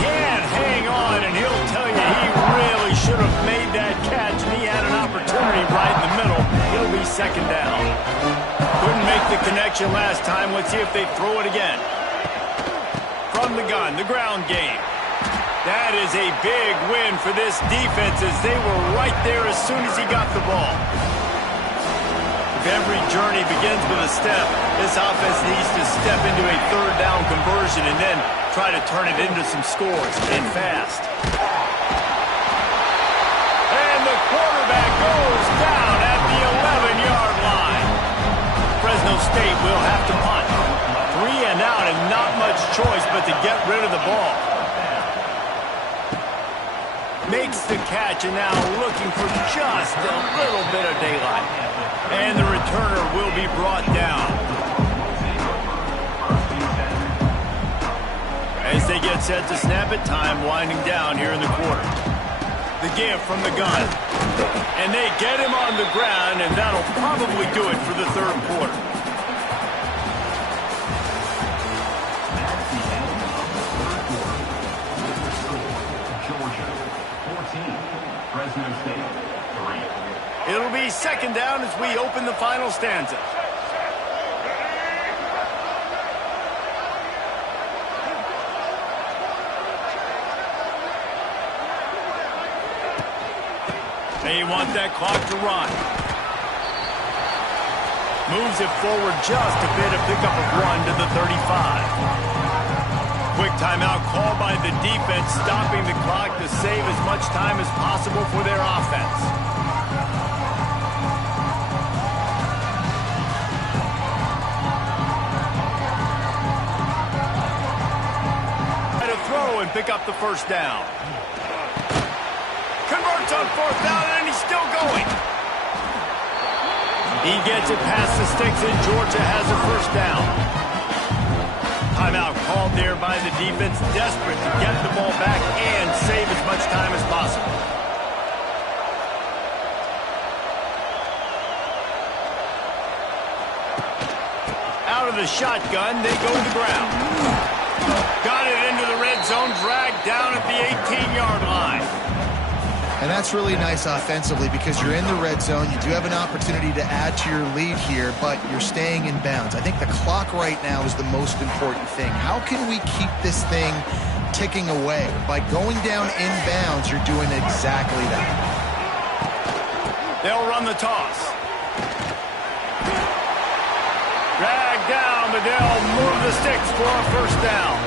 Can't hang on, and he'll tell you he really should have made that catch, and he had an opportunity right in the middle. It'll be second down. Couldn't make the connection last time. Let's see if they throw it again. From the gun, the ground game. That is a big win for this defense as they were right there as soon as he got the ball. If every journey begins with a step, this offense needs to step into a 3rd down conversion and then try to turn it into some scores, and fast. And the quarterback goes down at the 11-yard line. Fresno State will have to punt. 3 and out, and not much choice but to get rid of the ball. Makes the catch, and now looking for just a little bit of daylight. And the returner will be brought down. As they get set to snap it, time winding down here in the quarter. the give from the gun. And they get him on the ground, and that'll probably do it for the third quarter. That's the end of the third quarter. With the score, Georgia 14, Fresno State 3. It'll be second down as we open the final stanza. They want that clock to run. Moves it forward just a bit, a pickup of 1 to the 35. Quick timeout call by the defense, stopping the clock to save as much time as possible for their offense. Try to throw and pick up the first down. Converts on fourth down, and he's still going. He gets it past the sticks, and Georgia has a first down. Timeout called there by the defense, desperate to get the ball back and save as much time as possible. Out of the shotgun, they go to the ground. Got it into the red zone, dragged down at the 18-yard line. And that's really nice offensively because you're in the red zone. You do have an opportunity to add to your lead here, but you're staying in bounds. I think the clock right now is the most important thing. How can we keep this thing ticking away? By going down in bounds, you're doing exactly that. They'll run the toss. Drag down, but they'll move the sticks for a first down.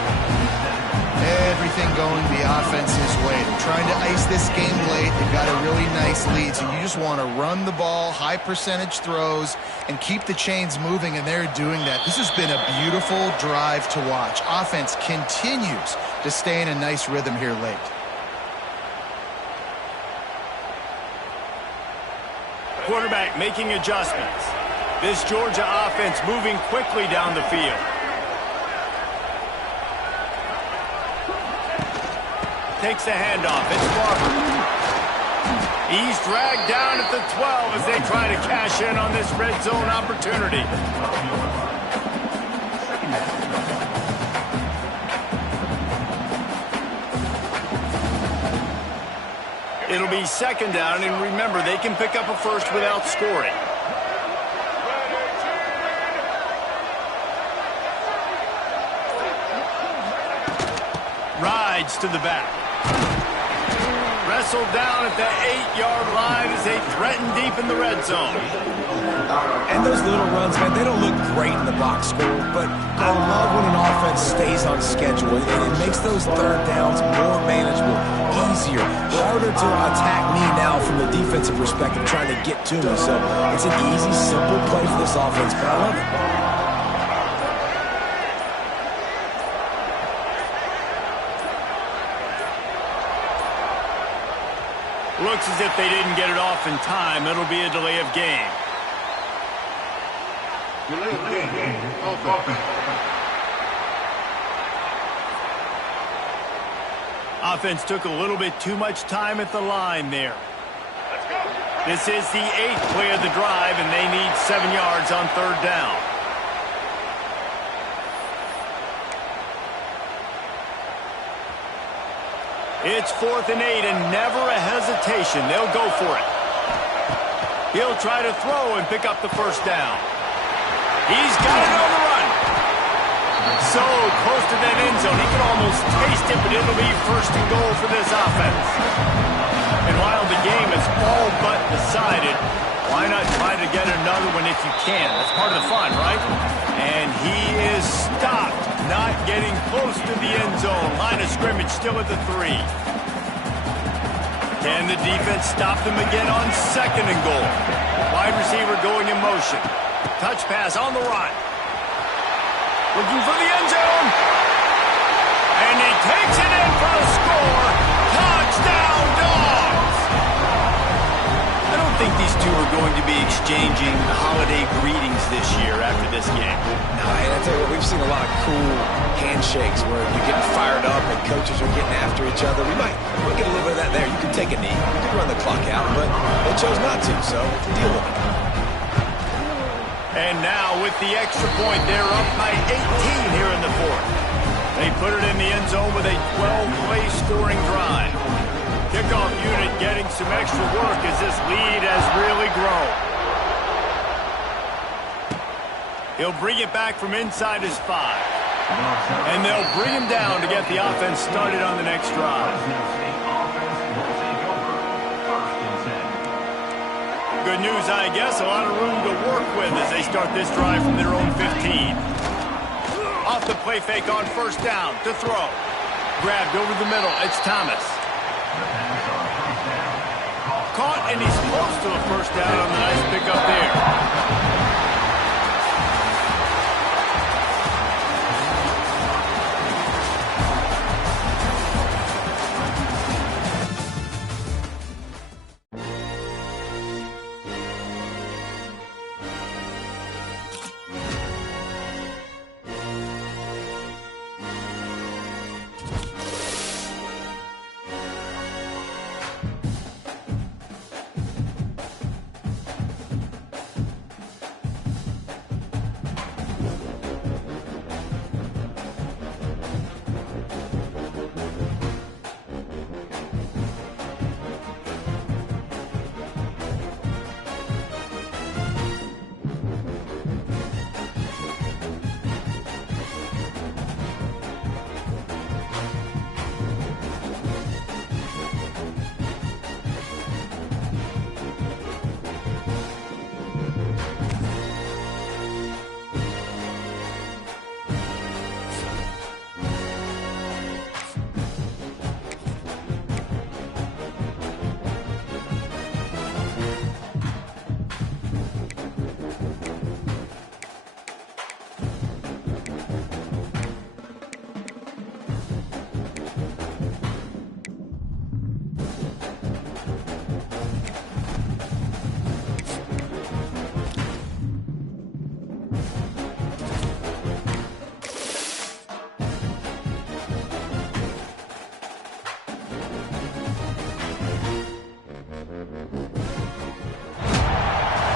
Everything going the offense's way. They're trying to ice this game late. They've got a really nice lead, so you just want to run the ball, high percentage throws, and keep the chains moving, and they're doing that. This has been a beautiful drive to watch. Offense continues to stay in a nice rhythm here late. Quarterback making adjustments. This Georgia offense moving quickly down the field. Takes the handoff. It's Barber. He's dragged down at the 12 as they try to cash in on this red zone opportunity. It'll be second down, and remember, they can pick up a first without scoring. Rides to the back. Wrestled down at the 8-yard line as they threaten deep in the red zone. And those little runs, man, they don't look great in the box score, but I love when an offense stays on schedule, and it makes those third downs more manageable, easier, harder to attack me now from the defensive perspective, trying to get to me. So it's an easy, simple play for this offense, but I love it. Looks as if they didn't get it off in time. It'll be a delay of game. Offense took a little bit too much time at the line there. This is the 8th play of the drive, and they need 7 yards on third down. It's 4th and 8, and never a hesitation. They'll go for it. He'll try to throw and pick up the first down. He's got it on the run. So close to that end zone. He can almost taste it, but it'll be first and goal for this offense. And while the game is all but decided, why not try to get another one if you can? That's part of the fun, right? And he is stopped, not getting close to the end zone. Line of scrimmage still at the 3. Can the defense stop them again on second and goal? Wide receiver going in motion. Touch pass on the run. Looking for the end zone. And he takes it in for a score. Touchdown, Dogs! I don't think the these two are going to be exchanging holiday greetings this year after this game. No, and I tell you what, we've seen a lot of cool handshakes where you're getting fired up and coaches are getting after each other. We might get a little bit of that there. You can take a knee. You can run the clock out, but they chose not to, so deal with it. And now with the extra point, they're up by 18 here in the fourth. They put it in the end zone with a 12-play scoring drive. Kickoff unit getting some extra work as this lead has really grown. He'll bring it back from inside his 5. And they'll bring him down to get the offense started on the next drive. Good news, I guess. A lot of room to work with as they start this drive from their own 15. Off the play fake on first down to throw. Grabbed over the middle. It's Thomas. Caught, and he's close to a first down on the nice pickup there.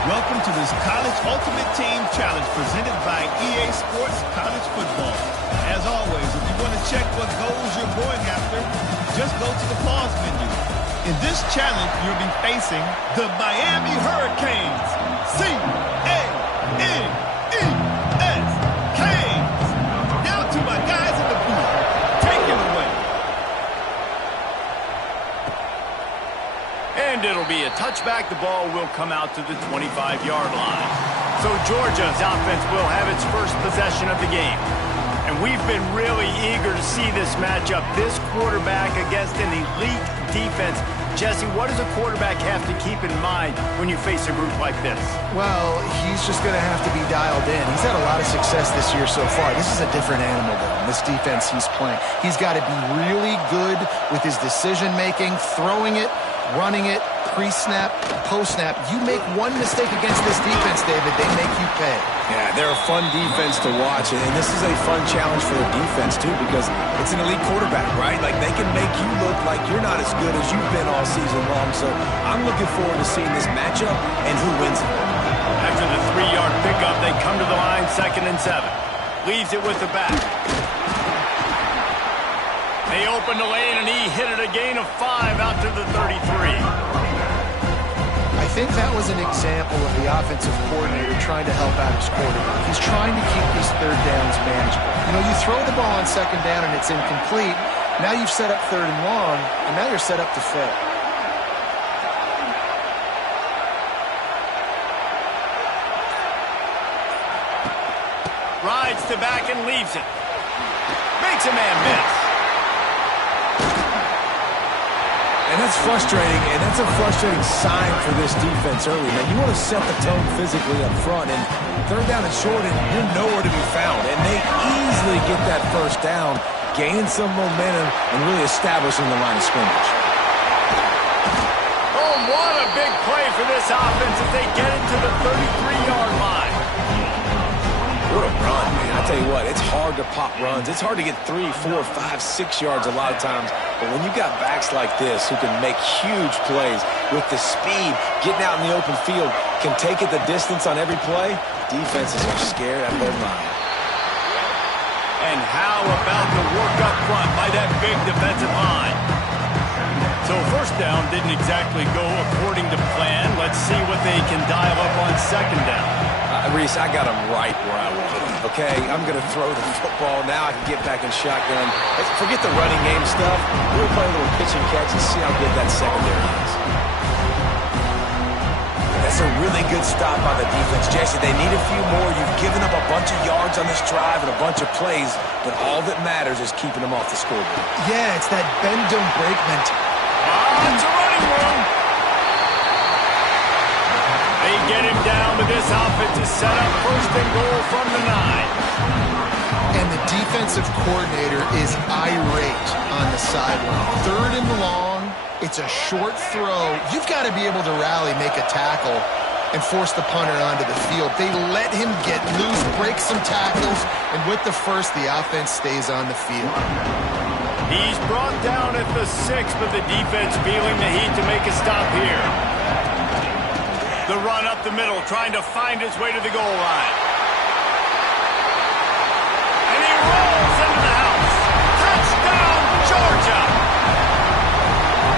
Welcome to this College Ultimate Team Challenge presented by EA Sports College Football. As always, if you want to check what goals you're going after, just go to the pause menu. In this challenge, you'll be facing the Miami Hurricanes. C-A-N-E-S. Canes. Now to my guys in the booth. Take it away. And it'll be a touchback. The ball will come out to the 25-yard line. So Georgia's offense will have its first possession of the game. And we've been really eager to see this matchup. This quarterback against an elite defense. Jesse, what does a quarterback have to keep in mind when you face a group like this? Well, he's just going to have to be dialed in. He's had a lot of success this year so far. This is a different animal than this defense he's playing. He's got to be really good with his decision-making, throwing it, running it, pre-snap, post-snap. You make one mistake against this defense, David, they make you pay. Yeah, they're a fun defense to watch, and this is a fun challenge for their defense, too, because it's an elite quarterback, right? Like, they can make you look like you're not as good as you've been all season long, so I'm looking forward to seeing this matchup and who wins it. After the 3-yard pickup, they come to the line, 2nd and 7. Leaves it with the back. They open the lane, and he hit it a gain of 5 out to the 33. I think that was an example of the offensive coordinator trying to help out his quarterback. He's trying to keep these third downs manageable. You know, you throw the ball on 2nd down and it's incomplete. Now you've set up 3rd and long, and now you're set up to fail. Rides to back and leaves it. Makes a man miss. And that's frustrating, and that's a frustrating sign for this defense early. Man, you want to set the tone physically up front, and 3rd down and short, and you're nowhere to be found. And they easily get that first down, gaining some momentum, and really establishing the line of scrimmage. Oh, And what a big play for this offense as they get it to the 33-yard line. What a run, man. I tell you what, it's hard to pop runs. It's hard to get 3, 4, 5, 6 yards a lot of times. But when you got backs like this who can make huge plays with the speed, getting out in the open field, can take it the distance on every play, defenses are scared out of their mind. And how about the work up front by that big defensive line? So first down didn't exactly go according to plan. Let's see what they can dial up on second down. Reese, I got him right where I wanted him. Okay, I'm going to throw the football. Now I can get back in shotgun. Forget the running game stuff. We'll play a little pitch and catch and see how good that secondary is. That's a really good stop by the defense. Jesse, they need a few more. You've given up a bunch of yards on this drive and a bunch of plays, but all that matters is keeping them off the scoreboard. Yeah, it's that bend, don't break mentality. It's a running room. They get him down, but this offense is set up first and goal from the 9. And the defensive coordinator is irate on the sideline. Third and long. It's a short throw. You've got to be able to rally, make a tackle, and force the punter onto the field. They let him get loose, break some tackles, and with the first, the offense stays on the field. He's brought down at the 6, but the defense feeling the heat to make a stop here. The run up the middle, trying to find his way to the goal line. And he rolls into the house. Touchdown, Georgia!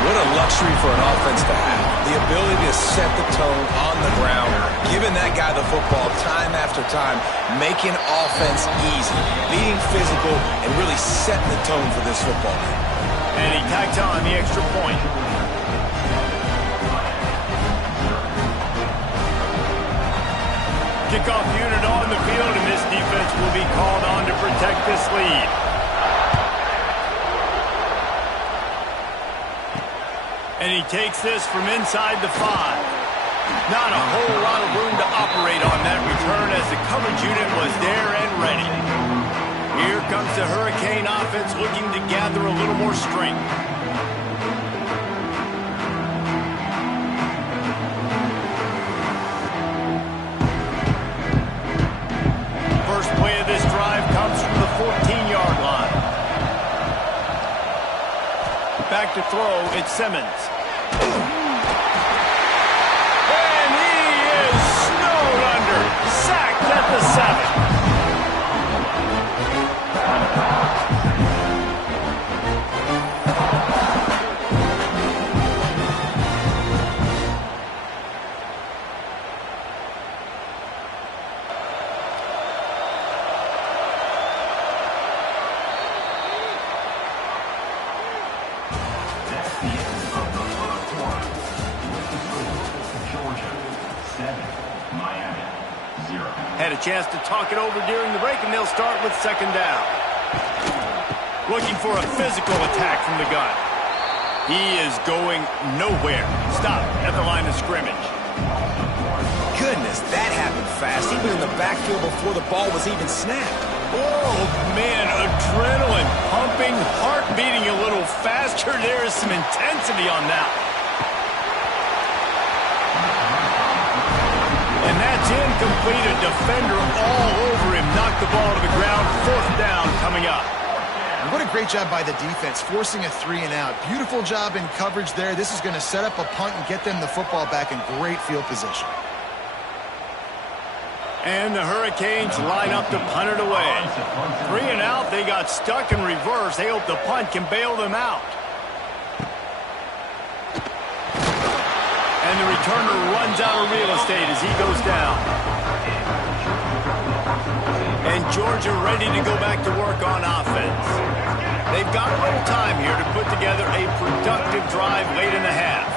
What a luxury for an offense to have. The ability to set the tone on the ground, giving that guy the football time after time, making offense easy, being physical, and really setting the tone for this football game. And he tacks on the extra point. Kickoff unit on the field, and this defense will be called on to protect this lead. And he takes this from inside the 5. Not a whole lot of room to operate on that return as the coverage unit was there and ready. Here comes the Hurricane offense looking to gather a little more strength. First play of this drive comes from the 14-yard line. Back to throw, it's Simmons. And he is snowed under. Sacked at the 7. Had a chance to talk it over during the break, and they'll start with second down. Looking for a physical attack from the gun. He is going nowhere. Stop at the line of scrimmage. Goodness, that happened fast. He was in the backfield before the ball was even snapped. Oh, man, adrenaline pumping, heart beating a little faster. There is some intensity on that. And that's incomplete. A defender all over him. Knocked the ball to the ground. Fourth down coming up. What a great job by the defense, forcing a 3-and-out. Beautiful job in coverage there. This is going to set up a punt and get them the football back in great field position. And the Hurricanes line up to punt it away. 3-and-out. They got stuck in reverse. They hope the punt can bail them out. And the returner runs out of real estate as he goes down. And Georgia ready to go back to work on offense. They've got a little time here to put together a productive drive late in the half.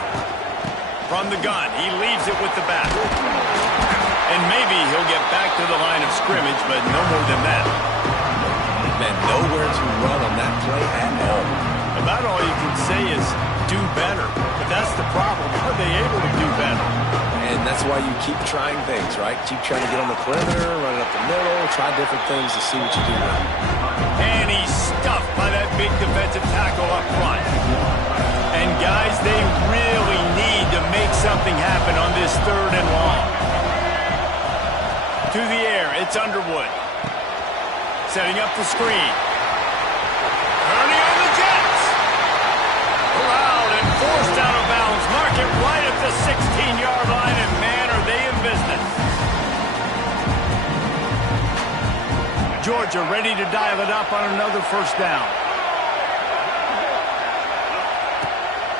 From the gun, he leaves it with the back. And maybe he'll get back to the line of scrimmage, but no more than that. Man, nowhere to run on that play at all. About all you can say is do better. But that's the problem. Are they able to do better? And that's why you keep trying things, right? Keep trying to get on the perimeter, run it up the middle, try different things to see what you do right. And he's stuffed by that big defensive tackle up front. And guys, they really need to make something happen on this 3rd and long. To the air, it's Underwood. Setting up the screen. Turning on the Jets. Allowed and forced out of bounds. Mark it right at the 16-yard line, and man, are they in business. Georgia ready to dial it up on another 1st down.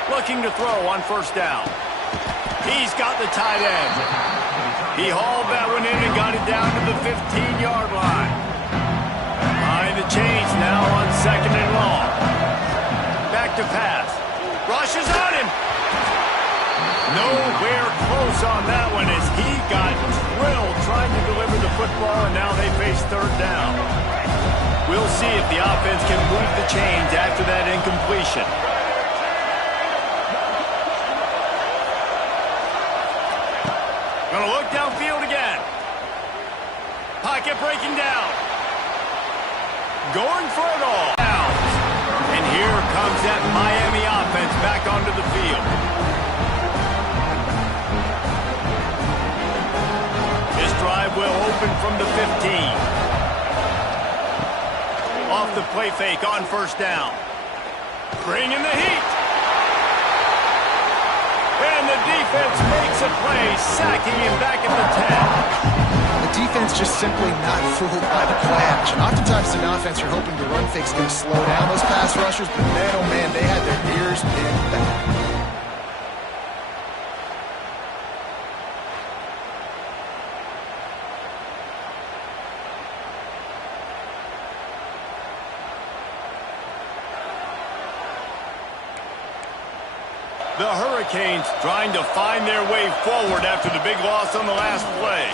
Looking to throw on 1st down. He's got the tight end. He hauled that one in and got it down to the 15-yard line. Behind the chains now on 2nd and long. Back to pass. Rushes on him. Nowhere close on that one as he got drilled trying to deliver the football, and now they face 3rd down. We'll see if the offense can move the chains after that incompletion. Gonna look downfield again. Pocket breaking down. Going for it all. And here comes that Miami offense back onto the field. This drive will open from the 15. Off the play fake on 1st down. Bringing the heat. And the defense makes a play, sacking him back at the 10. The defense just simply not fooled by the play action. Oftentimes, an offense you're hoping the run fake's going to slow down those pass rushers, but man, oh man, they had their ears pinned back. The Hurricanes trying to find their way forward after the big loss on the last play.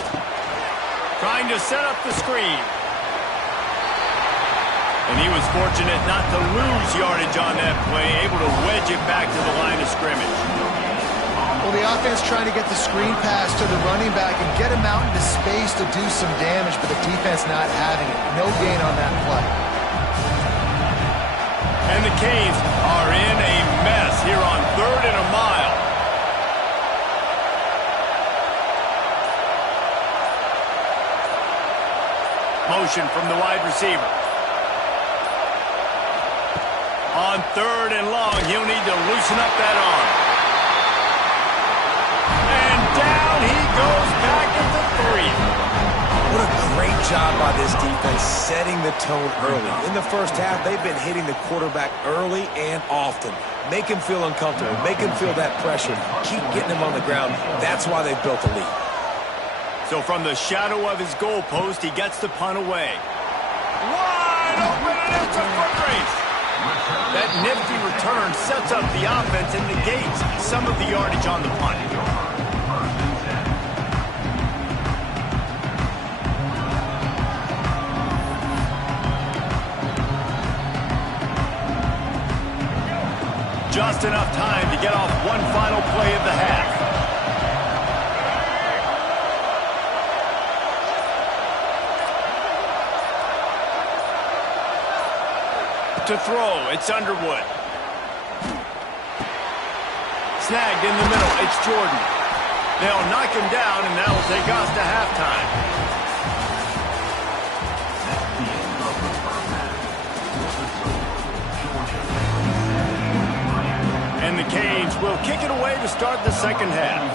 Trying to set up the screen. And he was fortunate not to lose yardage on that play, able to wedge it back to the line of scrimmage. Well, the offense trying to get the screen pass to the running back and get him out into space to do some damage, but the defense not having it. No gain on that play. And the Canes are in a mess here on 3rd and a mile. Motion from the wide receiver. On 3rd and long, he'll need to loosen up that arm. And down he goes back at the 3. What a great job by this defense setting the tone early. In the 1st half, they've been hitting the quarterback early and often. Make him feel uncomfortable. Make him feel that pressure. Keep getting him on the ground. That's why they've built a lead. So from the shadow of his goalpost, he gets the punt away. Wide open, and it's a foot race. That nifty return sets up the offense and negates some of the yardage on the punt. Just enough time to get off one final play of the half. To throw, it's Underwood. Snagged in the middle, it's Jordan. They'll knock him down, and that'll take us to halftime. And the Canes will kick it away to start the 2nd half.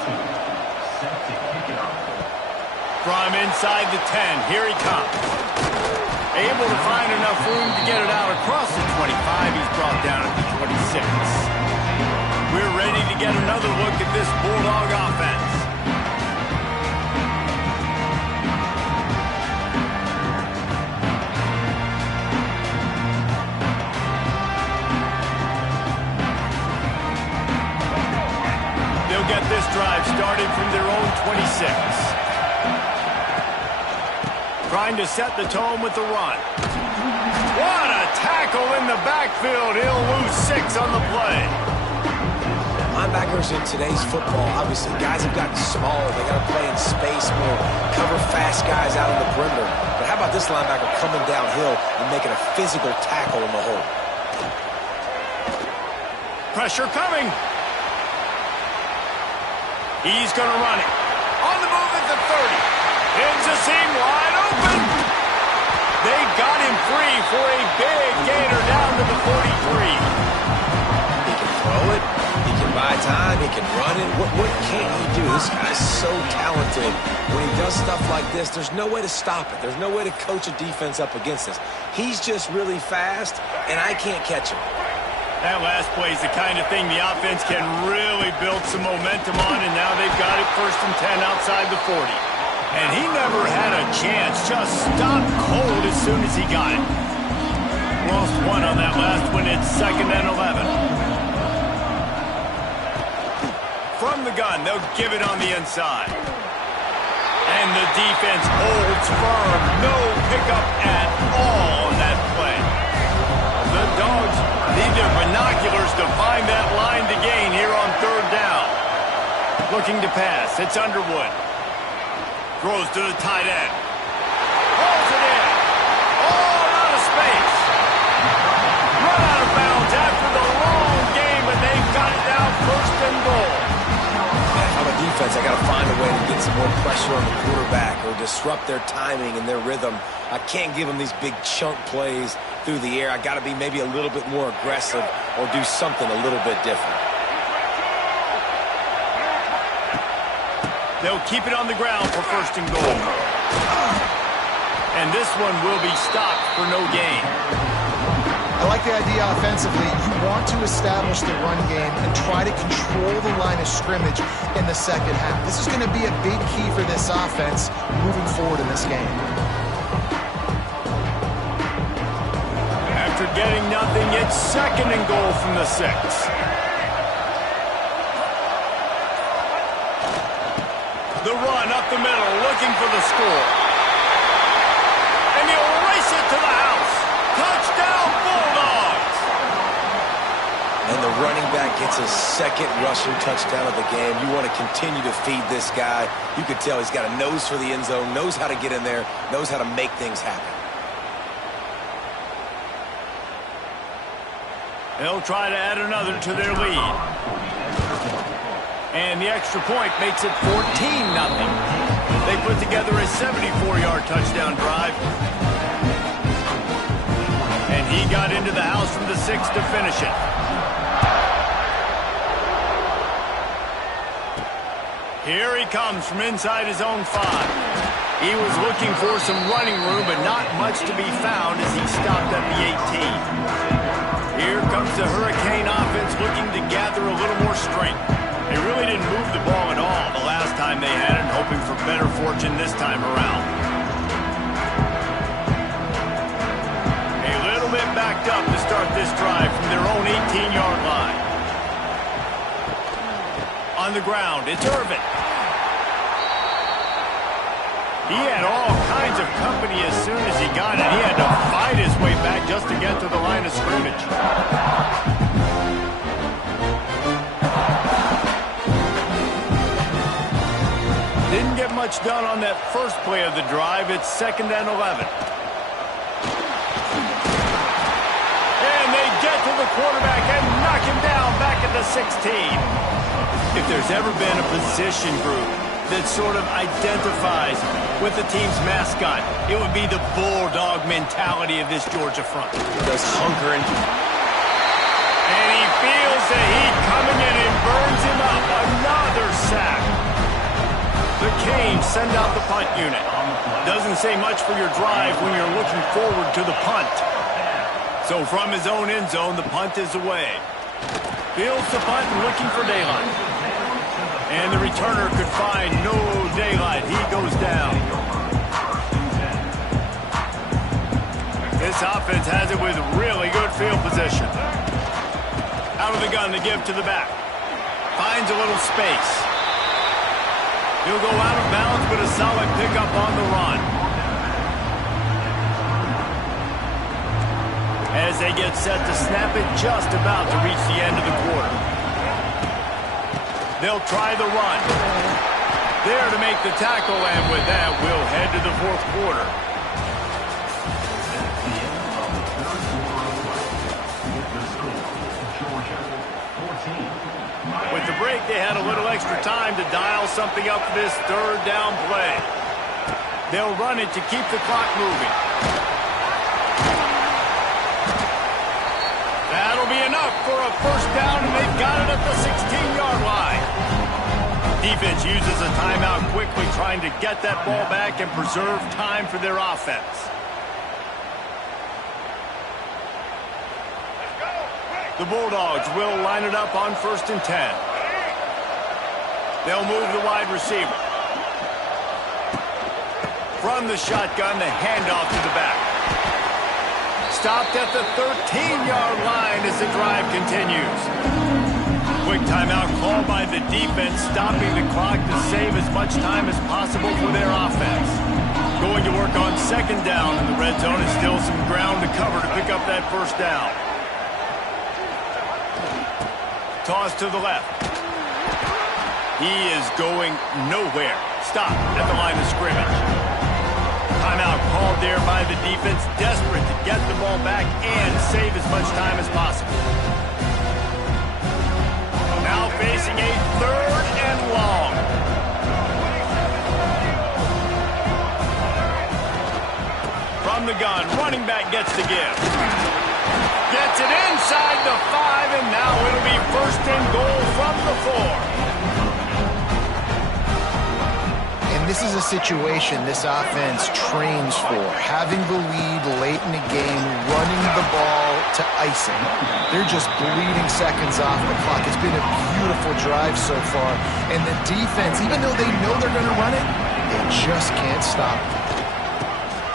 From inside the 10, here he comes. Able to find enough room to get it out across the 25. He's brought down at the 26. We're ready to get another look at this Bulldog offense. They'll get this drive started from their own 26. Trying to set the tone with the run. What a tackle in the backfield. He'll lose 6 on the play. Linebackers in today's football, obviously, guys have gotten smaller. They got to play in space more, cover fast guys out on the perimeter. But how about this linebacker coming downhill and making a physical tackle in the hole? Pressure coming. He's going to run it. On the move at the 30. It's a seam wide open. They got him free for a big gainer down to the 43. He can throw it. He can buy time. He can run it. What can't he do? This guy's so talented. When he does stuff like this, there's no way to stop it. There's no way to coach a defense up against this. He's just really fast, and I can't catch him. That last play is the kind of thing the offense can really build some momentum on, and now they've got it 1st and 10 outside the 40. And he never had a chance. Just stopped cold as soon as he got it. Lost one on that last one. It's 2nd and 11. From the gun, they'll give it on the inside. And the defense holds firm. No pickup at all on that play. The Dogs need their binoculars to find that line to gain here on 3rd down. Looking to pass. It's Underwood. Throws to the tight end. Hauls it in. All out of space. Run out of bounds after the long game, but they've got it now 1st and goal. If I'm a defense, I got to find a way to get some more pressure on the quarterback or disrupt their timing and their rhythm. I can't give them these big chunk plays through the air. I got to be maybe a little bit more aggressive or do something a little bit different. They'll keep it on the ground for 1st and goal. And this one will be stopped for no gain. I like the idea offensively. You want to establish the run game and try to control the line of scrimmage in the 2nd half. This is going to be a big key for this offense moving forward in this game. After getting nothing, it's 2nd and goal from the 6. The run up the middle, looking for the score. And he'll race it to the house. Touchdown, Bulldogs! And the running back gets his 2nd rushing touchdown of the game. You want to continue to feed this guy. You can tell he's got a nose for the end zone, knows how to get in there, knows how to make things happen. They'll try to add another to their lead. And the extra point makes it 14-0. They put together a 74-yard touchdown drive. And he got into the house from the 6 to finish it. Here he comes from inside his own 5. He was looking for some running room, but not much to be found as he stopped at the 18. Here comes the Hurricane offense looking to gather a little more strength. They really didn't move the ball at all the last time they had it, hoping for better fortune this time around. A little bit backed up to start this drive from their own 18-yard line. On the ground, it's Irvin. He had all kinds of company as soon as he got it. He had to fight his way back just to get to the line of scrimmage. Didn't get much done on that first play of the drive. It's 2nd and 11. And they get to the quarterback and knock him down back at the 16. If there's ever been a position group that sort of identifies with the team's mascot, it would be the bulldog mentality of this Georgia front. Does hunker and he feels the heat coming in and burns him up. Another sack. The Canes send out the punt unit. Doesn't say much for your drive when you're looking forward to the punt. So from his own end zone, the punt is away. Fields the punt and looking for daylight. And the returner could find no daylight. He goes down. This offense has it with really good field position. Out of the gun to give to the back. Finds a little space. He'll go out of bounds, but a solid pickup on the run. As they get set to snap it, just about to reach the end of the quarter. They'll try the run. There to make the tackle, and with that, we'll head to the 4th quarter. That's the end of the 3rd quarter of play. With the score, Georgia 14. With the break, they had a little extra time to dial something up for this third down play. They'll run it to keep the clock moving. That'll be enough for a first down, and they've got it at the 16-yard line. Defense uses a timeout quickly, trying to get that ball back and preserve time for their offense. The Bulldogs will line it up on 1st and 10. They'll move the wide receiver. From the shotgun, the handoff to the back. Stopped at the 13-yard line as the drive continues. Quick timeout called by the defense, stopping the clock to save as much time as possible for their offense. Going to work on 2nd down in the red zone, and still some ground to cover to pick up that first down. Toss to the left. He is going nowhere. Stop at the line of scrimmage. Timeout called there by the defense, desperate to get the ball back and save as much time as possible. Now facing a 3rd and long. From the gun, running back gets the give. Gets it inside the 5, and now it'll be 1st and goal from the 4. And this is a situation this offense trains for. Having the lead late in the game, running the ball to icing. They're just bleeding seconds off the clock. It's been a beautiful drive so far. And the defense, even though they know they're going to run it, they just can't stop it.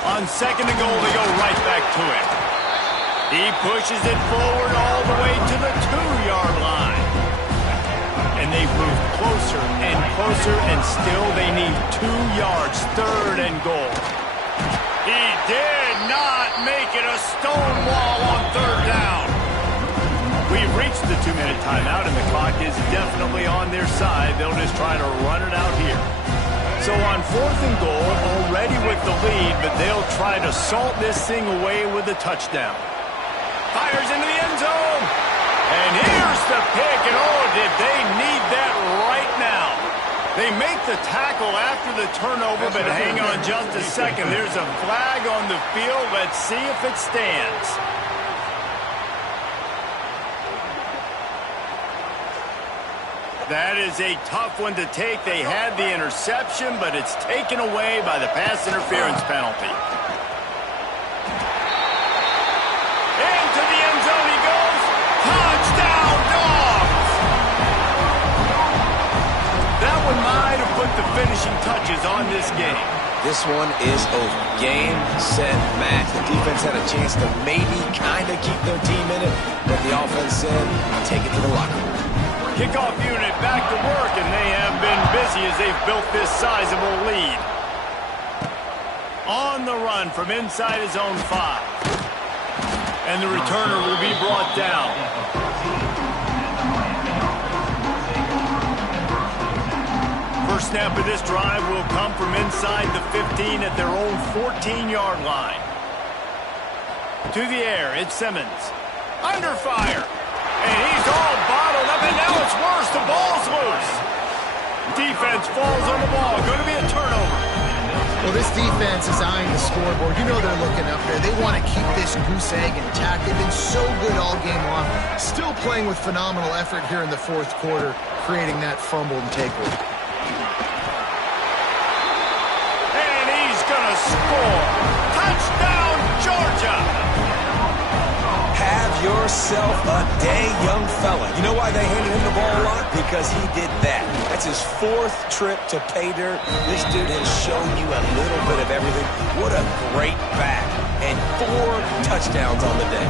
On 2nd and goal, they go right back to it. He pushes it forward all the way to the 2-yard line. And they've moved closer and closer, and still they need 2 yards, 3rd and goal. He did not make it a stone wall on 3rd down. We've reached the 2-minute timeout, and the clock is definitely on their side. They'll just try to run it out here. So on 4th and goal, already with the lead, but they'll try to salt this thing away with a touchdown. Fires into the end zone. And here's the pick, and oh, did they need that right now. They make the tackle after the turnover, but hang on just a second. There's a flag on the field. Let's see if it stands. That is a tough one to take. They had the interception, but it's taken away by the pass interference penalty. Into the end zone he goes. Touchdown, Dogs! That one might have put the finishing touches on this game. This one is over. Game, set, match. The defense had a chance to maybe kind of keep their team in it, but the offense said, take it to the locker room. Kickoff unit back to work, and they have been busy as they've built this sizable lead. On the run from inside his own 5. And the returner will be brought down. First snap of this drive will come from inside the 15 at their own 14-yard line. To the air, it's Simmons. Under fire. And he's all bottled up, and now it's worse. The ball's loose. Defense falls on the ball. Going to be a turnover. Well, this defense is eyeing the scoreboard. You know they're looking up there. They want to keep this goose egg intact. They've been so good all game long. Still playing with phenomenal effort here in the 4th quarter, creating that fumble and takeaway. And he's going to score. Touchdown, Georgia. Have yourself a day, young fella. You know why they handed him the ball a lot? Because he did that. That's his 4th trip to pay dirt. This dude has shown you a little bit of everything. What a great back. And 4 touchdowns on the day.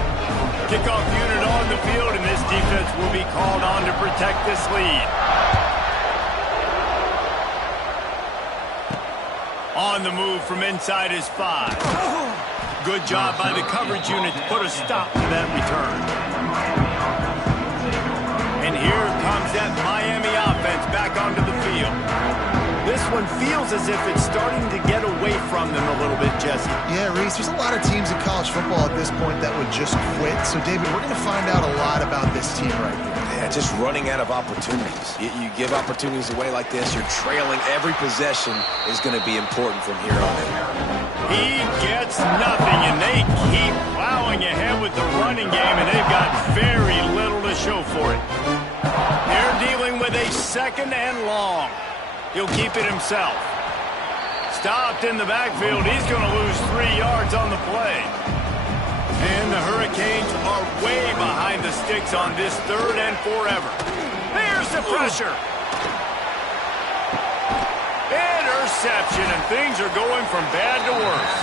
Kickoff unit on the field, and this defense will be called on to protect this lead. On the move from inside his 5. Good job by the coverage unit to put a stop to that return. And here comes that Miami offense back onto the field. This one feels as if it's starting to get away from them a little bit, Jesse. Yeah, Reese, there's a lot of teams in college football at this point that would just quit. So, David, we're going to find out a lot about this team right here. Yeah, just running out of opportunities. You give opportunities away like this, you're trailing. Every possession is going to be important from here on in. He gets nothing, and they keep plowing ahead with the running game, and they've got very little to show for it. They're dealing with a 2nd and long. He'll keep it himself. Stopped in the backfield. He's going to lose 3 yards on the play. And the Hurricanes are way behind the sticks on this 3rd and forever. There's the pressure. Interception, and things are going from bad to worse.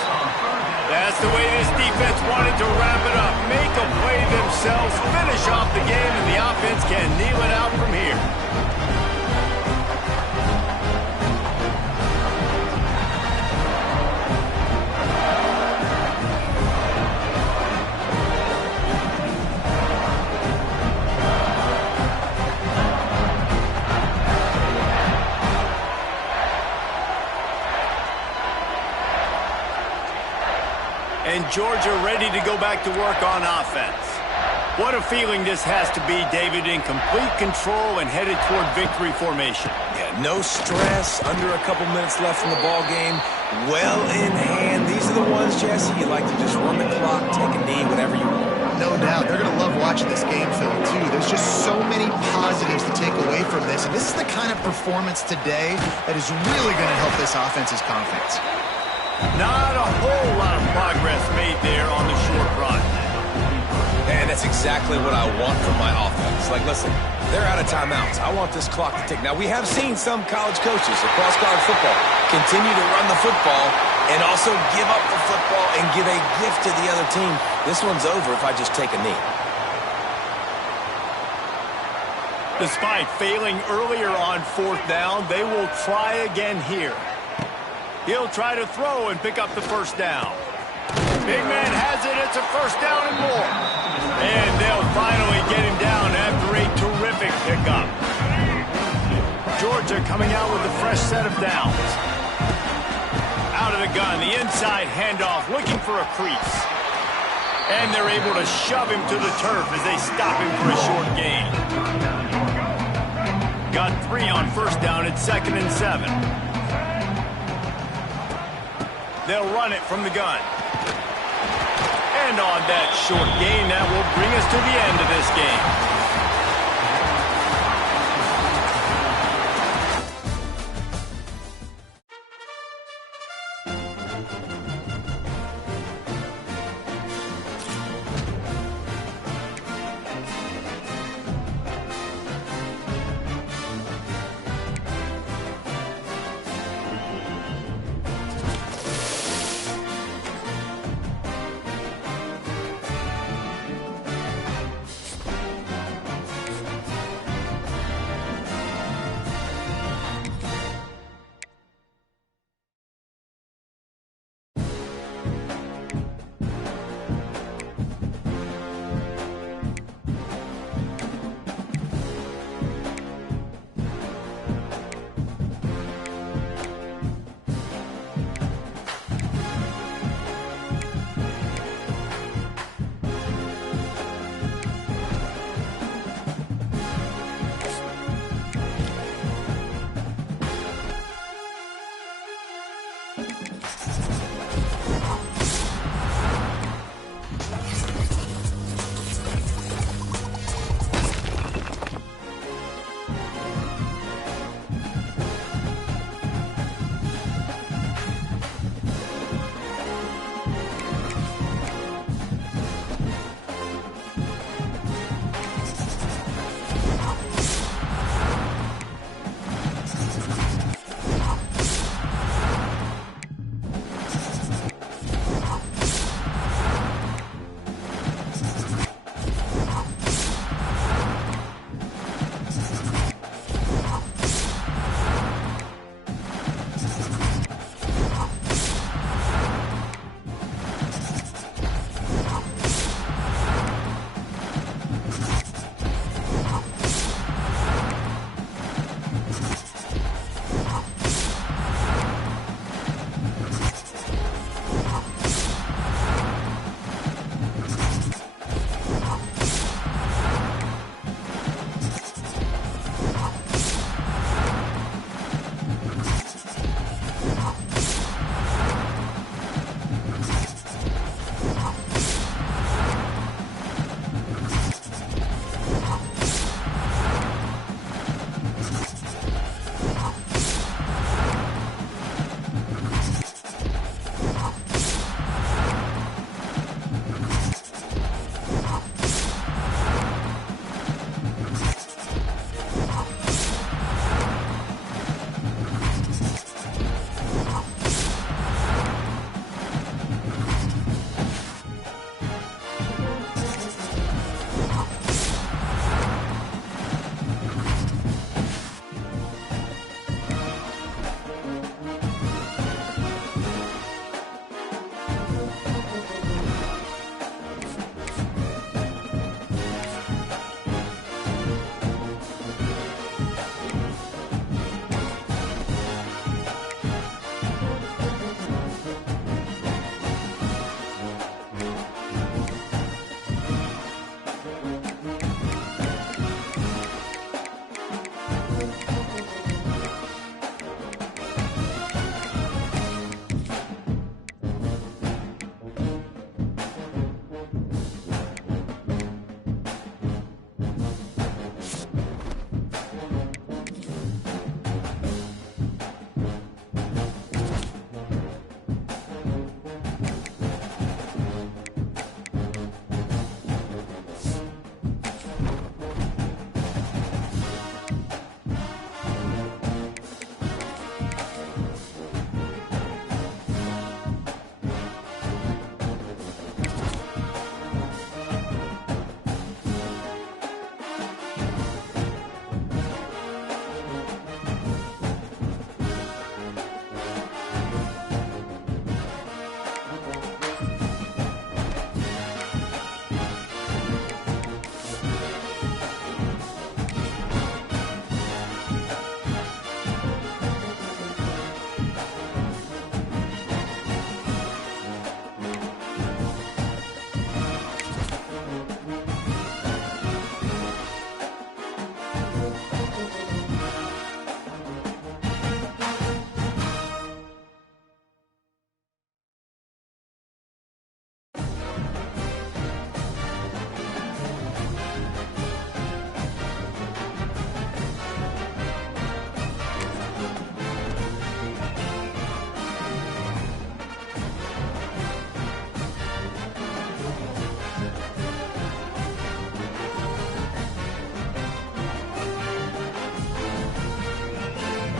That's the way this defense wanted to wrap it up. Make a play themselves, finish off the game, and the offense can kneel it out from here. And Georgia ready to go back to work on offense. What a feeling this has to be, David, in complete control and headed toward victory formation. Yeah, no stress, under a couple minutes left in the ball game, well in hand. These are the ones, Jesse, you like to just run the clock, take a knee, whatever you want. No doubt. They're going to love watching this game film, too. There's just so many positives to take away from this. And this is the kind of performance today that is really going to help this offense's confidence. Not a whole lot of progress made there on the short run. And that's exactly what I want from my offense. Like, listen, they're out of timeouts. I want this clock to tick. Now, we have seen some college coaches across college football continue to run the football and also give up the football and give a gift to the other team. This one's over if I just take a knee. Despite failing earlier on 4th down, they will try again here. He'll try to throw and pick up the 1st down. Big man has it. It's a 1st down and more. And they'll finally get him down after a terrific pickup. Georgia coming out with a fresh set of downs. Out of the gun, the inside handoff, looking for a crease. And they're able to shove him to the turf as they stop him for a short gain. Got 3 on 1st down. It's 2nd and 7. They'll run it from the gun. And on that short gain, that will bring us to the end of this game.